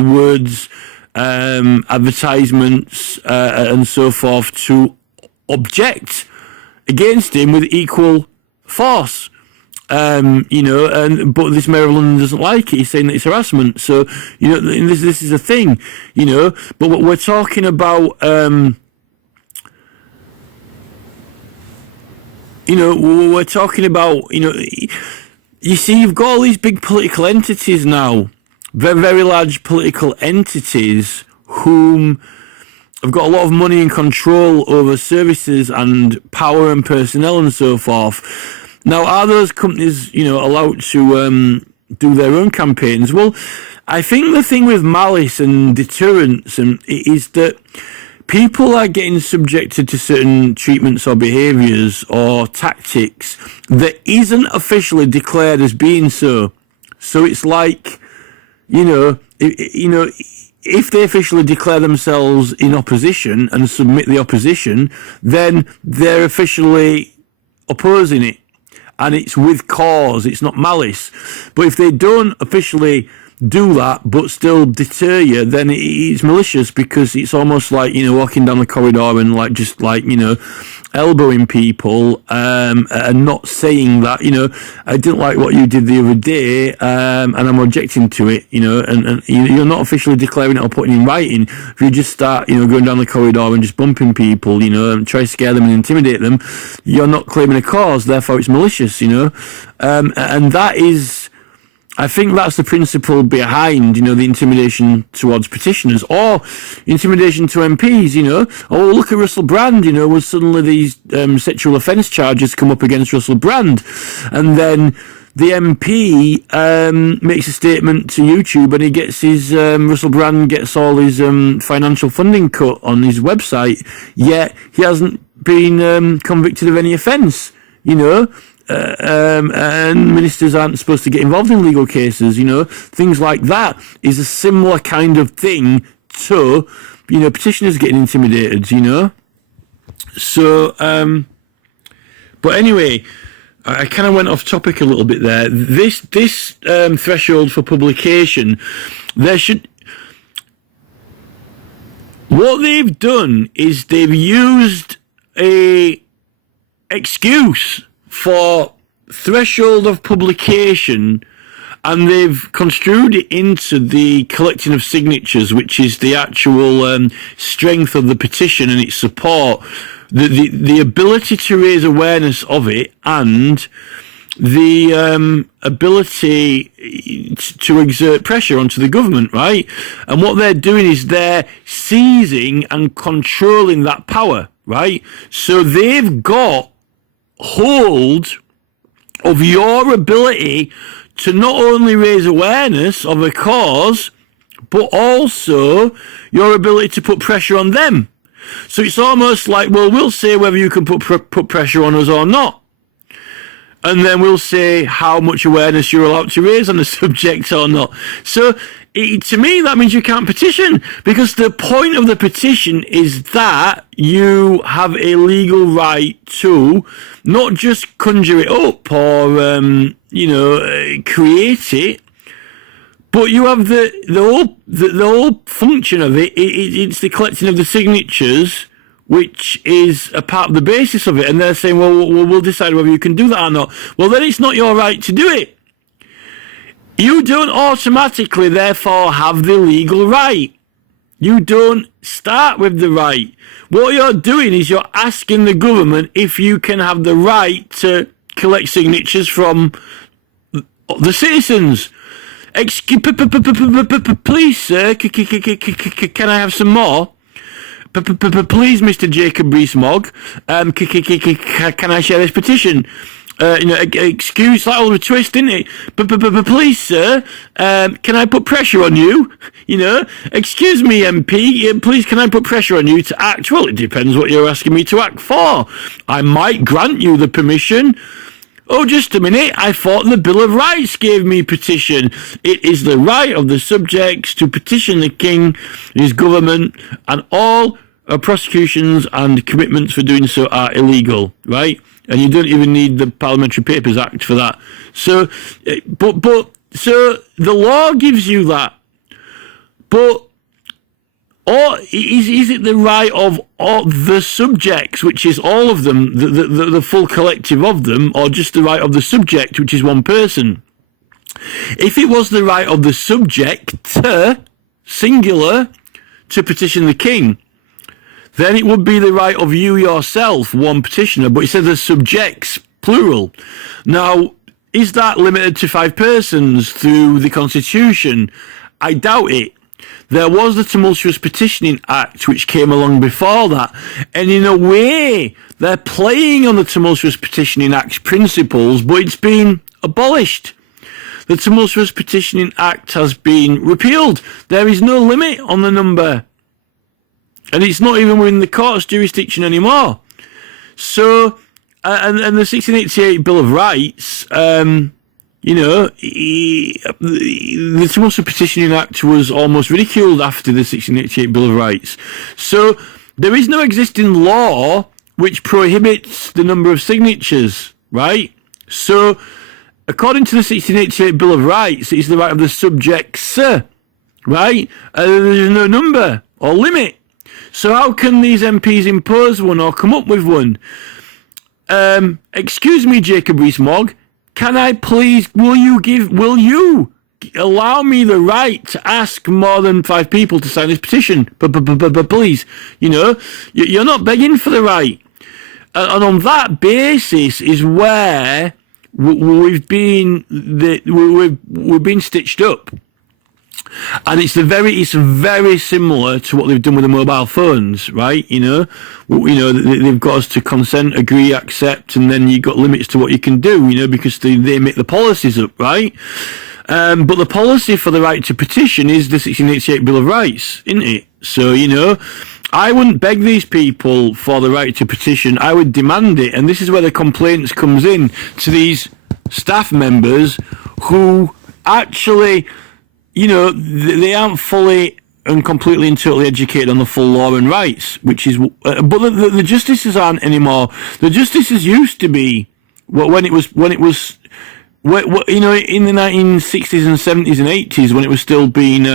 words, advertisements, and so forth to object against him with equal force. But this Mayor of London doesn't like it. He's saying that it's harassment. So, this is a thing, But what we're talking about, we're talking about, you see, you've got all these big political entities now, very, very large political entities whom have got a lot of money and control over services and power and personnel and so forth. Now, are those companies, allowed to do their own campaigns? Well, I think the thing with malice and deterrence is that people are getting subjected to certain treatments or behaviours or tactics that isn't officially declared as being so. So it's like, if they officially declare themselves in opposition and submit the opposition, then they're officially opposing it. And it's with cause, it's not malice. But if they don't officially do that but still deter you, then it's malicious, because it's almost like, walking down the corridor and elbowing people and not saying that, I didn't like what you did the other day, and I'm objecting to it, and you're not officially declaring it or putting it in writing. If you just start, going down the corridor and just bumping people, and try to scare them and intimidate them, you're not claiming a cause, therefore it's malicious, and that is, I think that's the principle behind, the intimidation towards petitioners, or intimidation to MPs, Oh, look at Russell Brand, was suddenly these sexual offence charges come up against Russell Brand, and then the MP makes a statement to YouTube, and he gets his, Russell Brand gets all his financial funding cut on his website, yet he hasn't been convicted of any offence, and ministers aren't supposed to get involved in legal cases, things like that is a similar kind of thing to, petitioners getting intimidated, So, but anyway, I kind of went off topic a little bit there. This threshold for publication, what they've done is they've used a excuse for threshold of publication, and they've construed it into the collecting of signatures, which is the actual strength of the petition and its support, the ability to raise awareness of it, and the ability to exert pressure onto the government, right? And what they're doing is they're seizing and controlling that power, right? So they've got hold of your ability to not only raise awareness of a cause, but also your ability to put pressure on them. So it's almost like, well, we'll say whether you can put pressure on us or not. And then we'll say how much awareness you're allowed to raise on the subject or not. So to me, that means you can't petition, because the point of the petition is that you have a legal right to not just conjure it up or, create it, but you have the whole function of it. It's the collecting of the signatures, which is a part of the basis of it. And they're saying, well, we'll decide whether you can do that or not. Well, then it's not your right to do it. You don't automatically, therefore, have the legal right. You don't start with the right. What you're doing is you're asking the government if you can have the right to collect signatures from the citizens. Please, sir, can I have some more? Please, Mr. Jacob Rees-Mogg, can I share this petition? Excuse, that was a twist, didn't it? Please, sir, can I put pressure on you? Excuse me, MP, please, can I put pressure on you to act? Well, it depends what you're asking me to act for. I might grant you the permission. Oh, just a minute, I thought the Bill of Rights gave me petition. It is the right of the subjects to petition the King, his government, and all prosecutions and commitments for doing so are illegal, right? And you don't even need the Parliamentary Papers Act for that. So, so the law gives you that. But, or is it the right of all the subjects, which is all of them, the full collective of them, or just the right of the subject, which is one person? If it was the right of the subject, singular, to petition the King, then it would be the right of you yourself, one petitioner, but it says the subjects, plural. Now, is that limited to 5 persons through the Constitution? I doubt it. There was the Tumultuous Petitioning Act, which came along before that, and in a way, they're playing on the Tumultuous Petitioning Act's principles, but it's been abolished. The Tumultuous Petitioning Act has been repealed. There is no limit on the number. And it's not even within the court's jurisdiction anymore. So, and the 1688 Bill of Rights, the Tumultuous Petitioning Act was almost ridiculed after the 1688 Bill of Rights. So, there is no existing law which prohibits the number of signatures, right? So, according to the 1688 Bill of Rights, it's the right of the subjects, right? There's no number or limit. So how can these MPs impose one or come up with one? Excuse me, Jacob Rees-Mogg, can I please, will you allow me the right to ask more than 5 people to sign this petition? Please, you're not begging for the right. And on that basis is where we've been stitched up. And it's very similar to what they've done with the mobile phones, right? They've got us to consent, agree, accept, and then you've got limits to what you can do, because they make the policies up, right? But the policy for the right to petition is the 1688 Bill of Rights, isn't it? So, I wouldn't beg these people for the right to petition. I would demand it. And this is where the complaints comes in to these staff members who actually, they aren't fully and completely and totally educated on the full law and rights, which is, but the justices aren't anymore. The justices used to be, when it was in the 1960s and 70s and 80s, when it was still being,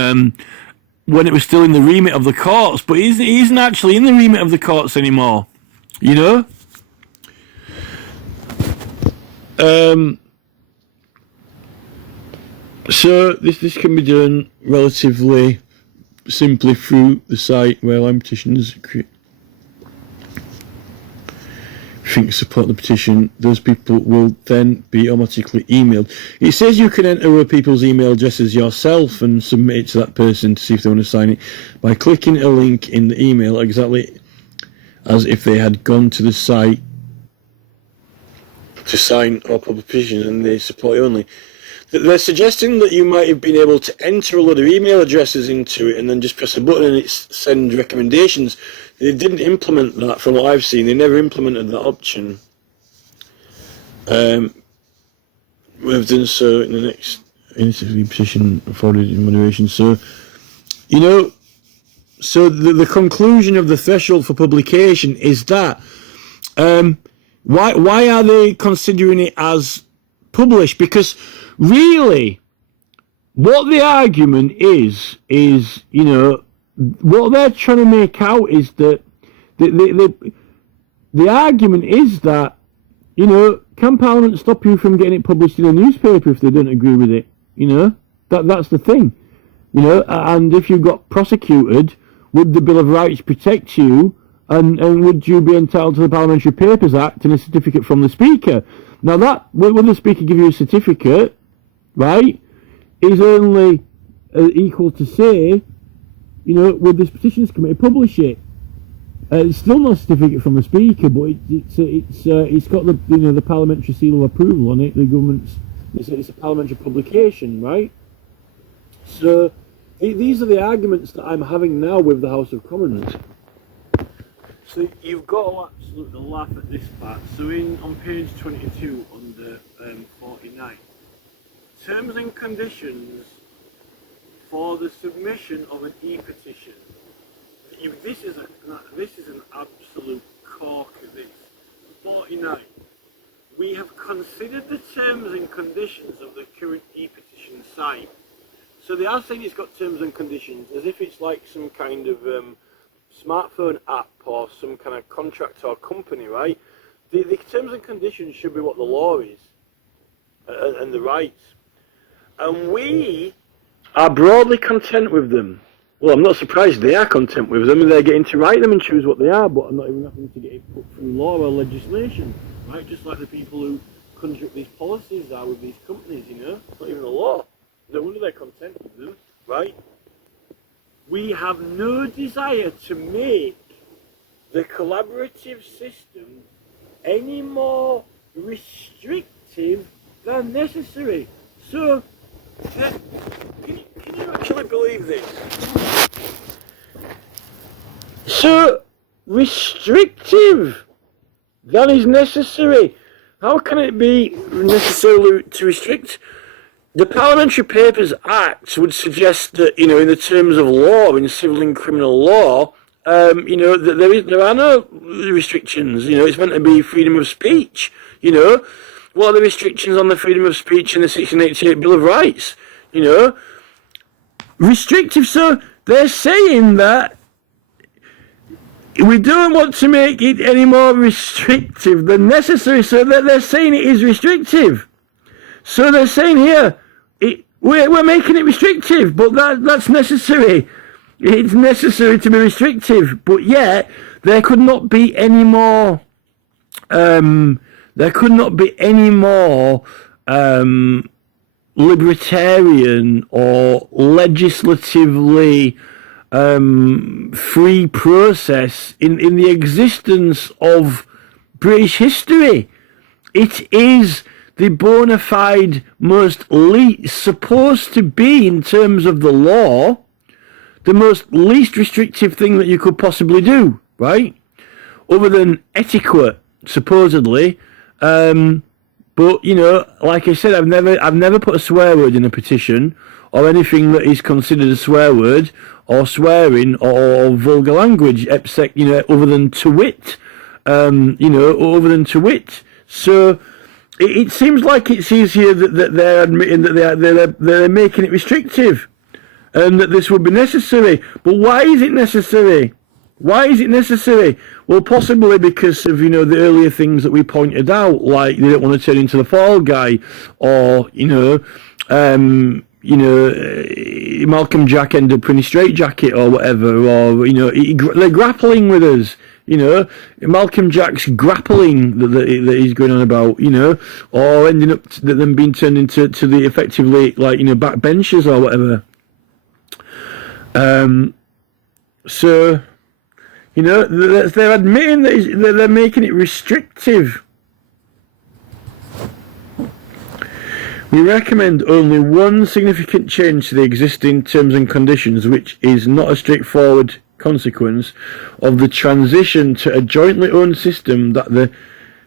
when it was still in the remit of the courts, but it isn't actually in the remit of the courts anymore, So this can be done relatively simply through the site where line petitions support the petition. Those people will then be automatically emailed. It says you can enter people's email addresses yourself and submit it to that person to see if they want to sign it by clicking a link in the email, exactly as if they had gone to the site to sign or publish petition and they support it only. They're suggesting that you might have been able to enter a lot of email addresses into it and then just press a button and it sends recommendations. They didn't implement that from what I've seen. They never implemented that option. We've done so in the next petition forwarded in moderation. So, you know, so the conclusion of the threshold for publication is that why are they considering it as published? Because really, what the argument is, you know, what they're trying to make out is that the argument is that, you know, can Parliament stop you from getting it published in a newspaper if they don't agree with it? You know, that's the thing. You know, and if you got prosecuted, would the Bill of Rights protect you? And would you be entitled to the Parliamentary Papers Act and a certificate from the Speaker? Now that, when the Speaker give you a certificate, right, is only equal to say, you know, would this Petitions Committee publish it? It's still not a certificate from the Speaker, but it's got the, you know, the parliamentary seal of approval on it. The government's, it's a parliamentary publication, right? So these are the arguments that I'm having now with the House of Commons. So you've got to absolutely laugh at this part. So on page 22 under 49, terms and conditions for the submission of an e-petition. This is an absolute cork of this. 49. We have considered the terms and conditions of the current e-petition site. So they are saying it's got terms and conditions as if it's like some kind of smartphone app or some kind of contract or company, right? The terms and conditions should be what the law is and the rights. And we are broadly content with them. Well, I'm not surprised they are content with them and they're getting to write them and choose what they are, but I'm not even having to get it put through law or legislation, right? Just like the people who construct these policies are with these companies, you know? It's not even a law. No wonder they're content with them, right? We have no desire to make the collaborative system any more restrictive than necessary. So, can you actually believe this? So restrictive than is necessary. How can it be necessary to restrict? The Parliamentary Papers Act would suggest that, you know, in the terms of law, in civil and criminal law, you know, that there are no restrictions. You know, it's meant to be freedom of speech. You know, what are the restrictions on the freedom of speech in the 1688 Bill of Rights? You know, restrictive. So they're saying that we don't want to make it any more restrictive than necessary. So that they're saying it is restrictive. So they're saying here, we're making it restrictive, but that's necessary. It's necessary to be restrictive, but yet there could not be any more. There could not be any more libertarian or legislatively free process in the existence of British history. It is the bona fide most supposed to be, in terms of the law, the most least restrictive thing that you could possibly do, right? Other than etiquette, supposedly. But you know, like I said, I've never put a swear word in a petition or anything that is considered a swear word or swearing or vulgar language, except, you know, other than to wit, you know, other than to wit. So it seems like it says here that they're admitting that they're making it restrictive, and that this would be necessary. But why is it necessary? Why is it necessary? Well, possibly because of, you know, the earlier things that we pointed out, like they don't want to turn into the fall guy, or Malcolm Jack end up in a straitjacket or whatever, or, you know, they're grappling with us. You know, Malcolm Jack's grappling that he's going on about, you know, or ending up them being turned into the effectively, like, you know, backbenchers or whatever. So, you know, they're admitting that they're making it restrictive. We recommend only one significant change to the existing terms and conditions, which is not a straightforward consequence of the transition to a jointly owned system, that the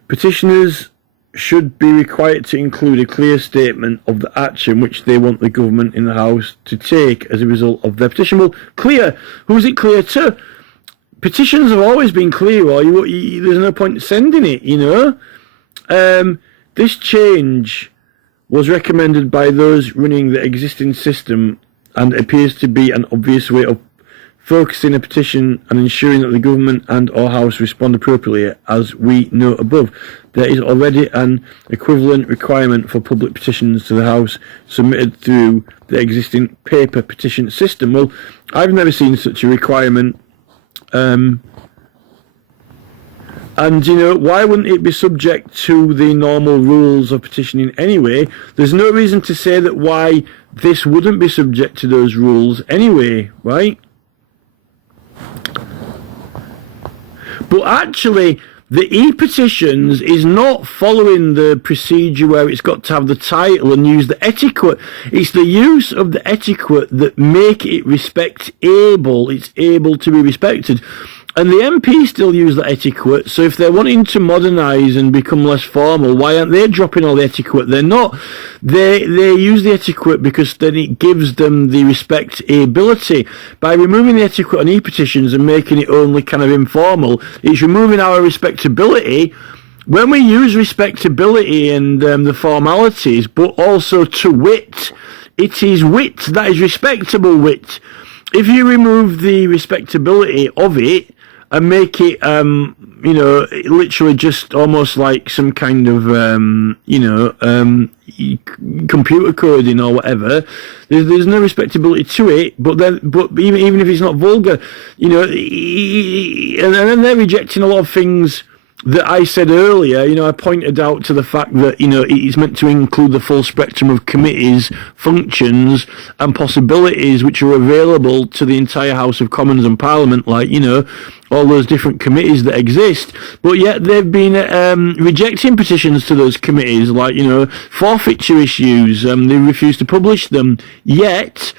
petitioners should be required to include a clear statement of the action which they want the government in the House to take as a result of their petition. Well, clear. Who's it clear to? Petitions have always been clear, or there's no point sending it, you know. This change was recommended by those running the existing system and appears to be an obvious way of focusing a petition and ensuring that the government and or House respond appropriately. As we note above, there is already an equivalent requirement for public petitions to the House submitted through the existing paper petition system. Well, I've never seen such a requirement. And, you know, why wouldn't it be subject to the normal rules of petitioning anyway? There's no reason to say that why this wouldn't be subject to those rules anyway, right? But actually, the e-petitions is not following the procedure where it's got to have the title and use the etiquette. It's the use of the etiquette that make it respectable. It's able to be respected. And the MPs still use the etiquette, so if they're wanting to modernise and become less formal, why aren't they dropping all the etiquette? They're not. They use the etiquette because then it gives them the respectability. By removing the etiquette on e-petitions and making it only kind of informal, it's removing our respectability. When we use respectability and the formalities, but also to wit, it is wit, that is respectable wit. If you remove the respectability of it and make it, you know, literally just almost like some kind of, you know, computer coding or whatever, there's no respectability to it. But even if it's not vulgar, you know, and then they're rejecting a lot of things that I said earlier. You know, I pointed out to the fact that, you know, it's meant to include the full spectrum of committees, functions and possibilities which are available to the entire House of Commons and Parliament, like, you know, all those different committees that exist. But yet they've been rejecting petitions to those committees, like, you know, forfeiture issues. They refused to publish them. Yet,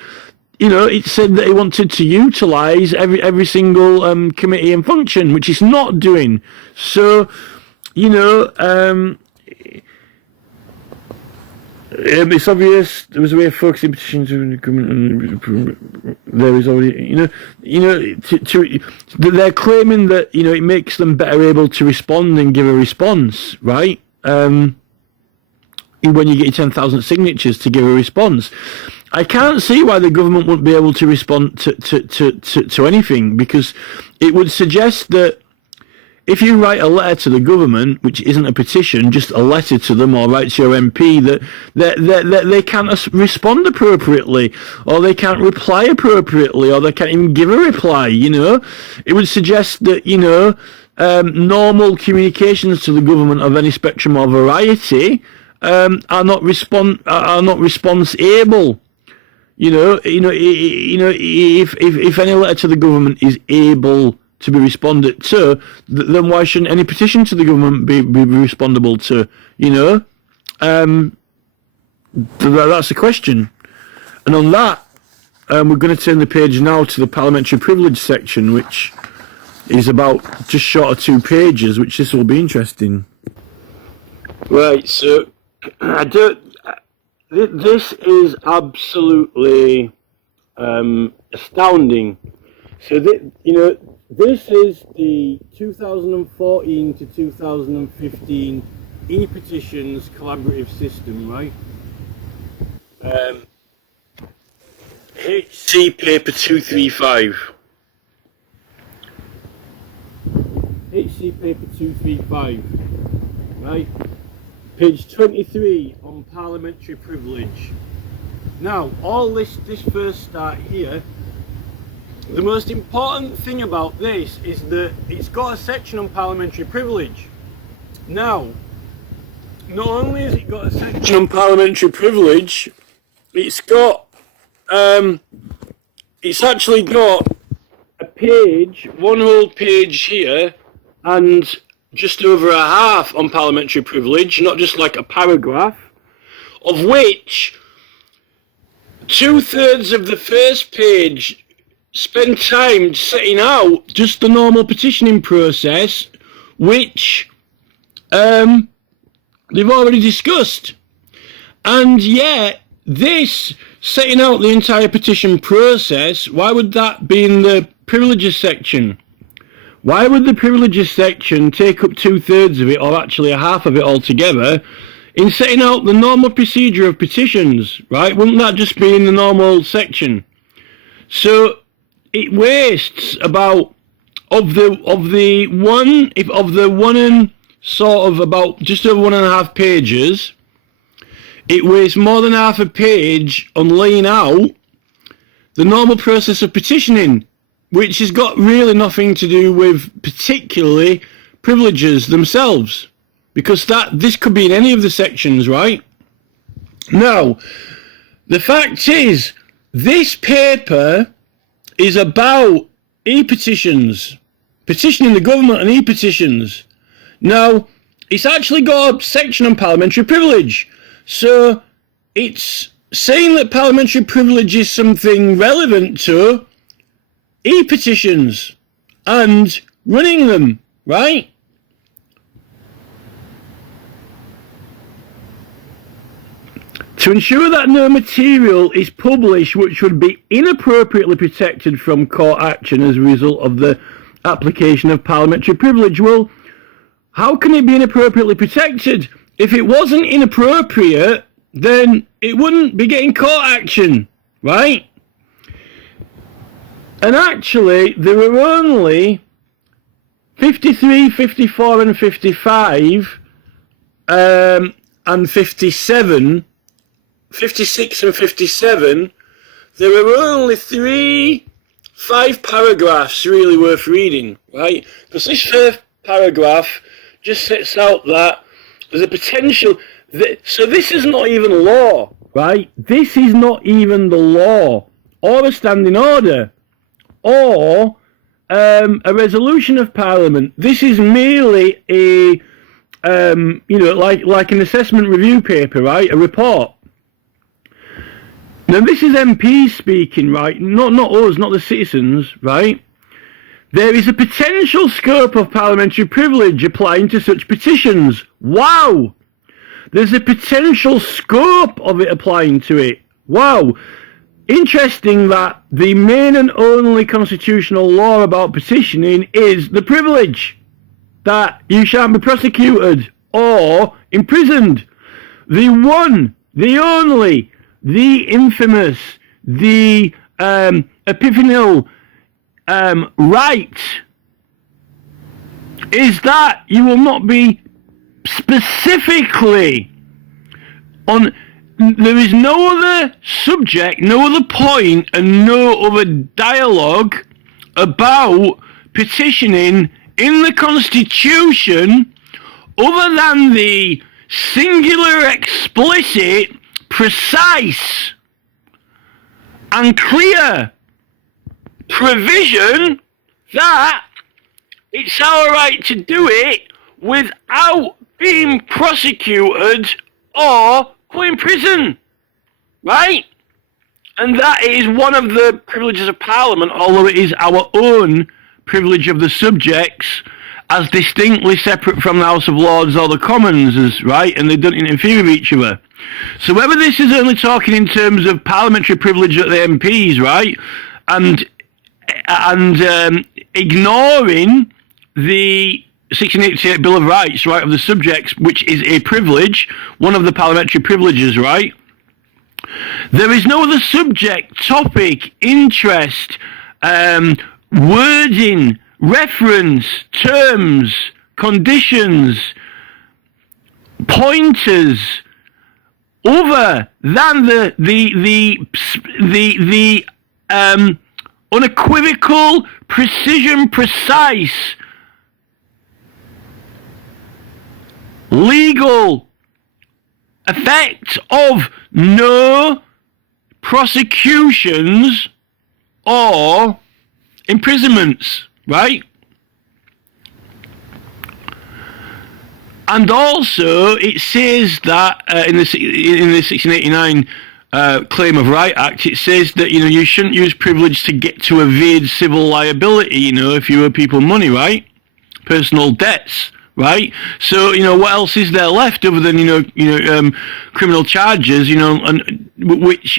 you know, it said that it wanted to utilise every single committee and function, which it's not doing. So, you know, it's obvious there was a way of focusing petitions. There is already, they're claiming that, you know, it makes them better able to respond and give a response, right? When you get your 10,000 signatures to give a response. I can't see why the government wouldn't be able to respond to anything, because it would suggest that if you write a letter to the government, which isn't a petition, just a letter to them, or write to your MP, that they can't respond appropriately, or they can't reply appropriately, or they can't even give a reply, you know. It would suggest that, you know, normal communications to the government of any spectrum or variety are not response able. If any letter to the government is able to be responded to, then why shouldn't any petition to the government be respondable to? You know, that's the question. And on that, we're going to turn the page now to the parliamentary privilege section, which is about just short of 2 pages, which this will be interesting. Right, so this is absolutely astounding. So this is the 2014 to 2015 e-petitions collaborative system, right? HC paper 235. HC paper 235, right? Page 23 on parliamentary privilege. Now, all this first start here. The most important thing about this is that it's got a section on parliamentary privilege. Now, not only has it got a section on parliamentary privilege, it's got, it's actually got a page, one whole page here, and just over a half on parliamentary privilege, not just like a paragraph. of which 2/3 of the first page spend time setting out just the normal petitioning process, which they've already discussed. And yet, this setting out the entire petition process, why would that be in the privileges section? Why would the privileges section take up 2/3 of it, or actually a half of it altogether, in setting out the normal procedure of petitions, right? Wouldn't that just be in the normal section? So it wastes about of the one and sort of about just over 1.5 pages. It wastes more than half a page on laying out the normal process of petitioning, which has got really nothing to do with particularly privileges themselves, because this could be in any of the sections, right? Now, the fact is, this paper is about e-petitions, petitioning the government and e-petitions. Now, it's actually got a section on parliamentary privilege, so it's saying that parliamentary privilege is something relevant to e-petitions and running them, right? To ensure that no material is published which would be inappropriately protected from court action as a result of the application of parliamentary privilege. Well, how can it be inappropriately protected? If it wasn't inappropriate, then it wouldn't be getting court action, right? And actually, there were only 53, 54 and 55 and 57, 56 and 57, there were only 5 paragraphs really worth reading, right? Because this first paragraph just sets out that there's a potential, so this is not even law, right? This is not even the law, or a standing order, or a resolution of Parliament. This is merely a, like an assessment review paper, right? A report. Now, this is MPs speaking, right? Not us, not the citizens, right? There is a potential scope of parliamentary privilege applying to such petitions. Wow! There's a potential scope of it applying to it. Wow! Interesting that the main and only constitutional law about petitioning is the privilege. That you shan't be prosecuted or imprisoned. The one, the only, the infamous, the epiphanal right is that you will not be specifically on. There is no other subject, no other point, and no other dialogue about petitioning in the Constitution other than the singular, explicit, precise and clear provision that it's our right to do it without being prosecuted or put in prison, right? And that is one of the privileges of Parliament, although it is our own privilege of the subjects, as distinctly separate from the House of Lords or the Commons, right? And they don't interfere with each other. So whether this is only talking in terms of parliamentary privilege at the MPs, right, and ignoring the 1688 Bill of Rights, right, of the subjects, which is a privilege, one of the parliamentary privileges, right? There is no other subject, topic, interest, wording, reference, terms, conditions, pointers, other than the unequivocal, precision, precise, legal effect of no prosecutions or imprisonments, right? And also, it says that in the 1689 Claim of Right Act, it says that you shouldn't use privilege to get to evade civil liability. If you owe people money, right? Personal debts, right? So what else is there left other than criminal charges? And which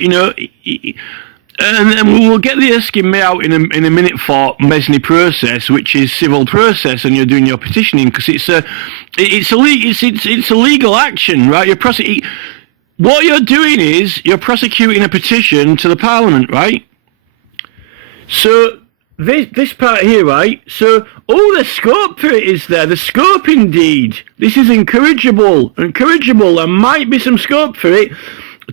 And we'll get the Erskine out in a minute for Mesny process, which is civil process, and you're doing your petitioning because it's a legal action, right? What you're doing is you're prosecuting a petition to the Parliament, right? So this part here, right? So the scope for it is there. The scope, indeed. This is encourageable. There might be some scope for it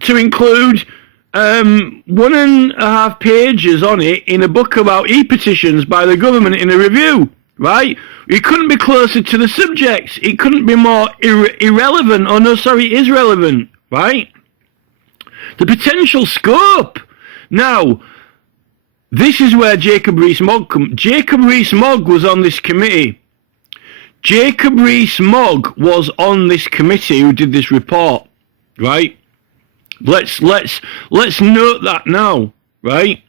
to include 1.5 pages on it in a book about e-petitions by the government in a review, right? It couldn't be closer to the subject. It couldn't be more irrelevant. Is relevant, right? The potential scope. Now, this is where Jacob Rees-Mogg comes. Jacob Rees-Mogg was on this committee. Jacob Rees-Mogg was on this committee who did this report, right? Let's note that now, right?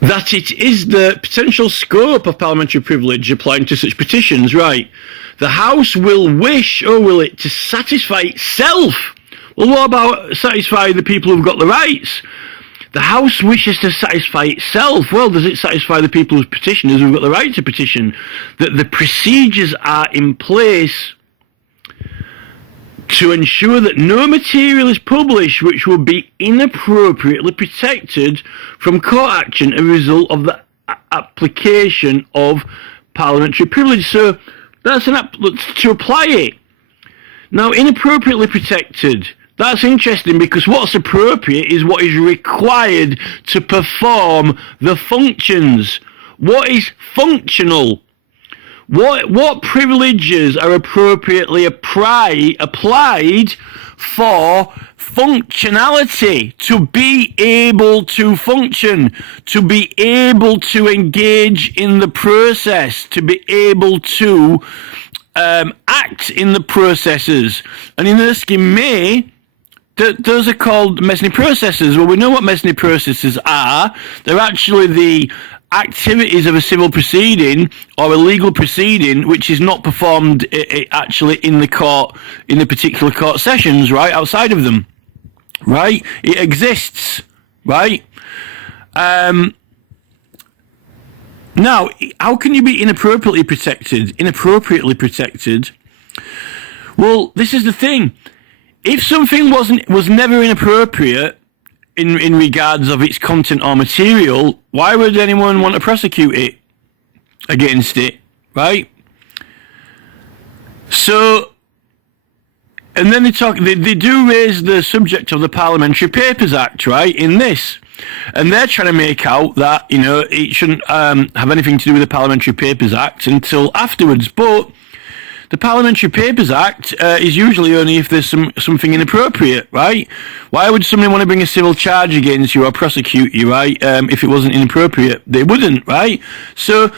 That it is the potential scope of parliamentary privilege applying to such petitions, right? The House will wish, or will it, to satisfy itself. Well, what about satisfy the people who've got the rights? The House wishes to satisfy itself. Well, does it satisfy the people who's petitioners who've got the right to petition? That the procedures are in place to ensure that no material is published which will be inappropriately protected from court action as a result of the application of parliamentary privilege. So that's to apply it. Now, inappropriately protected, that's interesting because what's appropriate is what is required to perform the functions. What is functional? What privileges are appropriately applied for functionality, to be able to function, to be able to engage in the process, to be able to act in the processes? And in Erskine May, those are called Mesny processes. Well, we know what Mesny processes are. They're actually the activities of a civil proceeding or a legal proceeding which is not performed actually in the court, in the particular court sessions, right, outside of them, right? It exists, right? Now, how can you be inappropriately protected? Well, this is the thing. If something was never inappropriate in regards of its content or material, why would anyone want to prosecute it against it, right? So, and then they do raise the subject of the Parliamentary Papers Act, right, in this. And they're trying to make out that, it shouldn't have anything to do with the Parliamentary Papers Act until afterwards. But the Parliamentary Papers Act is usually only if there's something inappropriate, right? Why would somebody want to bring a civil charge against you or prosecute you, right, if it wasn't inappropriate? They wouldn't, right? So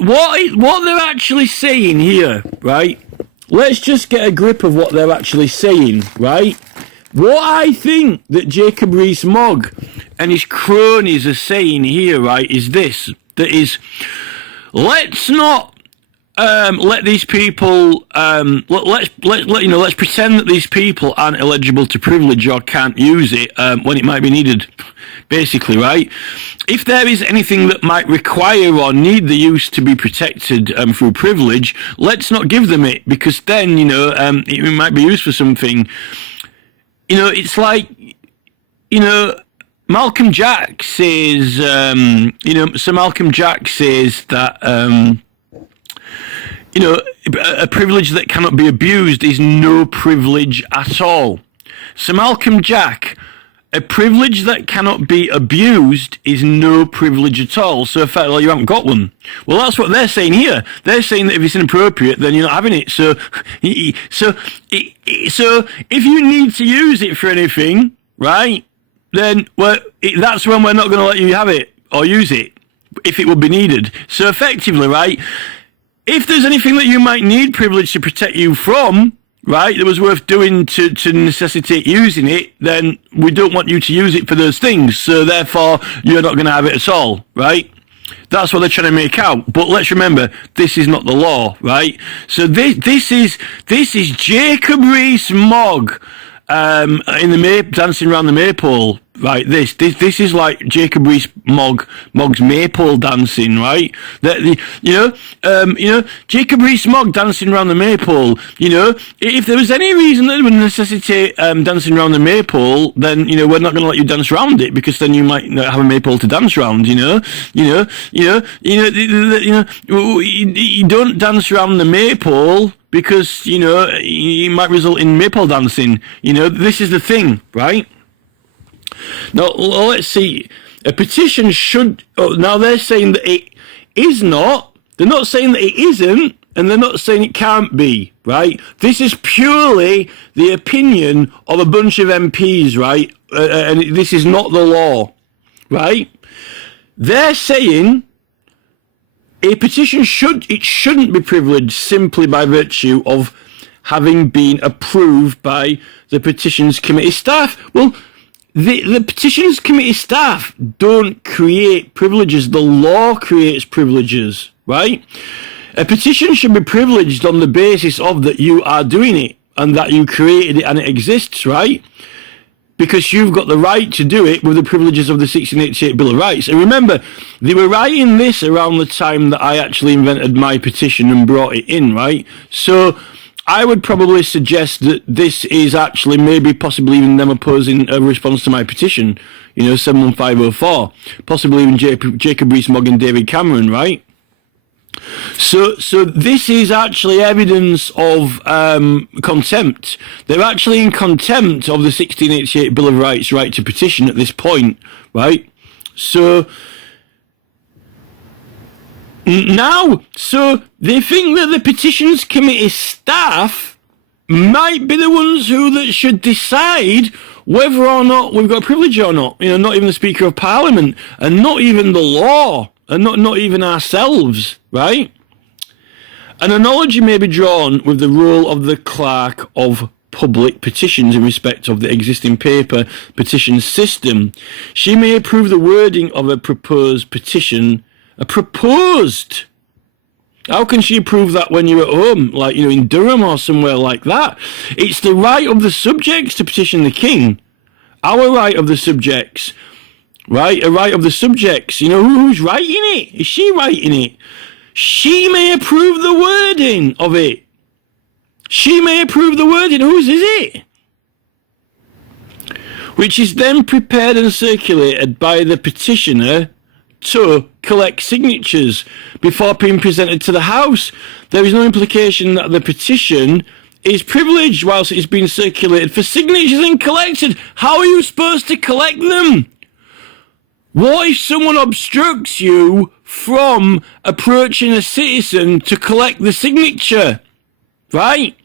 what they're actually saying here, right? Let's just get a grip of what they're actually saying, right? What I think that Jacob Rees-Mogg and his cronies are saying here, right, is this. That is, let's not let these people, let's pretend that these people aren't eligible to privilege or can't use it when it might be needed, basically, right? If there is anything that might require or need the use to be protected through privilege, let's not give them it, because then, it might be used for something. It's like, Malcolm Jack says, so Malcolm Jack says that, a privilege that cannot be abused is no privilege at all. So Malcolm Jack, a privilege that cannot be abused is no privilege at all. So effectively, you haven't got one. Well, that's what they're saying here. They're saying that if it's inappropriate, then you're not having it. So if you need to use it for anything, right, then that's when we're not going to let you have it or use it if it would be needed. So effectively, right, if there's anything that you might need privilege to protect you from, right, that was worth doing to necessitate using it, then we don't want you to use it for those things. So therefore, you're not going to have it at all, right? That's what they're trying to make out. But let's remember, this is not the law, right? So this is Jacob Rees-Mogg in the dancing around the maypole. Right, this is like Jacob Rees-Mogg's maypole dancing, right? Jacob Rees-Mogg dancing around the maypole. If there was any reason that would necessitate dancing around the maypole, then we're not going to let you dance around it, because then you might not have a maypole to dance around. You don't dance around the maypole because it might result in maypole dancing. This is the thing, right? Now, let's see. A petition should... now, they're saying that it is not. They're not saying that it isn't, and they're not saying it can't be, right? This is purely the opinion of a bunch of MPs, right? And this is not the law, right? They're saying a petition shouldn't be privileged simply by virtue of having been approved by the Petitions Committee staff. Well, the Petitions Committee staff don't create privileges. The law creates privileges, right? A petition should be privileged on the basis of that you are doing it and that you created it and it exists, right? Because you've got the right to do it with the privileges of the 1688 Bill of Rights. And remember, they were writing this around the time that I actually invented my petition and brought it in, right? So I would probably suggest that this is actually maybe possibly even them opposing a response to my petition, 71504, possibly even Jacob Rees-Mogg and David Cameron, right? So this is actually evidence of contempt. They're actually in contempt of the 1688 Bill of Rights right to petition at this point, right? So they think that the Petitions Committee staff might be the ones that should decide whether or not we've got a privilege or not. Not even the Speaker of Parliament, and not even the law, and not even ourselves, right? An analogy may be drawn with the role of the clerk of public petitions in respect of the existing paper petition system. She may approve the wording of a proposed petition. A proposed. How can she approve that when you're at home, like, in Durham or somewhere like that? It's the right of the subjects to petition the king. Our right of the subjects, right? A right of the subjects. Who's writing it? Is she writing it? She may approve the wording of it. She may approve the wording. Whose is it? Which is then prepared and circulated by the petitioner to collect signatures before being presented to the House. There is no implication that the petition is privileged whilst it is being circulated for signatures and collected. How are you supposed to collect them? What if someone obstructs you from approaching a citizen to collect the signature? Right?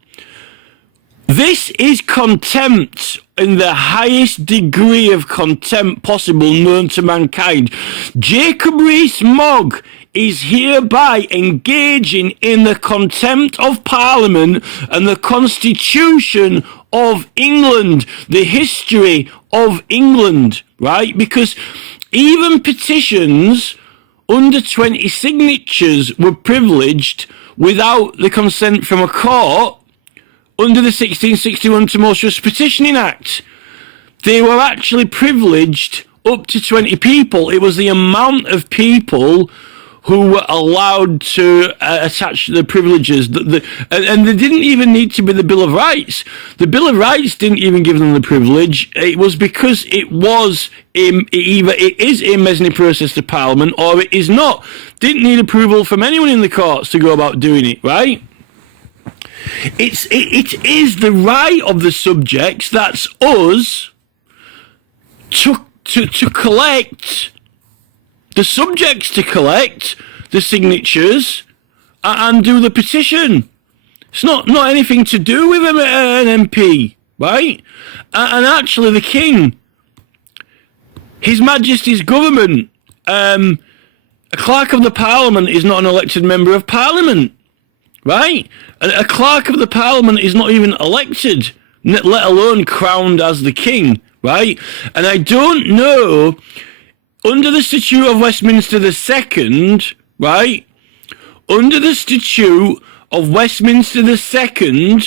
This is contempt in the highest degree of contempt possible known to mankind. Jacob Rees-Mogg is hereby engaging in the contempt of Parliament and the Constitution of England, the history of England, right? Because even petitions under 20 signatures were privileged without the consent from a court under the 1661 Tumultuous Petitioning Act. They were actually privileged up to 20 people. It was the amount of people who were allowed to attach the privileges. And they didn't even need to be the Bill of Rights. The Bill of Rights didn't even give them the privilege. It was because it was either it is a Mesny process to Parliament or it is not. Didn't need approval from anyone in the courts to go about doing it, right? It is the right of the subjects, that's us, to collect, the subjects to collect the signatures and do the petition. It's not anything to do with an MP, right? And actually the King, His Majesty's government, a clerk of the Parliament is not an elected member of Parliament. right? A clerk of the Parliament is not even elected, let alone crowned as the king, right? And I don't know, under the Statute of Westminster II, right? Under the Statute of Westminster II,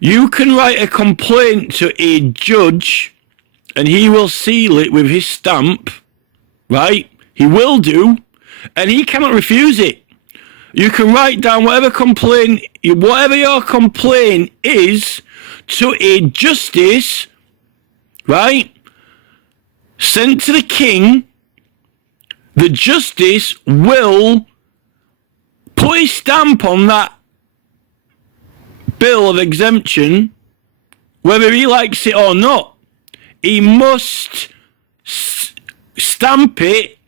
you can write a complaint to a judge and he will seal it with his stamp, right? He will do, and he cannot refuse it. You can write down whatever your complaint is to a justice, right? Sent to the king. The justice will put his stamp on that bill of exemption, whether he likes it or not. He must stamp it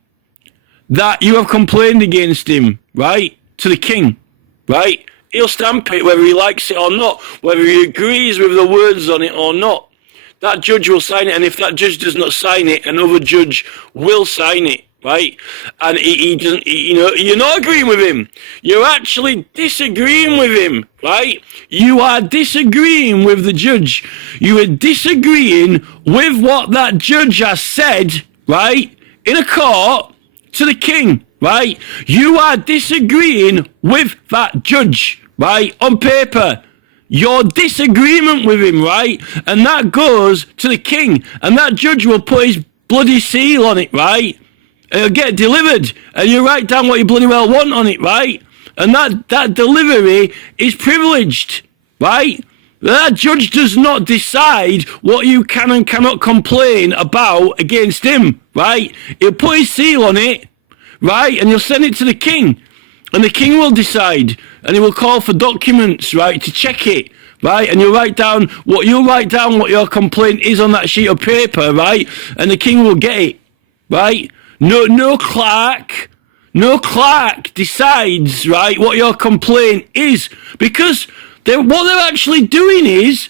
that you have complained against him, right, to the king, right? He'll stamp it whether he likes it or not, whether he agrees with the words on it or not. That judge will sign it, and if that judge does not sign it, another judge will sign it, right? And he doesn't, you're not agreeing with him. You're actually disagreeing with him, right? You are disagreeing with the judge. You are disagreeing with what that judge has said, right, in a court to the king, right? You are disagreeing with that judge, right, on paper. Your disagreement with him, right? And that goes to the king, and that judge will put his bloody seal on it, right? It'll get delivered, and you write down what you bloody well want on it, right? And that delivery is privileged, right? That judge does not decide what you can and cannot complain about against him, right? He'll put his seal on it, right? And you'll send it to the king, and the king will decide, and he will call for documents, right, to check it, right? And you'll write down what your complaint is on that sheet of paper, right? And the king will get it, right? No clerk decides, right, what your complaint is, because what they're actually doing is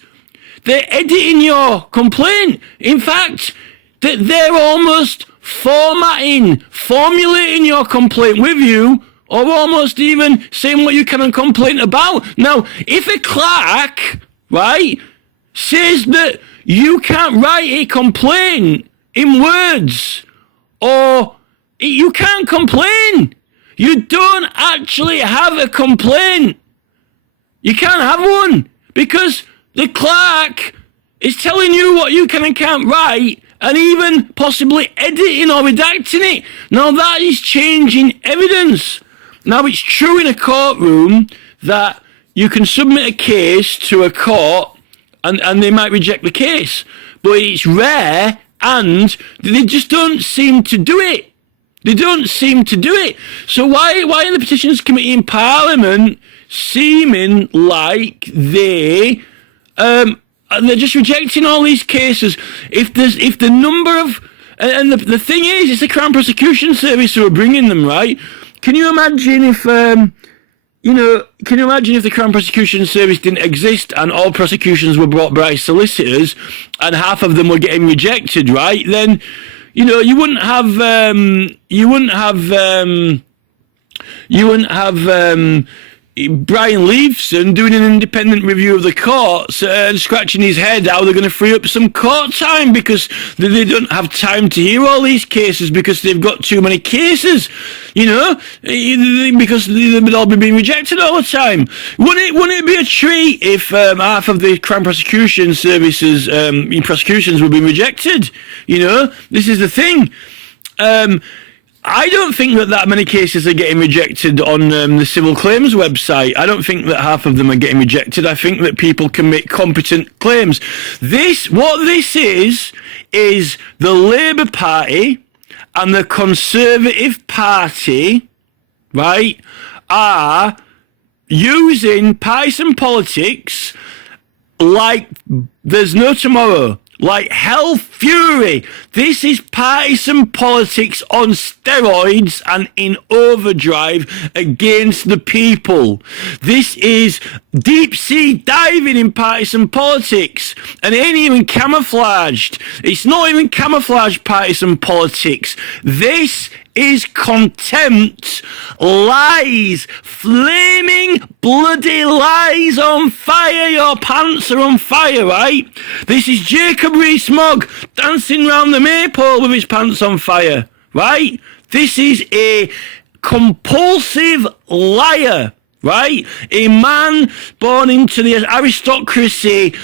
they're editing your complaint. In fact, they're almost formulating your complaint with you, or almost even saying what you can complain about. Now, if a clerk, right, says that you can't write a complaint in words, or you can't complain, you don't actually have a complaint. You can't have one, because the clerk is telling you what you can and can't write, and even possibly editing or redacting it. Now, that is changing evidence. Now, it's true in a courtroom that you can submit a case to a court and they might reject the case. But it's rare, and they just don't seem to do it. They don't seem to do it. So why are the Petitions Committee in Parliament seeming like they're just rejecting all these cases? If the number of... And the thing is, it's the Crown Prosecution Service who are bringing them, right? Can you imagine if, the Crown Prosecution Service didn't exist and all prosecutions were brought by solicitors and half of them were getting rejected, right? Then, you wouldn't have Brian Leveson doing an independent review of the courts and scratching his head how they're going to free up some court time, because they don't have time to hear all these cases because they've got too many cases, because they would all be being rejected all the time. Wouldn't it be a treat if half of the Crown Prosecution Services prosecutions were being rejected? This is the thing. I don't think that many cases are getting rejected on the civil claims website. I don't think that half of them are getting rejected. I think that people can make competent claims. What this is the Labour Party and the Conservative Party, right, are using partisan politics like there's no tomorrow. Like hell fury. This is partisan politics on steroids and in overdrive against the people. This is deep sea diving in partisan politics, and it ain't even camouflaged. It's not even camouflaged partisan politics. This is contempt, lies, flaming bloody lies on fire. Your pants are on fire, right? This is Jacob Rees-Mogg dancing round the maypole with his pants on fire, right? This is a compulsive liar, right? A man born into the aristocracy,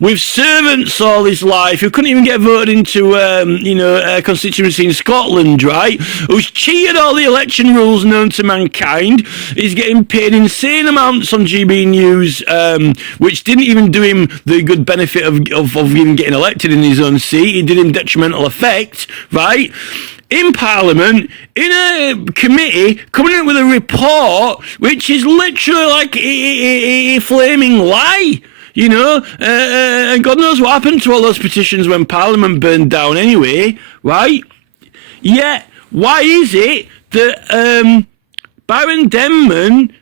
with servants all his life, who couldn't even get voted into, a constituency in Scotland, right? Who's cheated all the election rules known to mankind. He's getting paid insane amounts on GB News, which didn't even do him the good benefit of even getting elected in his own seat. It did him detrimental effect, right? In Parliament, in a committee, coming up with a report which is literally like a flaming lie, and God knows what happened to all those petitions when Parliament burned down anyway, right? Yet, why is it that Baron Denman,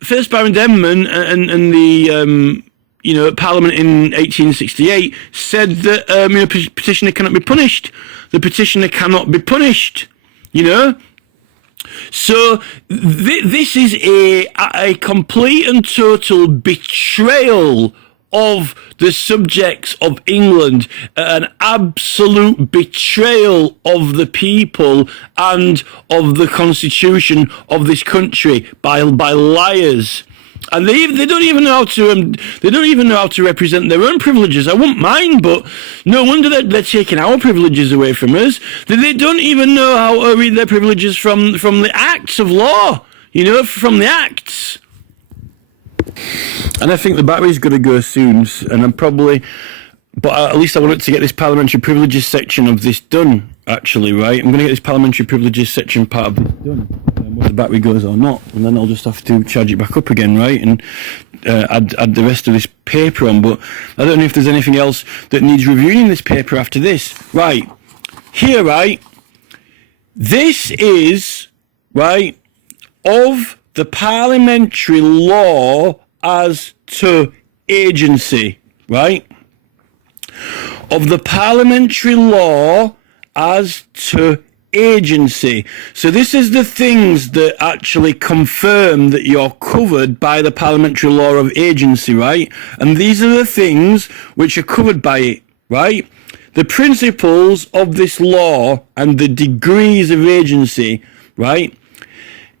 first Baron Denman and the Parliament in 1868 said that petitioner cannot be punished. The petitioner cannot be punished. So this is a complete and total betrayal of the subjects of England, an absolute betrayal of the people and of the constitution of this country by liars. And they don't even know how to represent their own privileges. I wouldn't mind, but no wonder they're taking our privileges away from us. They don't even know how to read their privileges from the acts of law, from the acts. And I think the battery's going to go soon, and but at least I wanted to get this parliamentary privileges section of this done, actually, right? I'm going to get this parliamentary privileges section part of this done, whether the battery goes or not, and then I'll just have to charge it back up again, right? And add the rest of this paper on, but I don't know if there's anything else that needs reviewing in this paper after this. Right, here, right, this is, right, of the parliamentary law as to agency, right? Of the parliamentary law as to agency. So this is the things that actually confirm that you're covered by the parliamentary law of agency, right? And these are the things which are covered by it, right? The principles of this law and the degrees of agency, right?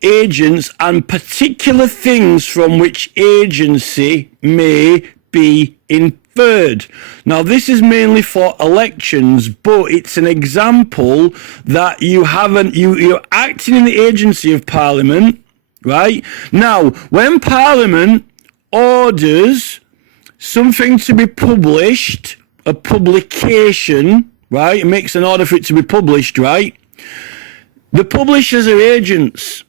Agents and particular things from which agency may be inferred. Now, this is mainly for elections, but it's an example that you're acting in the agency of Parliament, right? Now, when Parliament orders something to be published, a publication, right? It makes an order for it to be published, right? The publishers are agents.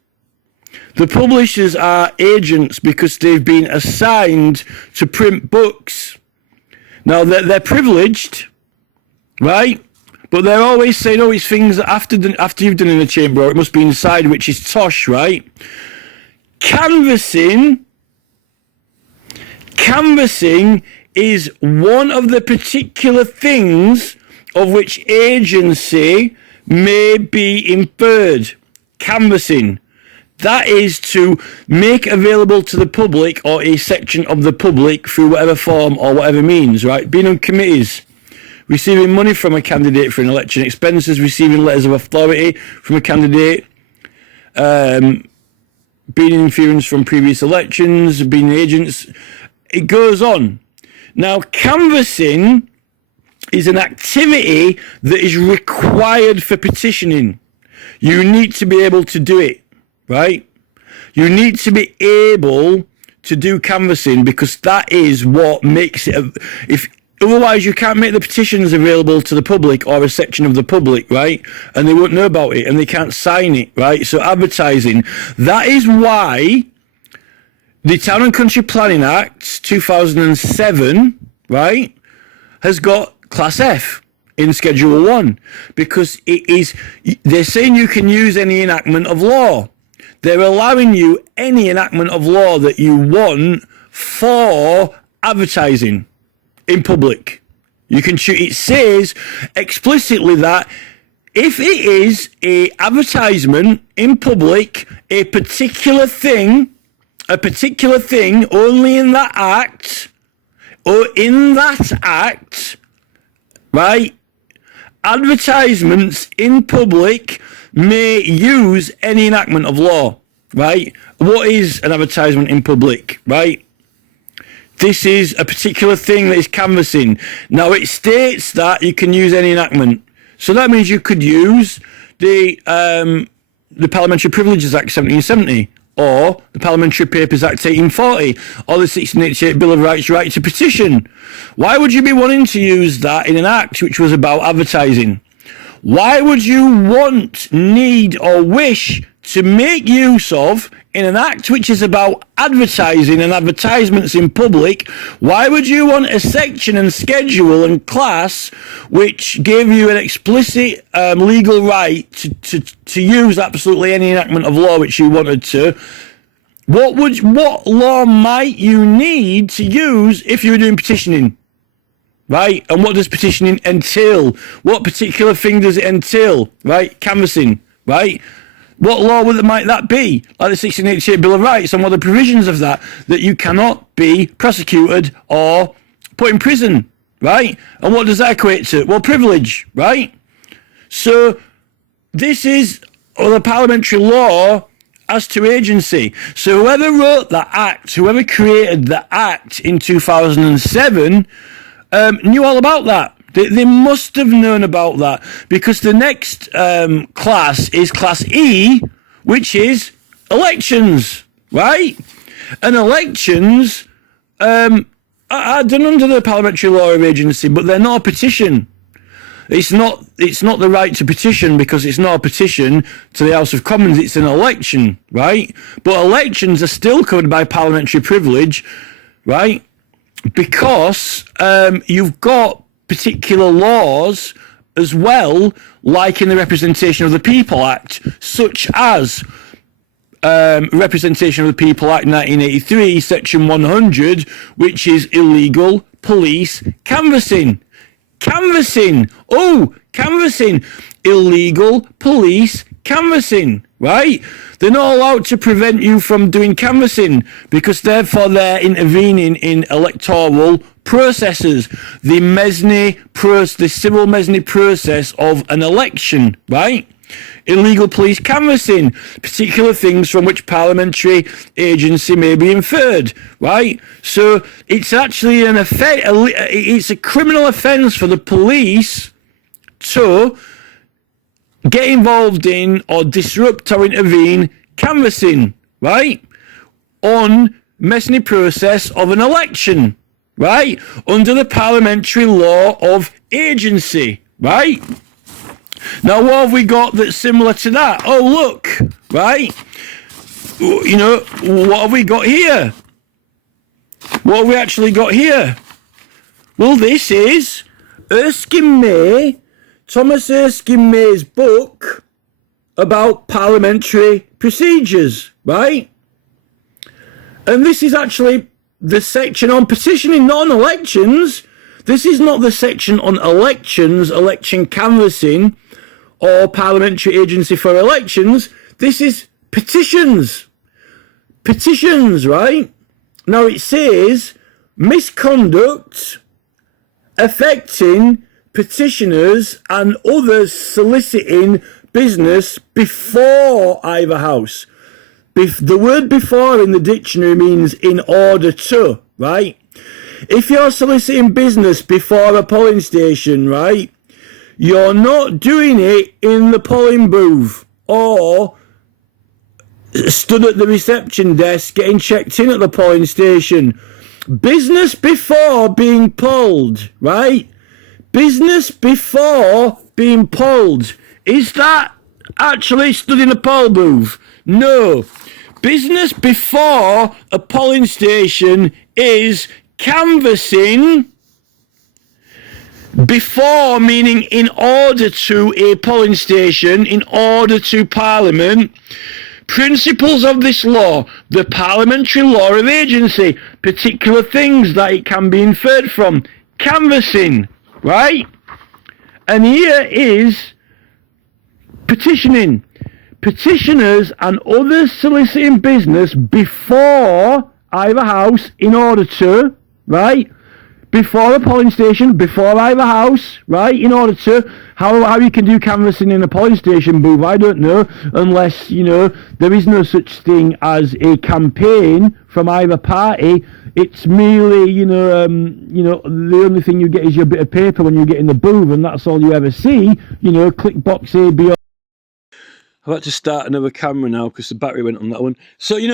The publishers are agents because they've been assigned to print books. Now, they're privileged, right? But they're always saying, oh, it's things that after you've done in the chamber, or it must be inside, which is tosh, right? Canvassing is one of the particular things of which agency may be inferred. Canvassing. That is to make available to the public or a section of the public through whatever form or whatever means, right? Being on committees, receiving money from a candidate for an election, expenses, receiving letters of authority from a candidate, being in interference from previous elections, being agents. It goes on. Now, canvassing is an activity that is required for petitioning. You need to be able to do it. Right? You need to be able to do canvassing because that is what makes it. Otherwise, you can't make the petitions available to the public or a section of the public, right? And they won't know about it and they can't sign it, right? So advertising. That is why the Town and Country Planning Act 2007, right, has got Class F in Schedule 1 because they're saying you can use any enactment of law. They're allowing you any enactment of law that you want for advertising in public. You can choose. It says explicitly that if it is a advertisement in public, a particular thing only in that act, or in that act, right? Advertisements in public may use any enactment of law, right? What is an advertisement in public, right? This is a particular thing that is canvassing. Now, it states that you can use any enactment. So that means you could use the Parliamentary Privileges Act 1770, or the Parliamentary Papers Act 1840, or the 1688 Bill of Rights right to petition. Why would you be wanting to use that in an act which was about advertising? Why would you want, need, or wish to make use of, in an act which is about advertising and advertisements in public, why would you want a section and schedule and class which gave you an explicit legal right to use absolutely any enactment of law which you wanted to? What law might you need to use if you were doing petitioning? Right? And what does petitioning entail? What particular thing does it entail? Right? Canvassing. Right? What law might that be? Like the 1688 Bill of Rights, and what are the provisions of that you cannot be prosecuted or put in prison, right? And what does that equate to? Well, privilege, right? So this is the parliamentary law as to agency. So whoever wrote that act, whoever created the act in 2007, knew all about that. They must have known about that, because the next class is Class E, which is elections, right? And elections are done under the Parliamentary Law of Agency, but they're not a petition. It's not the right to petition, because it's not a petition to the House of Commons, it's an election, right? But elections are still covered by parliamentary privilege, right? Because you've got particular laws as well, like in the Representation of the People Act, such as Representation of the People Act 1983, Section 100, which is illegal police canvassing. Canvassing! Illegal police canvassing, right? They're not allowed to prevent you from doing canvassing, because therefore they're intervening in electoral processes, the civil mesne process of an election, right? Illegal police canvassing, particular things from which parliamentary agency may be inferred, right? So it's actually it's a criminal offence for the police to get involved in or disrupt or intervene canvassing, right? On mesne process of an election, right? Under the Parliamentary Law of Agency, right? Now, what have we got that's similar to that? Oh, look, right? You know, what have we got here? What have we actually got here? Well, this is Thomas Erskine May's book about parliamentary procedures, right? And this is actually the section on petitioning, not on elections. This is not the section on elections, election canvassing, or parliamentary agency for elections. This is petitions. Petitions, right? Now it says misconduct affecting petitioners and others soliciting business before either house. The word before in the dictionary means in order to, right? If you're soliciting business before a polling station, right, you're not doing it in the polling booth or stood at the reception desk getting checked in at the polling station. Business before being polled, right? Business before being polled. Is that actually stood in a poll booth? No. Business before a polling station is canvassing. Before meaning in order to a polling station, in order to Parliament. Principles of this law, the Parliamentary Law of Agency, particular things that it can be inferred from. Canvassing, right? And here is petitioning. Petitioners and others soliciting business before either house in order to, right, before the polling station, before either house, right, in order to, how you can do canvassing in a polling station booth, I don't know, unless, you know, there is no such thing as a campaign from either party. It's merely, the only thing you get is your bit of paper when you get in the booth, and that's all you ever see, click box A, B, or... I'm about to start another camera now because the battery went on that one. So, is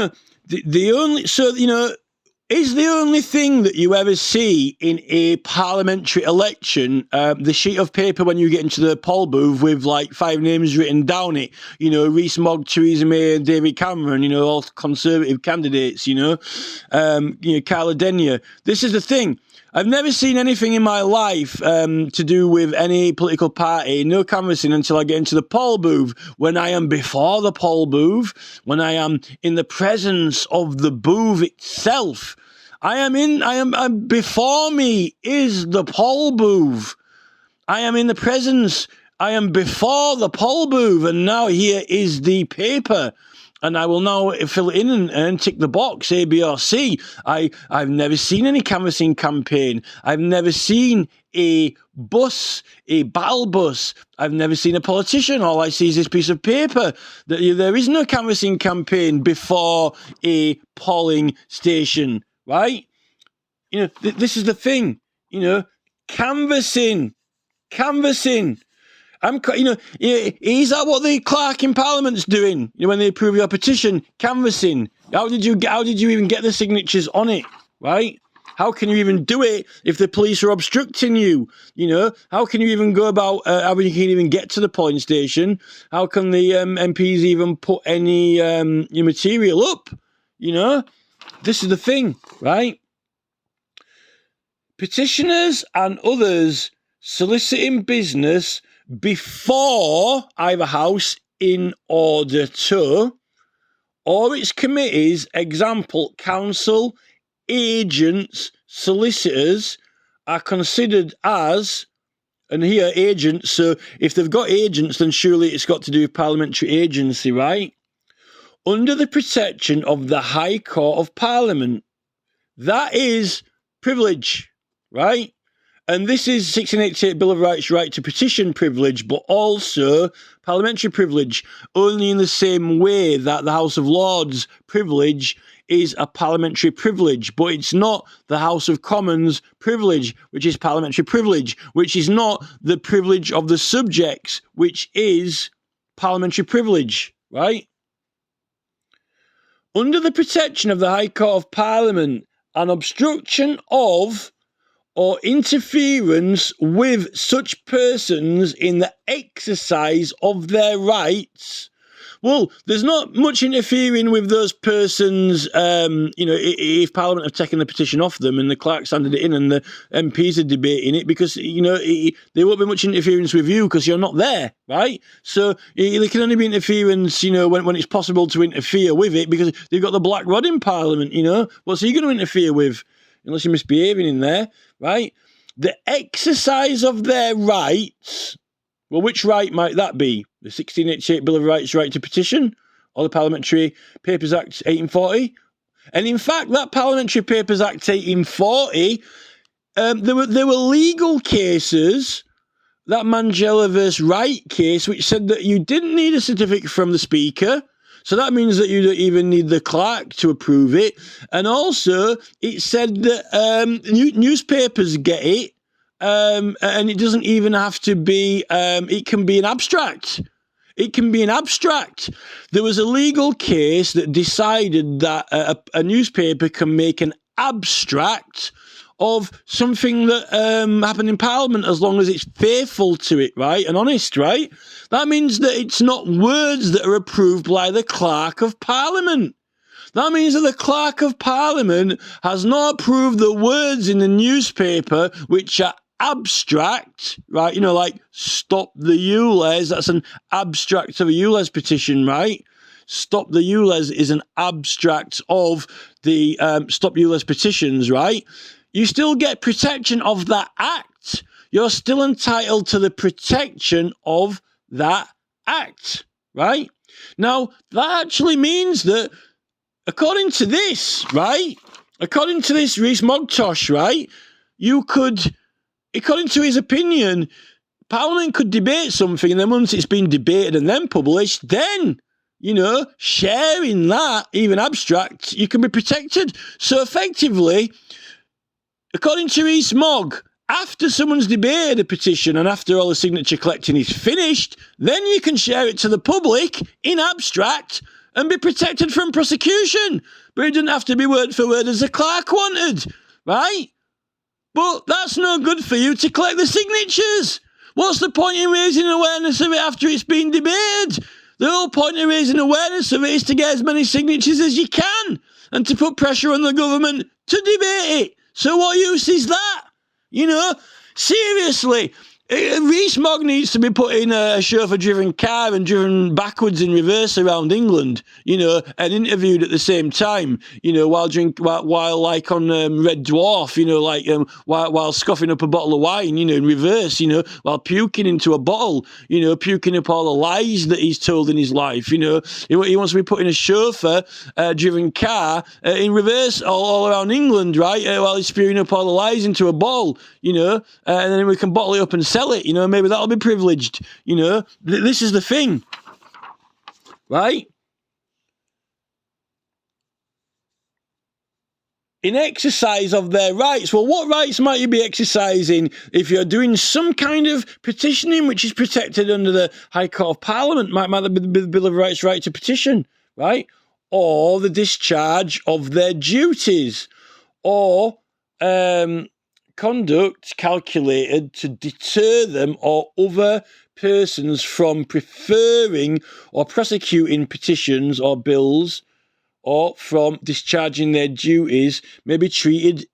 the only thing that you ever see in a parliamentary election the sheet of paper when you get into the poll booth with like 5 names written down it? Rees Mogg, Theresa May, and David Cameron, all Conservative candidates, Carla Denyer. This is the thing. I've never seen anything in my life to do with any political party, no canvassing until I get into the poll booth. When I am before the poll booth, when I am in the presence of the booth itself, before me is the poll booth. I am in the presence, I am before the poll booth, and now here is the paper. And I will now fill it in and tick the box, A, B, or C. I've never seen any canvassing campaign. I've never seen a bus, a battle bus. I've never seen a politician. All I see is this piece of paper. There is no canvassing campaign before a polling station, right? This is the thing. Canvassing. Is that what the clerk in Parliament's doing? When they approve your petition, canvassing. How did you even get the signatures on it? Right? How can you even do it if the police are obstructing you? How can you even go about? How you can even get to the polling station? How can the MPs even put any material up? This is the thing, right? Petitioners and others soliciting business before either house in order to, or its committees, example, council, agents, solicitors, are considered as, and here agents, so if they've got agents, then surely it's got to do with parliamentary agency, right? Under the protection of the High Court of Parliament. That is privilege, right? And this is 1688 Bill of Rights right to petition privilege, but also parliamentary privilege, only in the same way that the House of Lords privilege is a parliamentary privilege, but it's not the House of Commons privilege, which is parliamentary privilege, which is not the privilege of the subjects, which is parliamentary privilege, right? Under the protection of the High Court of Parliament, an obstruction of or interference with such persons in the exercise of their rights. Well, there's not much interfering with those persons, if Parliament have taken the petition off them and the clerk's handed it in and the MPs are debating it, because, there won't be much interference with you because you're not there, right? So there can only be interference, when it's possible to interfere with it, because they've got the black rod in Parliament, What's he going to interfere with? Unless you're misbehaving in there, right? The exercise of their rights, well, which right might that be? The 1688 Bill of Rights right to petition, or the Parliamentary Papers Act 1840? And in fact, that Parliamentary Papers Act 1840, there were legal cases, that Mandela versus Wright case, which said that you didn't need a certificate from the Speaker. So that means that you don't even need the clerk to approve it. And also, it said that newspapers get it, and it doesn't even have to be, it can be an abstract. It can be an abstract. There was a legal case that decided that a newspaper can make an abstract of something that happened in Parliament as long as it's faithful to it, right, and honest, right? That means that it's not words that are approved by the Clerk of Parliament. That means that the Clerk of Parliament has not approved the words in the newspaper which are abstract, right? Like stop the ULEZ, that's an abstract of a ULEZ petition, right? Stop the ULEZ is an abstract of the Stop ULEZ petitions, right? You still get protection of that act. You're still entitled to the protection of that Act, right? Now, that actually means that, according to this, right? According to this Rees-Mogg tosh, right? You could, according to his opinion, Parliament could debate something, and then once it's been debated and then published, then, sharing that, even abstract, you can be protected. So effectively, according to Rees-Mogg, after someone's debated a petition and after all the signature collecting is finished, then you can share it to the public in abstract and be protected from prosecution. But it doesn't have to be word for word as the clerk wanted, right? But that's no good for you to collect the signatures. What's the point in raising awareness of it after it's been debated? The whole point of raising awareness of it is to get as many signatures as you can and to put pressure on the government to debate it. So what use is that? Seriously, Rees-Mogg needs to be put in a chauffeur-driven car and driven backwards in reverse around England, and interviewed at the same time, while like on Red Dwarf, while scoffing up a bottle of wine, in reverse, while puking into a bottle, puking up all the lies that he's told in his life, He wants to be put in a chauffeur-driven car in reverse all around England, right, while he's spewing up all the lies into a bottle, and then we can bottle it up and sell it, maybe that'll be privileged, this is the thing, right? In exercise of their rights. Well, what rights might you be exercising if you're doing some kind of petitioning which is protected under the High Court of Parliament? Might be the Bill of Rights right to petition, right? Or the discharge of their duties, or conduct calculated to deter them or other persons from preferring or prosecuting petitions or bills, or from discharging their duties, may be treated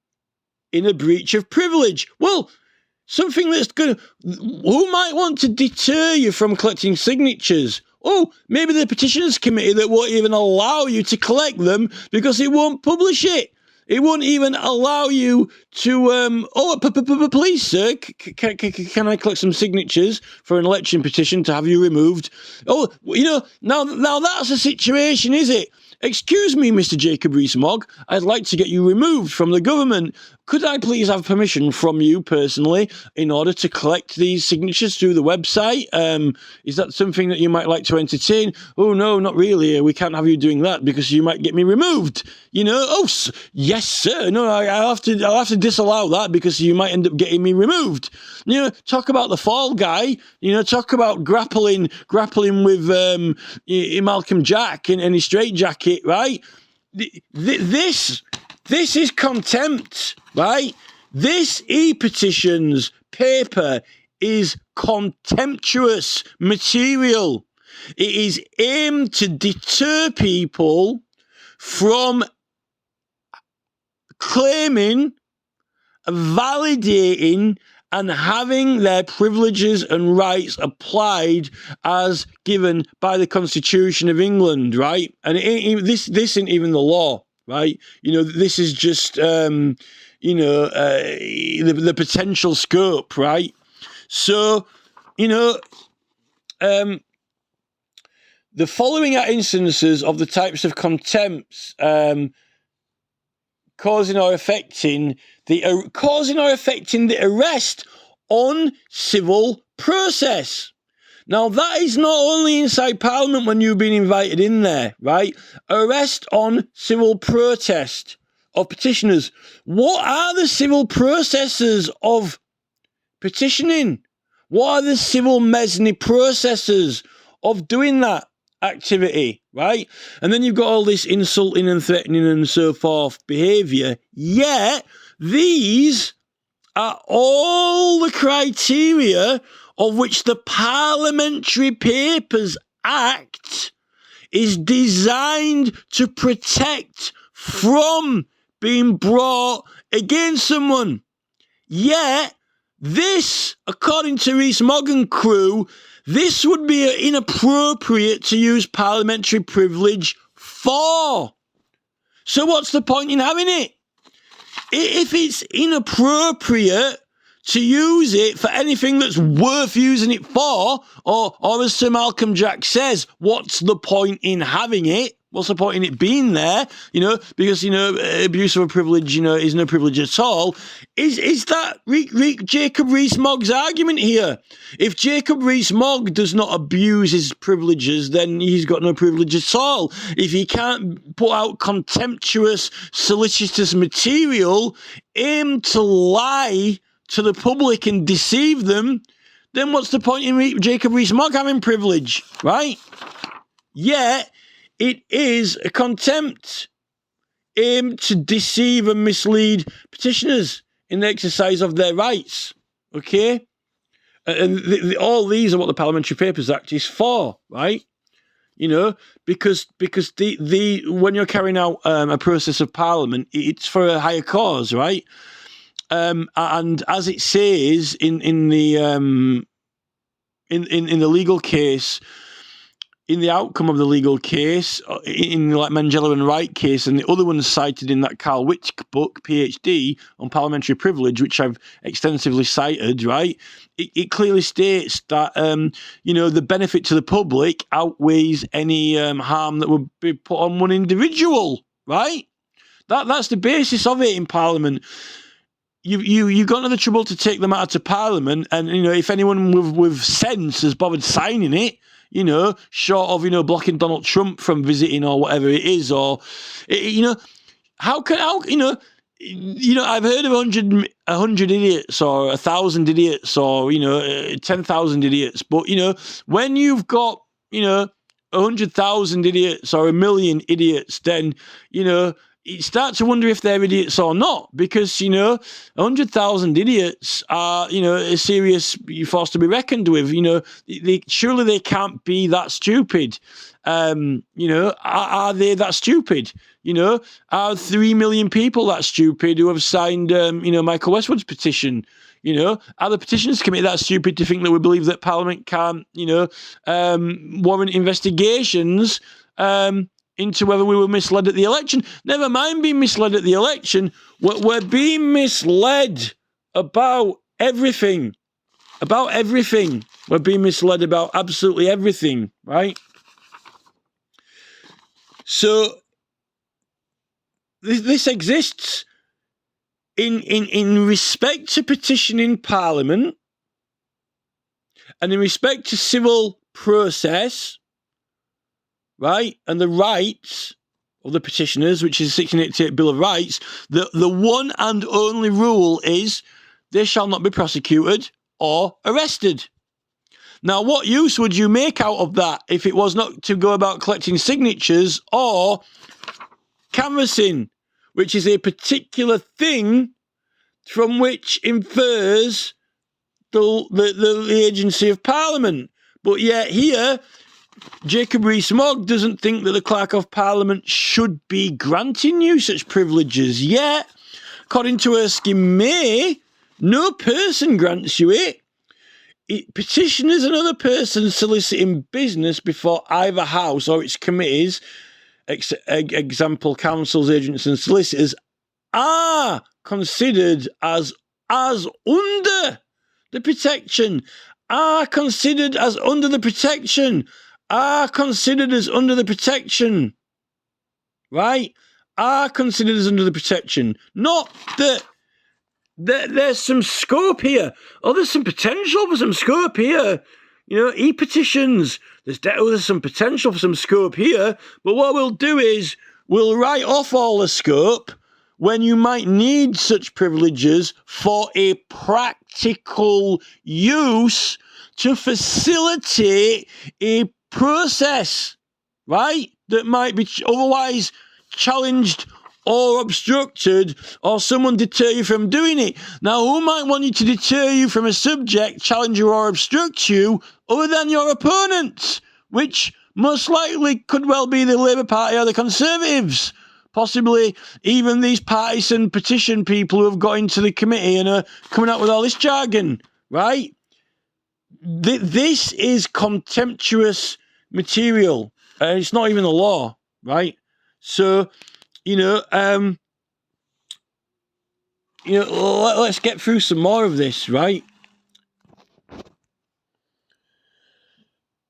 in a breach of privilege. Well, something that's going to... Who might want to deter you from collecting signatures? Oh, maybe the Petitions Committee that won't even allow you to collect them because it won't publish it. It won't even allow you to, please, sir, can I collect some signatures for an election petition to have you removed? Oh, now that's a situation, is it? Excuse me, Mr. Jacob Rees-Mogg, I'd like to get you removed from the government. Could I please have permission from you personally in order to collect these signatures through the website? Is that something that you might like to entertain? Oh, no, not really. We can't have you doing that because you might get me removed. Yes, sir. No, I'll have to disallow that because you might end up getting me removed. Talk about the fall guy. Talk about grappling with Malcolm Jack in his straitjacket, right? This is contempt, right? This e-petitions paper is contemptuous material. It is aimed to deter people from claiming, validating, and having their privileges and rights applied as given by the Constitution of England, right? And this isn't even the law, right? This is just, the potential scope, right? So, the following are instances of the types of contempts causing or affecting the arrest on civil process. Now, that is not only inside Parliament when you've been invited in there, right? Arrest on civil protest of petitioners. What are the civil processes of petitioning? What are the civil mesne processes of doing that activity, right? And then you've got all this insulting and threatening and so forth behaviour. Yet, these are all the criteria of which the Parliamentary Papers Act is designed to protect from being brought against someone. Yet, this, according to Rees-Mogg and crew, this would be inappropriate to use parliamentary privilege for. So what's the point in having it? If it's inappropriate to use it for anything that's worth using it for, or as Sir Malcolm Jack says, what's the point in having it? What's the point in it being there? Because, abuse of a privilege, is no privilege at all. Is that Jacob Rees-Mogg's argument here? If Jacob Rees-Mogg does not abuse his privileges, then he's got no privilege at all. If he can't put out contemptuous, solicitous material aimed to lie to the public and deceive them, then what's the point in Jacob Rees-Mogg having privilege, right? Yet, it is a contempt aimed to deceive and mislead petitioners in the exercise of their rights, okay? And all these are what the Parliamentary Papers Act is for, right? Because the when you're carrying out a process of Parliament, it's for a higher cause, right? And as it says in the legal case, in the outcome of the legal case, in like Mangello and Wright case, and the other ones cited in that Carl Witt book, PhD, on parliamentary privilege, which I've extensively cited, right? It clearly states that, the benefit to the public outweighs any harm that would be put on one individual, right? That's the basis of it in Parliament. You've got no the trouble to take the matter to Parliament, and, if anyone with sense has bothered signing it, short of, blocking Donald Trump from visiting or whatever it is, or, I've heard of 100 idiots or 1,000 idiots or, 10,000 idiots. But, when you've got, 100,000 idiots or 1 million idiots, then, you start to wonder if they're idiots or not, because, 100,000 idiots are, a serious force to be reckoned with. Surely they can't be that stupid. Are they that stupid? Are 3 million people that stupid who have signed, Michael Westwood's petition? Are the Petitions Committee that stupid to think that we believe that Parliament can't, warrant investigations, into whether we were misled at the election? Never mind being misled at the election. We're being misled about everything. About everything. We're being misled about absolutely everything, right? So, this exists in respect to petitioning Parliament and in respect to civil process, right, and the rights of the petitioners, which is the 1688 Bill of Rights. The one and only rule is they shall not be prosecuted or arrested. Now, what use would you make out of that if it was not to go about collecting signatures or canvassing, which is a particular thing from which infers the agency of Parliament? But yet here, Jacob Rees-Mogg doesn't think that the Clerk of Parliament should be granting you such privileges. Yet, according to Erskine May, no person grants you it. Petitioners and other persons soliciting business before either House or its committees, example, councils, agents and solicitors, are considered as under the protection, are considered as under the protection, are considered as under the protection, right? Are considered as under the protection. Not that there's some scope here. Oh, there's some potential for some scope here. E-petitions, there's some potential for some scope here. But what we'll do is we'll write off all the scope when you might need such privileges for a practical use to facilitate a process, right, that might be otherwise challenged or obstructed, or someone deter you from doing it. Now, who might want you to deter you from a subject, challenge you or obstruct you, other than your opponents, which most likely could well be the Labour Party or the Conservatives, possibly even these partisan petition people who have got into the committee and are coming out with all this jargon, right? This is contemptuous material. It's not even the law, right? So, let's get through some more of this, right?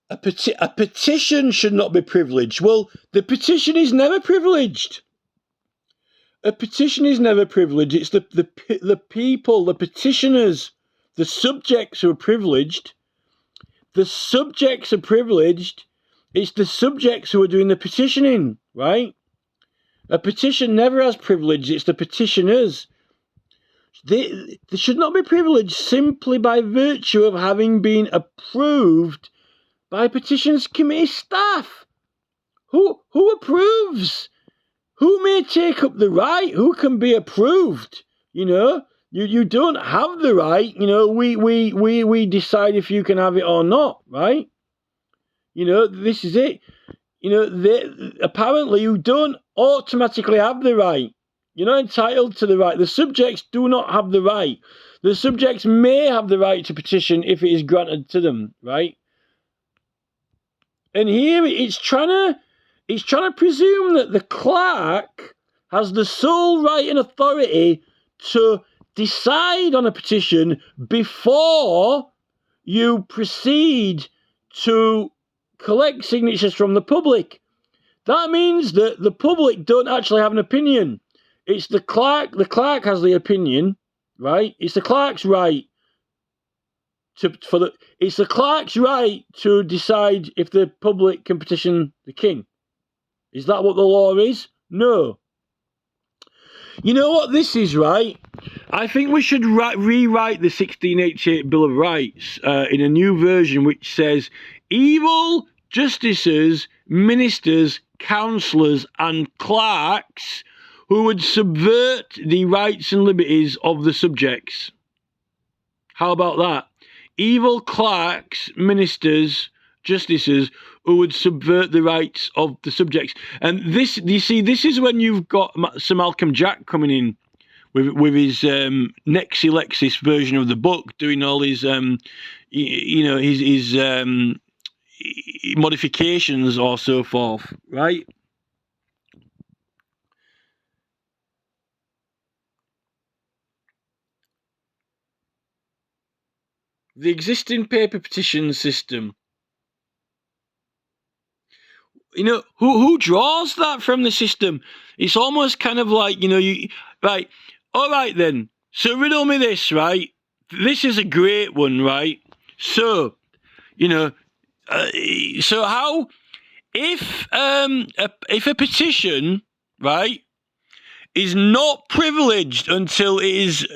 A petition should not be privileged. Well, the petition is never privileged. A petition is never privileged. It's the people, the petitioners, the subjects who are privileged. The subjects are privileged. It's the subjects who are doing the petitioning, right? A petition never has privilege. It's the petitioners. They should not be privileged simply by virtue of having been approved by petitions committee staff. Who approves? Who may take up the right? Who can be approved? You don't have the right. We decide if you can have it or not, right? This is it. Apparently you don't automatically have the right. You're not entitled to the right. The subjects do not have the right. The subjects may have the right to petition if it is granted to them, right? And here it's trying to presume that the clerk has the sole right and authority to decide on a petition before you proceed to collect signatures from the public. That means that the public don't actually have an opinion. It's the clerk. The clerk has the opinion, right? It's the clerk's right. It's the clerk's right to decide if the public can petition the king. Is that what the law is? No. You know what this is, right? I think we should rewrite the 1688 Bill of Rights in a new version which says, evil justices, ministers, councillors and clerks who would subvert the rights and liberties of the subjects. How about that? Evil clerks, ministers, justices who would subvert the rights of the subjects. And this, you see, this is when you've got Sir Malcolm Jack coming in with his Nexi Lexis version of the book, doing all his, his modifications or so forth, right? The existing paper petition system. Who draws that from the system? It's almost kind of like, right, all right then. So riddle me this, right? This is a great one, right? So, so how, if a petition, right, is not privileged until it is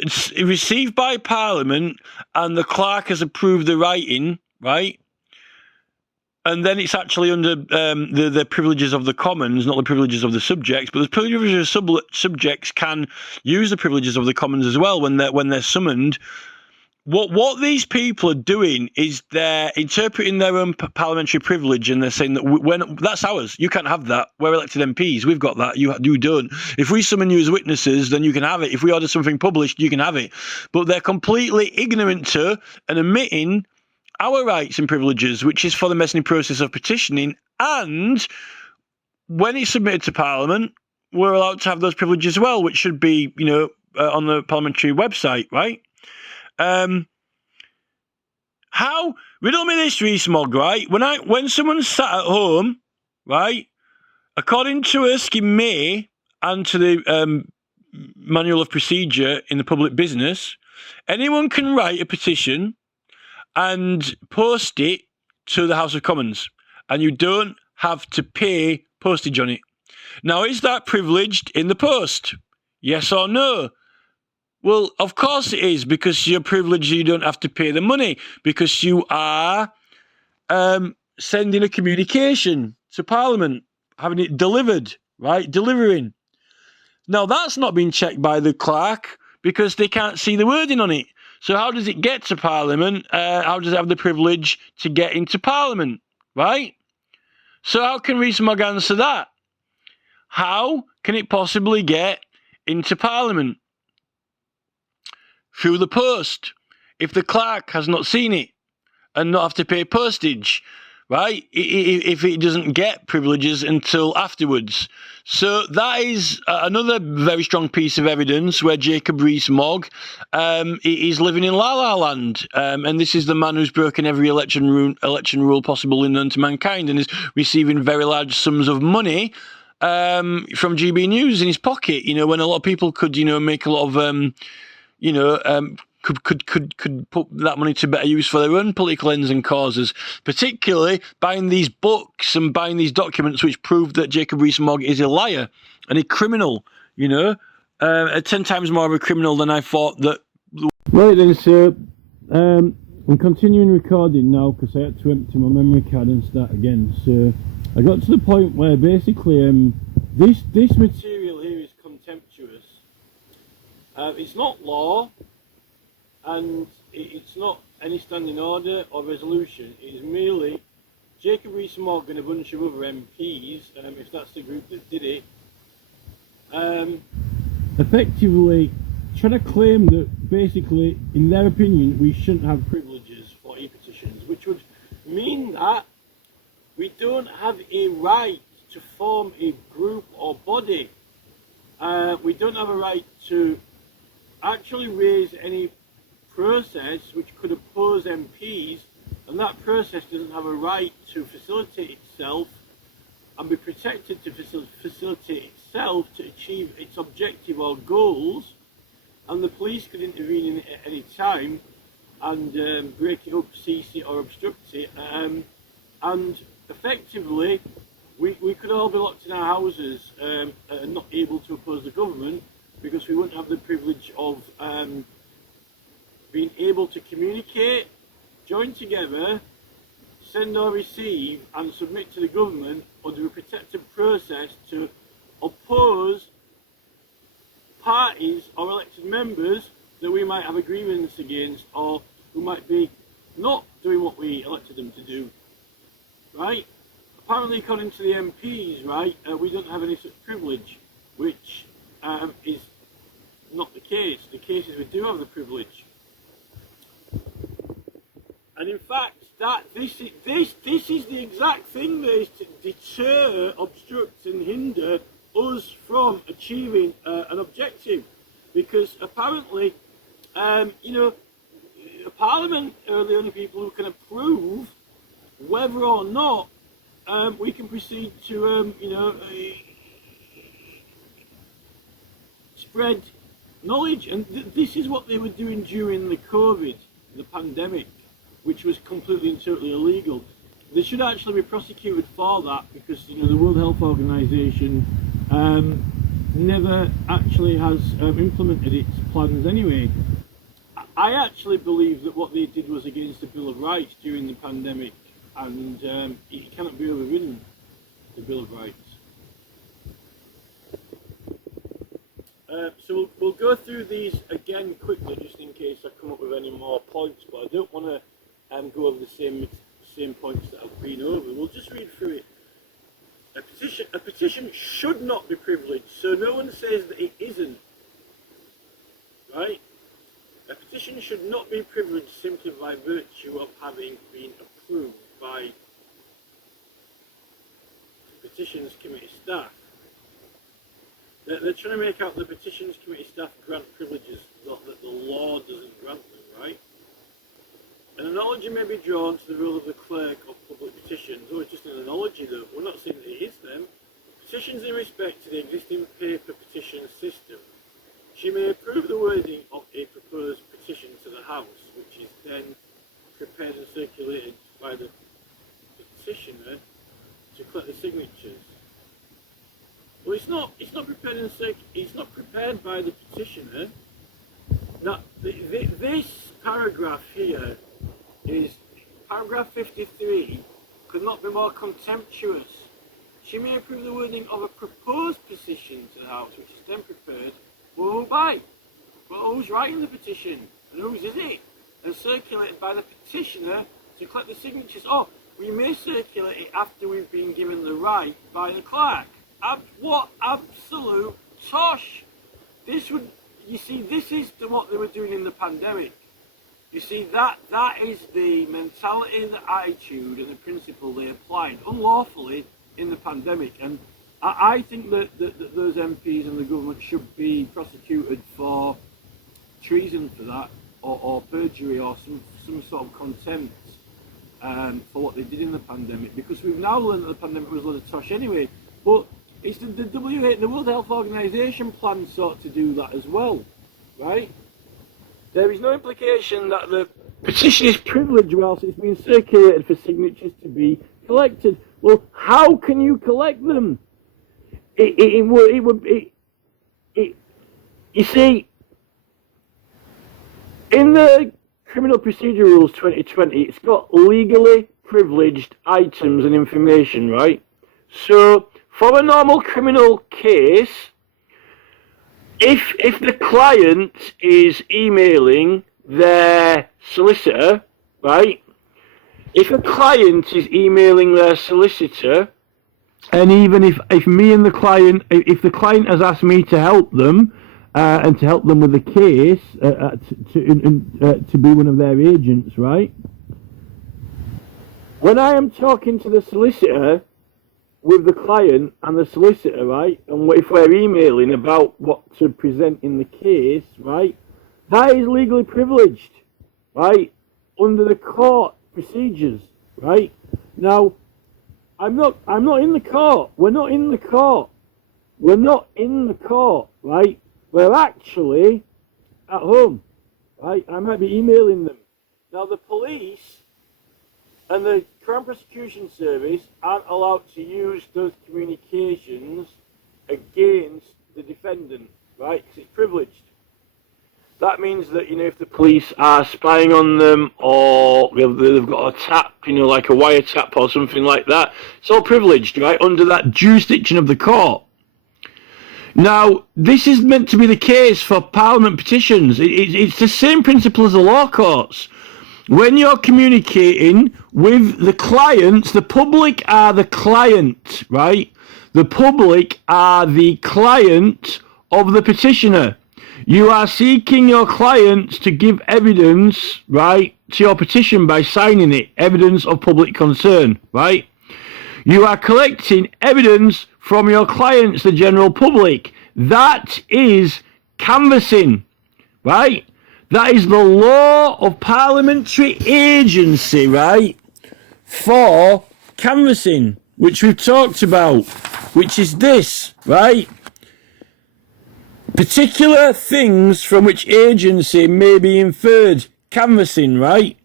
received by Parliament and the clerk has approved the writing, right? And then it's actually under the privileges of the Commons, not the privileges of the subjects. But the privileges of subjects can use the privileges of the Commons as well when they're summoned. What these people are doing is they're interpreting their own parliamentary privilege, and they're saying that that's ours. You can't have that. We're elected MPs. We've got that. You don't. If we summon you as witnesses, then you can have it. If we order something published, you can have it. But they're completely ignorant to and omitting our rights and privileges, which is for the messing process of petitioning. And when it's submitted to Parliament, we're allowed to have those privileges as well, which should be, on the parliamentary website, right? How riddle me this, Rees-Mogg, right? When someone's sat at home, right, according to Erskine May and to the manual of procedure in the public business, anyone can write a petition and post it to the House of Commons, and you don't have to pay postage on it. Now, is that privileged in the post? Yes or no? Well, of course it is, because you're privileged. You don't have to pay the money because you are sending a communication to Parliament, having it delivered, right? Delivering. Now, that's not been checked by the clerk because they can't see the wording on it. So how does it get to Parliament? How does it have the privilege to get into Parliament, right? So how can Rees-Mogg answer that? How can it possibly get into Parliament? Through the post, if the clerk has not seen it and not have to pay postage. right? If it doesn't get privileges until afterwards. So that is another very strong piece of evidence where Jacob Rees-Mogg is living in La La Land. And this is the man who's broken every election rule possible and known to mankind and is receiving very large sums of money from GB News in his pocket, when a lot of people could, make a lot of, could put that money to better use for their own political ends and causes, particularly buying these books and buying these documents which prove that Jacob Rees-Mogg is a liar and a criminal, 10 times more of a criminal than I thought that. Right then, so I'm continuing recording now because I had to empty my memory card and start again. So I got to the point where basically this material here is contemptuous. It's not law, and it's not any standing order or resolution. It is merely Jacob Rees-Mogg and a bunch of other MPs, if that's the group that did it, effectively trying to claim that basically, in their opinion, we shouldn't have privileges for e-petitions, which would mean that we don't have a right to form a group or body. We don't have a right to actually raise any process which could oppose MPs, and that process doesn't have a right to facilitate itself and be protected to facilitate itself to achieve its objective or goals, and the police could intervene in it at any time and break it up, seize it or obstruct it, and effectively we could all be locked in our houses and not able to oppose the government because we wouldn't have the privilege of being able to communicate, join together, send or receive and submit to the government under a protected process to oppose parties or elected members that we might have a grievance against or who might be not doing what we elected them to do, right? Apparently, according to the MPs, right, we don't have any such privilege, which is not the case. The case is we do have the privilege. And in fact, this is the exact thing that is to deter, obstruct and hinder us from achieving an objective. Because apparently, Parliament are the only people who can approve whether or not we can proceed to, spread knowledge. And this is what they were doing during the COVID, the pandemic, which was completely and totally illegal. They should actually be prosecuted for that because, the World Health Organization never actually has implemented its plans anyway. I actually believe that what they did was against the Bill of Rights during the pandemic, and it cannot be overridden, the Bill of Rights. So we'll go through these again quickly, just in case I come up with any more points, but I don't want to go over the same points that I've been over. We'll just read through it. A petition should not be privileged, so no one says that it isn't, right? A petition should not be privileged simply by virtue of having been approved by the Petitions Committee staff. They're trying to make out the Petitions Committee staff grant privileges that the law doesn't grant them, right? An analogy may be drawn to the role of the clerk of public petitions. Oh, it's just an analogy though. We're not saying that it is them. Petitions in respect to the existing paper petition system. She may approve the wording of a proposed petition to the House, which is then prepared and circulated by the petitioner to collect the signatures. Well, it's not prepared by the petitioner. Now, this paragraph here is paragraph 53 could not be more contemptuous. She may approve the wording of a proposed petition to the House, which is then prepared. Well, by? Well, who's writing the petition? And whose is it? And circulated by the petitioner to collect the signatures. Oh, we may circulate it after we've been given the right by the clerk. What absolute tosh! This is what they were doing in the pandemic. You see, that is the mentality, the attitude, and the principle they applied unlawfully in the pandemic. And I think that those MPs and the government should be prosecuted for treason for that, or perjury, or some sort of contempt for what they did in the pandemic. Because we've now learned that the pandemic was a lot of tosh anyway. But it's the WHO, the World Health Organization, plan sought to do that as well, right? There is no implication that the petition is privileged whilst it's being circulated for signatures to be collected. Well, how can you collect them? You see, in the Criminal Procedure Rules 2020, it's got legally privileged items and information, right? So, for a normal criminal case, if the client is emailing their solicitor, right? If a client is emailing their solicitor, and even if me and the client, if the client has asked me to help them, and to help them with the case, to be one of their agents, right? When I am talking to the solicitor with the client and the solicitor, right, and if we're emailing about what to present in the case, right, that is legally privileged, right, under the court procedures, right? Now, I'm not in the court. We're not in the court. We're not in the court, right? We're actually at home, right? I might be emailing them. Now, the police and the Crown Prosecution Service aren't allowed to use those communications against the defendant, right? Because it's privileged. That means that, if the police are spying on them, or they've got a tap, like a wiretap or something like that, it's all privileged, right? Under that jurisdiction of the court. Now, this is meant to be the case for Parliament petitions. It's the same principle as the law courts. When you're communicating with the clients, the public are the client, right? The public are the client of the petitioner. You are seeking your clients to give evidence, right, to your petition by signing it, evidence of public concern, right? You are collecting evidence from your clients, the general public. That is canvassing, right? That is the law of parliamentary agency, right, for canvassing, which we've talked about, which is this, right? Particular things from which agency may be inferred. Canvassing, right?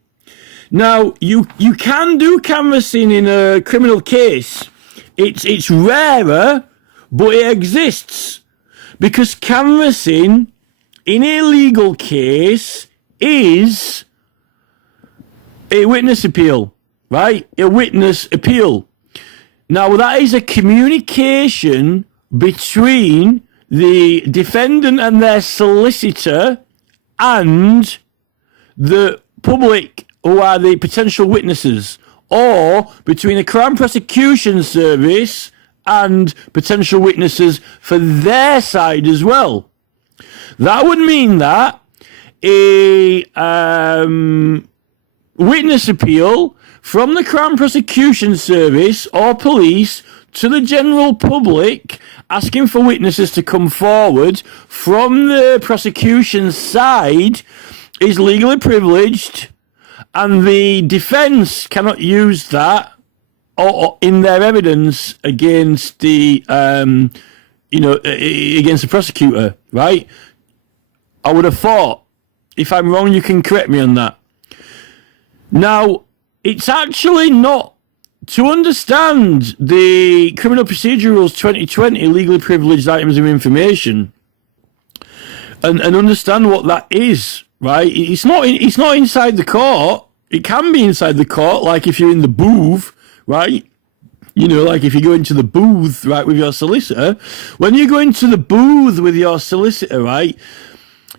Now, you can do canvassing in a criminal case. It's rarer, but it exists. Because canvassing in a legal case is a witness appeal, right? A witness appeal. Now, that is a communication between the defendant and their solicitor and the public who are the potential witnesses, or between the Crown Prosecution Service and potential witnesses for their side as well. That would mean that a witness appeal from the Crown Prosecution Service or police to the general public asking for witnesses to come forward from the prosecution side is legally privileged, and the defence cannot use that or in their evidence against the against the prosecutor, right? I would have thought. If I'm wrong, you can correct me on that. Now, it's actually not. To understand the Criminal Procedure Rules 2020, legally privileged items of information, and understand what that is, right? It's not inside the court. It can be inside the court, like if you're in the booth, right? Like if you go into the booth, right, with your solicitor. When you go into the booth with your solicitor, right,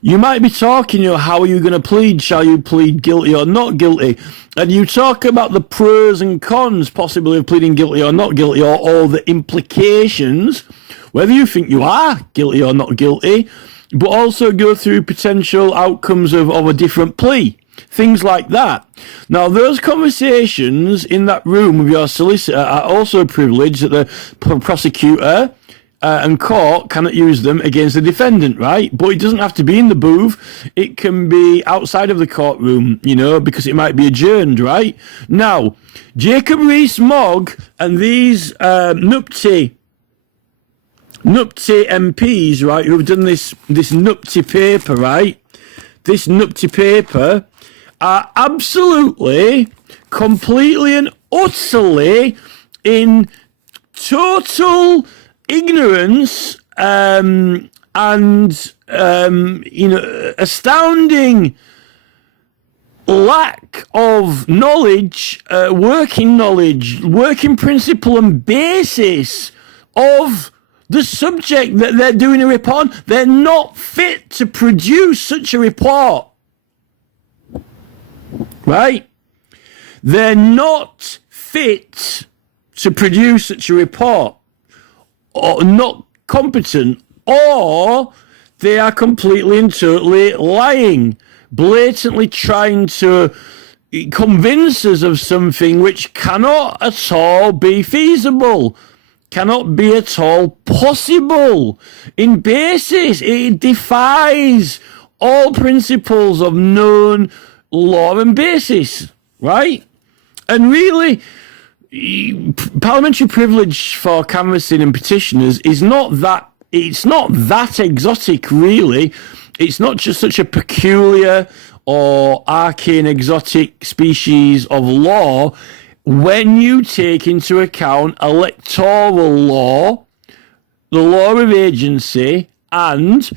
you might be talking, how are you going to plead? Shall you plead guilty or not guilty? And you talk about the pros and cons, possibly, of pleading guilty or not guilty, or all the implications, whether you think you are guilty or not guilty, but also go through potential outcomes of a different plea. things like that. Now, those conversations in that room with your solicitor are also a privilege that the prosecutor and court cannot use them against the defendant, right? But it doesn't have to be in the booth. It can be outside of the courtroom, because it might be adjourned, right? Now, Jacob Rees-Mogg and these nupty MPs, right, who've done this nupty paper, right? This nupty paper are absolutely, completely and utterly in total ignorance and astounding lack of knowledge, working principle and basis of the subject that they're doing a report on. They're not fit to produce such a report. Right? They're not fit to produce such a report, or not competent, or they are completely and totally lying, blatantly trying to convince us of something which cannot at all be feasible, cannot be at all possible in basis. It defies all principles of known law and basis, right? And really, parliamentary privilege for canvassing and petitioners is not that, it's not that exotic, really. It's not just such a peculiar or arcane exotic species of law when you take into account electoral law, the law of agency, and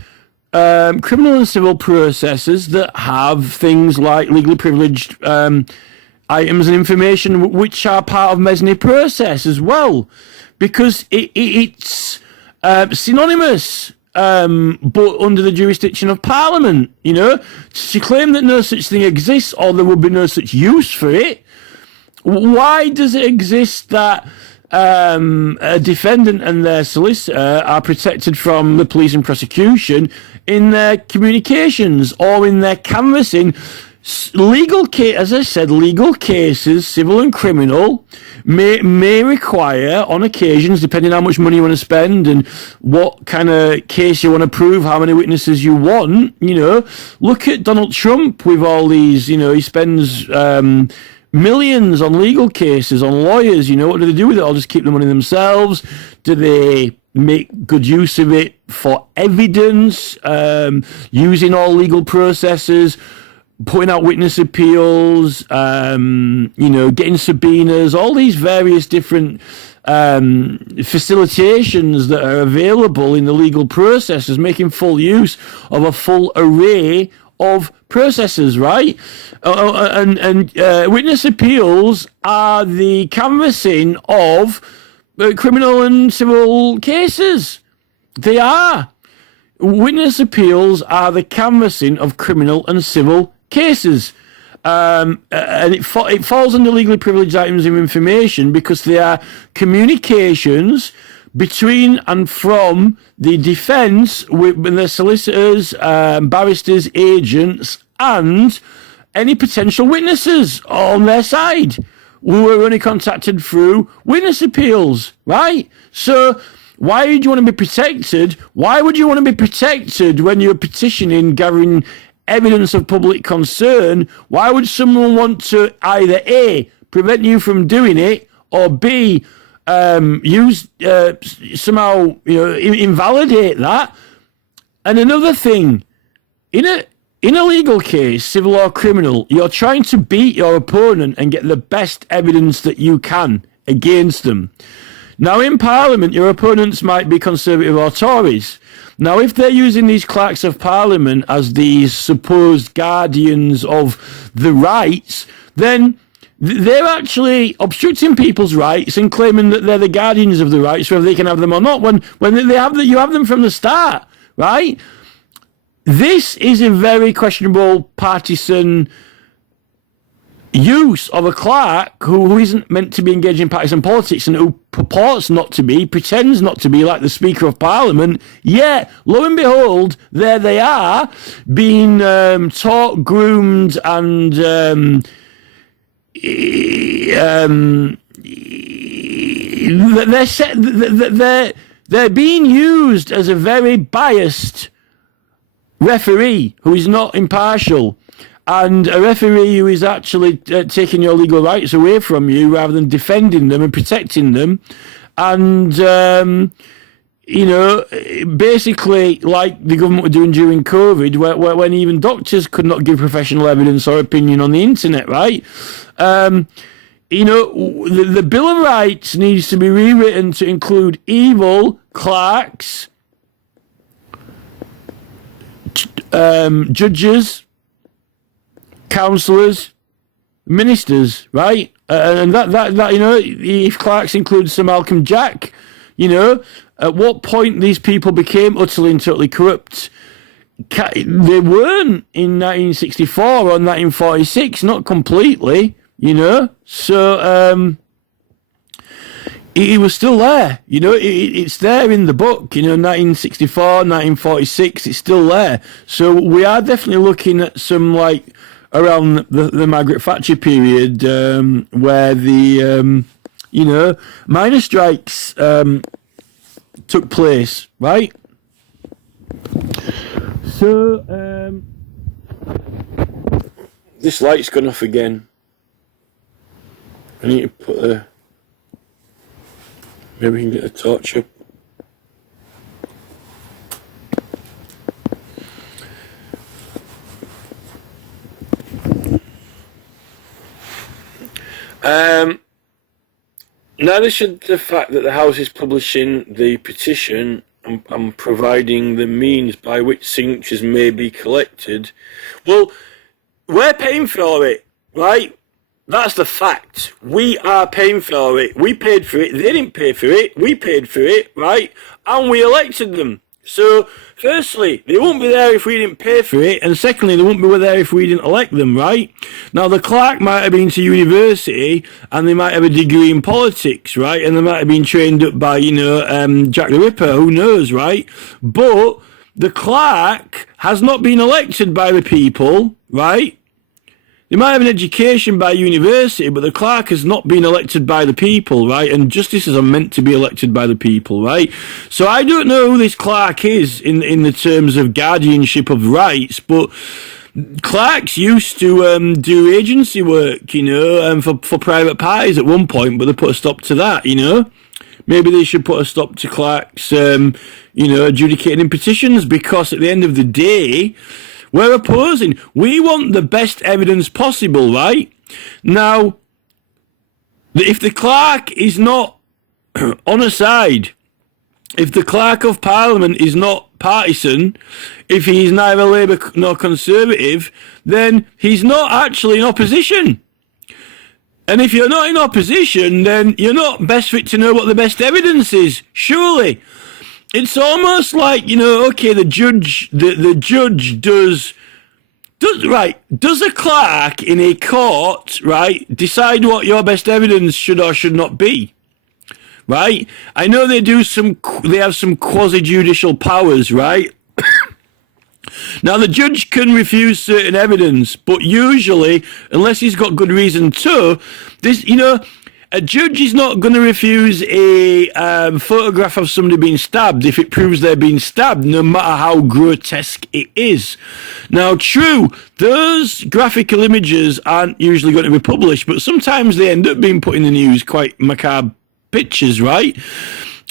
criminal and civil processes that have things like legally privileged items and information which are part of Mesny process as well, because it's synonymous, but under the jurisdiction of Parliament. To claim that no such thing exists or there will be no such use for it, why does it exist that a defendant and their solicitor are protected from the police and prosecution in their communications or in their canvassing? As I said, legal cases, civil and criminal, may require, on occasions, depending how much money you want to spend and what kind of case you want to prove, how many witnesses you want. Look at Donald Trump with all these. He spends millions on legal cases, on lawyers. What do they do with it? Or just keep the money themselves? Do they make good use of it for evidence, using all legal processes, putting out witness appeals, getting subpoenas, all these various different facilitations that are available in the legal processes, making full use of a full array of processes, right? And witness appeals are the canvassing of criminal and civil cases. They are. Witness appeals are the canvassing of criminal and civil cases. And it falls under legally privileged items of information because they are communications between and from the defence with their solicitors, barristers, agents, and any potential witnesses on their side who are only contacted through witness appeals, right? So why would you want to be protected? Why would you want to be protected when you're petitioning, gathering evidence of public concern? Why would someone want to either A, prevent you from doing it, or B, somehow invalidate that? And another thing, in a legal case, civil or criminal, you're trying to beat your opponent and get the best evidence that you can against them. Now, in Parliament, your opponents might be Conservative or Tories. Now, if they're using these clerks of Parliament as these supposed guardians of the rights, then they're actually obstructing people's rights and claiming that they're the guardians of the rights, whether they can have them or not, when you have them from the start, right? This is a very questionable partisan use of a clerk who isn't meant to be engaged in partisan politics and who purports not to be, pretends not to be, like the Speaker of Parliament, yet, lo and behold, there they are, being taught, groomed, and they're being used as a very biased referee who is not impartial, and a referee who is actually taking your legal rights away from you rather than defending them and protecting them. And, basically like the government were doing during COVID, when even doctors could not give professional evidence or opinion on the internet, right? The Bill of Rights needs to be rewritten to include evil clerks, judges, councillors, ministers, right? And that if clerks include Sir Malcolm Jack, at what point these people became utterly and totally corrupt. They weren't in 1964 or 1946, not completely, So it was still there, it's there in the book, 1964, 1946, it's still there. So we are definitely looking at some, like, around the Margaret Thatcher period, where the, miners' strikes took place, right? So, this light's gone off again. I need to put the... Maybe we can get a torch up. Neither should the fact that the House is publishing the petition and providing the means by which signatures may be collected. Well, we're paying for it, right? That's the fact. We are paying for it. We paid for it. They didn't pay for it. We paid for it, right? And we elected them. So, firstly, they won't be there if we didn't pay for it, and secondly, they won't be there if we didn't elect them, right? Now, the clerk might have been to university, and they might have a degree in politics, right? And they might have been trained up by, Jack the Ripper, who knows, right? But the clerk has not been elected by the people, right? They might have an education by university, but the clerk has not been elected by the people, right? And justices are meant to be elected by the people, right? So I don't know who this clerk is in the terms of guardianship of rights, but clerks used to do agency work, for private parties at one point, but they put a stop to that, Maybe they should put a stop to clerks, adjudicating petitions, because at the end of the day, we're opposing. We want the best evidence possible, right? Now, if the clerk is not on a side, if the clerk of Parliament is not partisan, if he's neither Labour nor Conservative, then he's not actually in opposition. And if you're not in opposition, then you're not best fit to know what the best evidence is, surely. It's almost like, okay, the judge does a clerk in a court, right, decide what your best evidence should or should not be, right? I know they have some quasi-judicial powers, right? Now, the judge can refuse certain evidence, but usually, unless he's got good reason to, a judge is not going to refuse a photograph of somebody being stabbed if it proves they're being stabbed, no matter how grotesque it is. Now, true, those graphical images aren't usually going to be published, but sometimes they end up being put in the news, quite macabre pictures, right?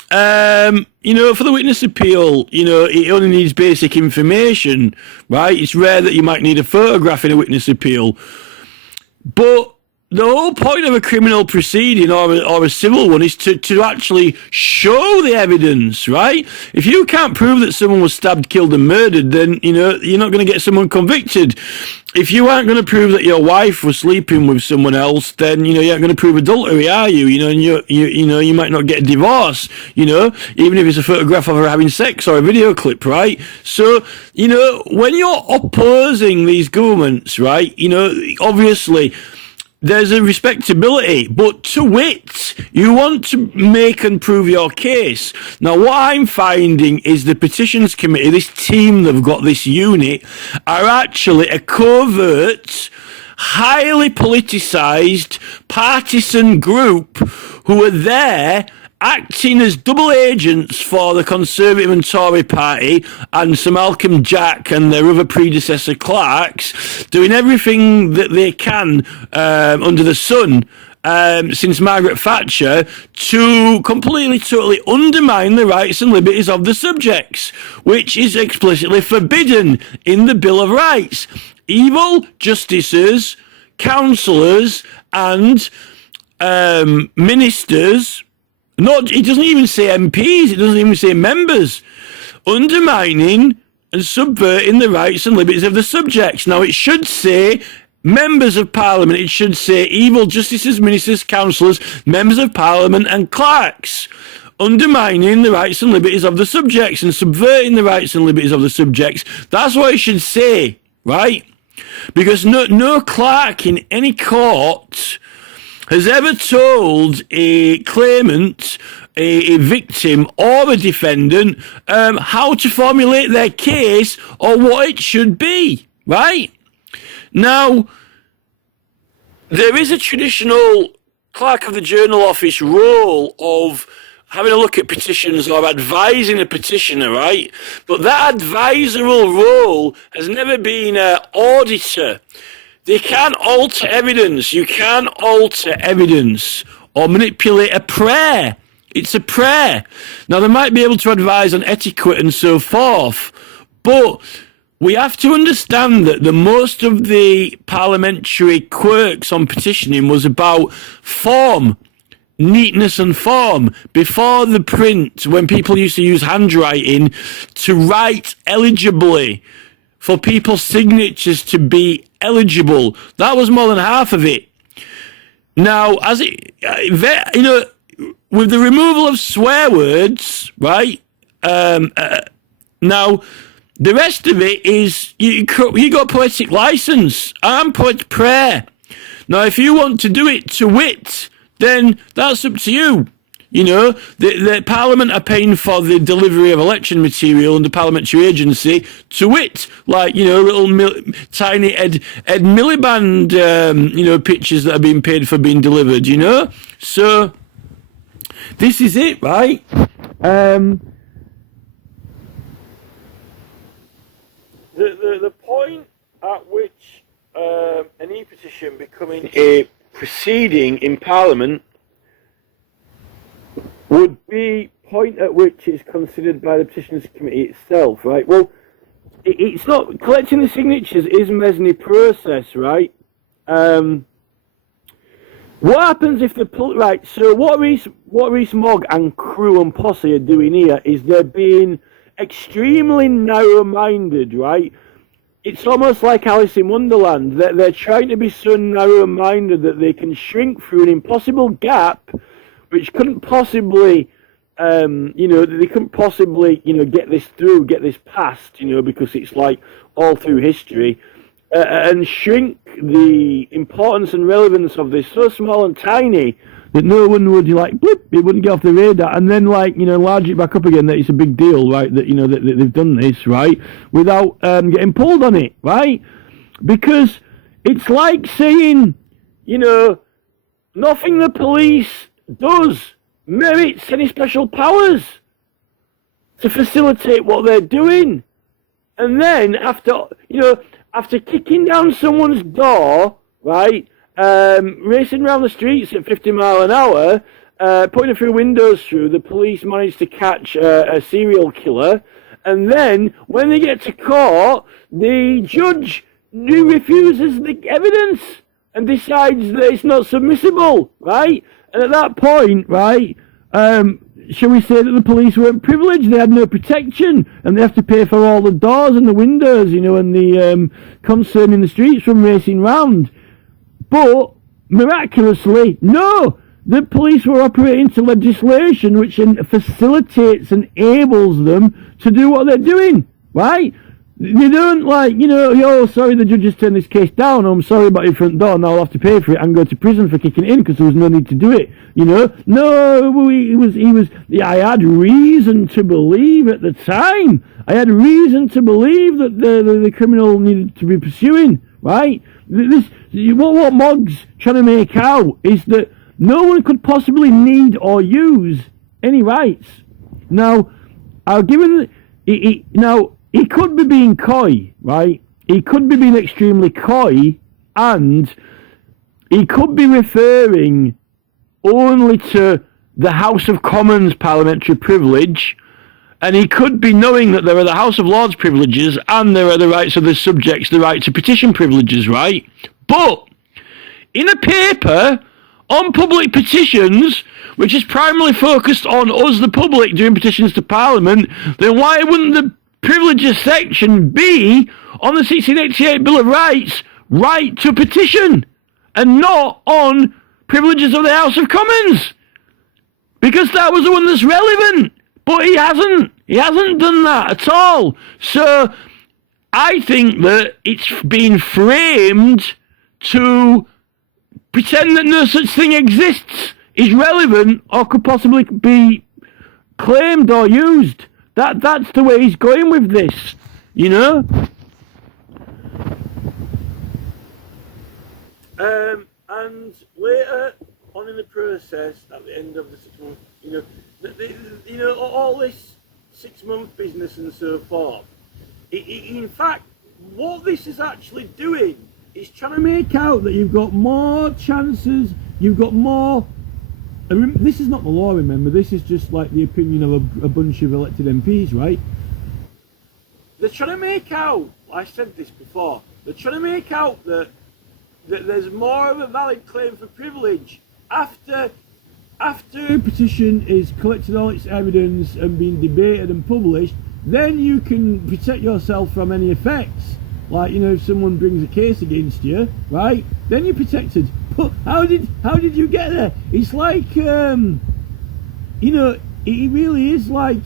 For the witness appeal, it only needs basic information, right? It's rare that you might need a photograph in a witness appeal. But the whole point of a criminal proceeding or a civil one is to actually show the evidence, right? If you can't prove that someone was stabbed, killed and murdered, then, you're not going to get someone convicted. If you aren't going to prove that your wife was sleeping with someone else, then, you aren't going to prove adultery, are you? And you might not get a divorce, even if it's a photograph of her having sex or a video clip, right? So, when you're opposing these governments, right, obviously, there's a respectability, but to wit, you want to make and prove your case. Now, what I'm finding is the Petitions Committee, this team that have got this unit, are actually a covert, highly politicised, partisan group who are there acting as double agents for the Conservative and Tory party and Sir Malcolm Jack and their other predecessor clerks, doing everything that they can under the sun since Margaret Thatcher to completely, totally undermine the rights and liberties of the subjects, which is explicitly forbidden in the Bill of Rights. Evil justices, councillors and ministers, it doesn't even say MPs, it doesn't even say members, undermining and subverting the rights and liberties of the subjects. Now, it should say members of Parliament, it should say evil justices, ministers, councillors, members of Parliament and clerks, undermining the rights and liberties of the subjects and subverting the rights and liberties of the subjects. That's what it should say, right? Because no clerk in any court has ever told a claimant, a victim or a defendant how to formulate their case or what it should be, right? Now, there is a traditional clerk of the Journal Office role of having a look at petitions or advising a petitioner, right? But that advisorial role has never been an auditor. They can't alter evidence. You can't alter evidence or manipulate a prayer. It's a prayer. Now, they might be able to advise on etiquette and so forth, but we have to understand that the most of the parliamentary quirks on petitioning was about form, neatness and form. Before the print, when people used to use handwriting to write eligibly, for people's signatures to be eligible, that was more than half of it. Now, as it, with the removal of swear words, right? Now, the rest of it is you got poetic license and poetic prayer. Now, if you want to do it to wit, then that's up to you. You know, the Parliament are paying for the delivery of election material under parliamentary agency, to wit, like, little tiny Ed Miliband, pictures that are being paid for being delivered, So, this is it, right? The point at which an e-petition becoming a proceeding in Parliament would be point at which it's considered by the Petitions Committee itself, right? Well, it's not, collecting the signatures is Mesny process, right? What happens if right, so what Rees-Mogg and crew and posse are doing here is they're being extremely narrow-minded, right? It's almost like Alice in Wonderland. They're trying to be so narrow-minded that they can shrink through an impossible gap which couldn't possibly, they couldn't possibly, get this through, get this passed, because it's like all through history, and shrink the importance and relevance of this so small and tiny that no one would, blip, it wouldn't get off the radar, and then, enlarge it back up again that it's a big deal, right, that, that they've done this, right, without getting pulled on it, right? Because it's like saying, nothing the police does merits any special powers to facilitate what they're doing. And then after kicking down someone's door, right, racing around the streets at 50 miles an hour, putting a few windows through, the police managed to catch a serial killer. And then when they get to court, the judge refuses the evidence and decides that it's not submissible, right? And at that point, right, shall we say that the police weren't privileged, they had no protection, and they have to pay for all the doors and the windows, and the concern in the streets from racing round. But, miraculously, no, the police were operating to legislation which facilitates and enables them to do what they're doing, right? They don't like, oh, sorry, the judge has turned this case down. I'm sorry about your front door. Now I'll have to pay for it and go to prison for kicking it in because there was no need to do it. No, I had reason to believe at the time. I had reason to believe that the criminal needed to be pursuing, right? What Mog's trying to make out is that no one could possibly need or use any rights. Now, I'll give him, now, he could be being coy, right? He could be being extremely coy, and he could be referring only to the House of Commons parliamentary privilege, and he could be knowing that there are the House of Lords privileges and there are the rights of the subjects, the right to petition privileges, right? But in a paper on public petitions, which is primarily focused on us, the public, doing petitions to Parliament, then why wouldn't the privileges section be on the 1688 Bill of Rights, right to petition, and not on privileges of the House of Commons? Because that was the one that's relevant. But he hasn't. He hasn't done that at all. So I think that it's been framed to pretend that no such thing exists, is relevant, or could possibly be claimed or used. That's the way he's going with this, And later on in the process, at the end of the 6 months, all this 6 month business and so forth. In fact, what this is actually doing is trying to make out that you've got more chances, you've got more. This is not the law, remember, this is just like the opinion of a bunch of elected MPs, right? They're trying to make out, I said this before, they're trying to make out that there's more of a valid claim for privilege after a petition is collected all its evidence and been debated and published. Then you can protect yourself from any effects. Like, if someone brings a case against you, right, then you're protected. But how did you get there? It's like, it really is like,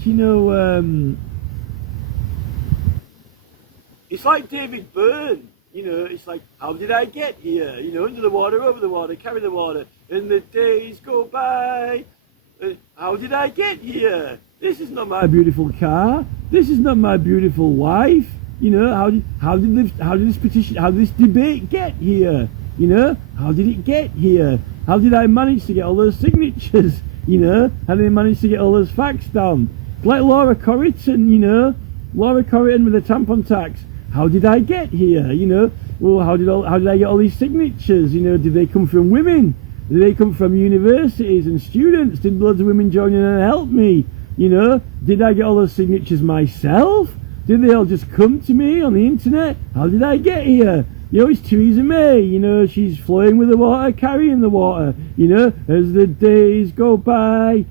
it's like David Byrne. It's like, how did I get here? Under the water, over the water, carry the water, and the days go by. How did I get here? This is not my beautiful car. This is not my beautiful wife. How did this debate get here? How did it get here? How did I manage to get all those signatures? How did I manage to get all those facts down? Like Laura Corrigan, Laura Corrigan with the tampon tax. How did I get here? Well, how did I get all these signatures? Did they come from women? Did they come from universities and students? Did loads of women join in and help me? Did I get all those signatures myself? Did they all just come to me on the internet? How did I get here? It's Theresa May, she's flowing with the water, carrying the water, as the days go by,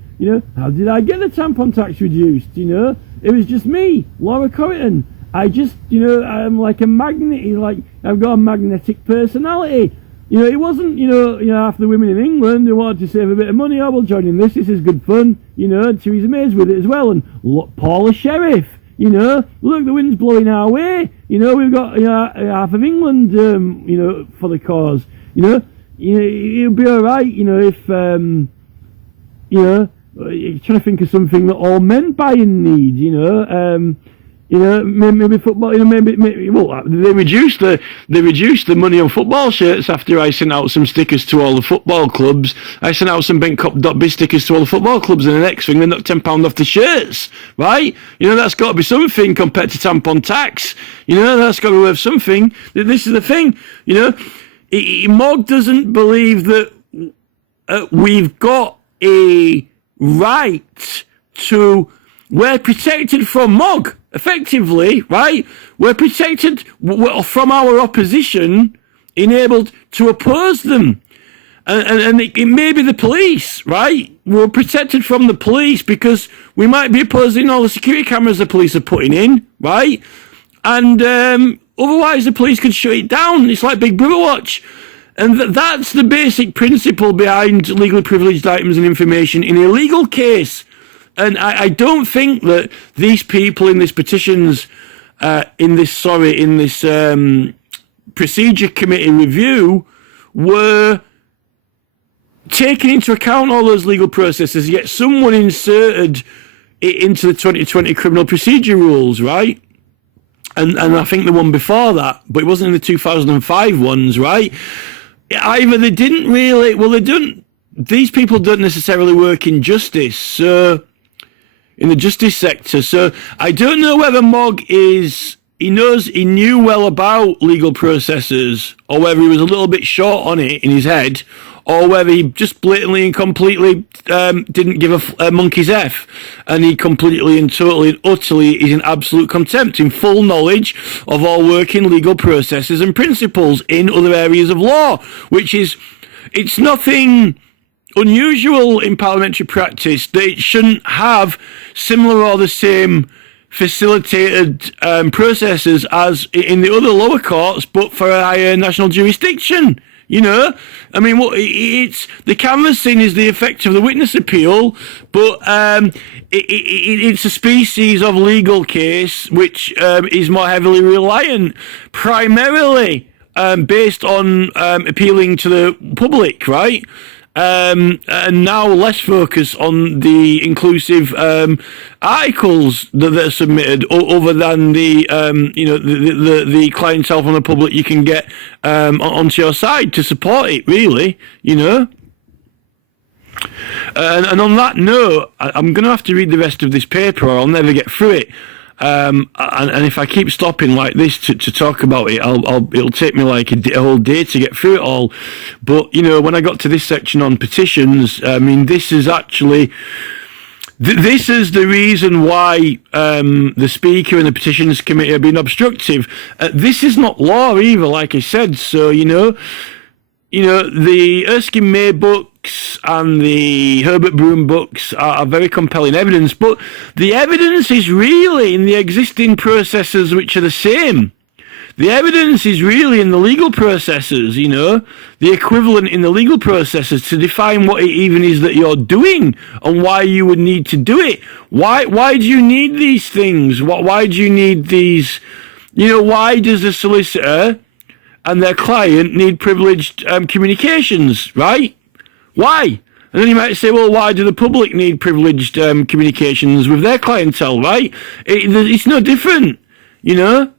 how did I get the tampon tax reduced, It was just me, Laura Corrigan. I just, I'm like a magnet, like, I've got a magnetic personality. It wasn't, half the women in England who wanted to save a bit of money, oh, we'll join in this is good fun, and Theresa May's with it as well, and look, Paula Sheriff. Look, the wind's blowing our way. We've got half of England, for the cause. It'll be all right. If you're trying to think of something that all men buy and need. Maybe football. Maybe. Well, they reduced the money on football shirts after I sent out some stickers to all the football clubs. I sent out some BentCop.biz stickers to all the football clubs, and the next thing they knocked £10 off the shirts. Right? That's got to be something compared to tampon tax. That's got to be worth something. This is the thing. Mog doesn't believe that we've got a right to. We're protected from Mog. Effectively, right? We're protected from our opposition, enabled to oppose them. And it may be the police, right? We're protected from the police because we might be opposing all the security cameras the police are putting in, right? And otherwise the police could shut it down. It's like Big Brother Watch. And that's the basic principle behind legally privileged items and information in a legal case. And I don't think that these people in these petitions in this procedure committee review were taking into account all those legal processes, yet someone inserted it into the 2020 criminal procedure rules, right? And I think the one before that, but it wasn't in the 2005 ones, right? Either they didn't really, well, they don't, these people don't necessarily work in justice, so, in the justice sector, so I don't know whether Mogg he knew well about legal processes, or whether he was a little bit short on it in his head, or whether he just blatantly and completely didn't give a monkey's F, and he completely and totally and utterly is in absolute contempt, in full knowledge of all working legal processes and principles in other areas of law, which is, it's nothing unusual in parliamentary practice. They shouldn't have similar or the same facilitated processes as in the other lower courts, but for a higher national jurisdiction. You know, I mean, it's the canvassing is the effect of the witness appeal, but it's a species of legal case which is more heavily reliant, primarily based on appealing to the public, right? And now less focus on the inclusive articles that are submitted, other than the the clientele from the public you can get onto your side to support it, really, you know. And on that note, I'm going to have to read the rest of this paper, or I'll never get through it. And if I keep stopping like this to talk about it, it'll take me like a whole day to get through it all. But, you know, when I got to this section on petitions, I mean, this is actually, this is the reason why the Speaker and the Petitions Committee have been obstructive. This is not law either, like I said. So, you know, the Erskine May books and the Herbert Broom books are very compelling evidence, but the evidence is really in the existing processes which are the same. The evidence is really in the legal processes, you know, the equivalent in the legal processes to define what it even is that you're doing and why you would need to do it. Why do you need these things? Why do you need these, you know, why does a solicitor and their client need privileged communications, right? Why? And then you might say, well, why do the public need privileged communications with their clientele, right? It's no different, you know?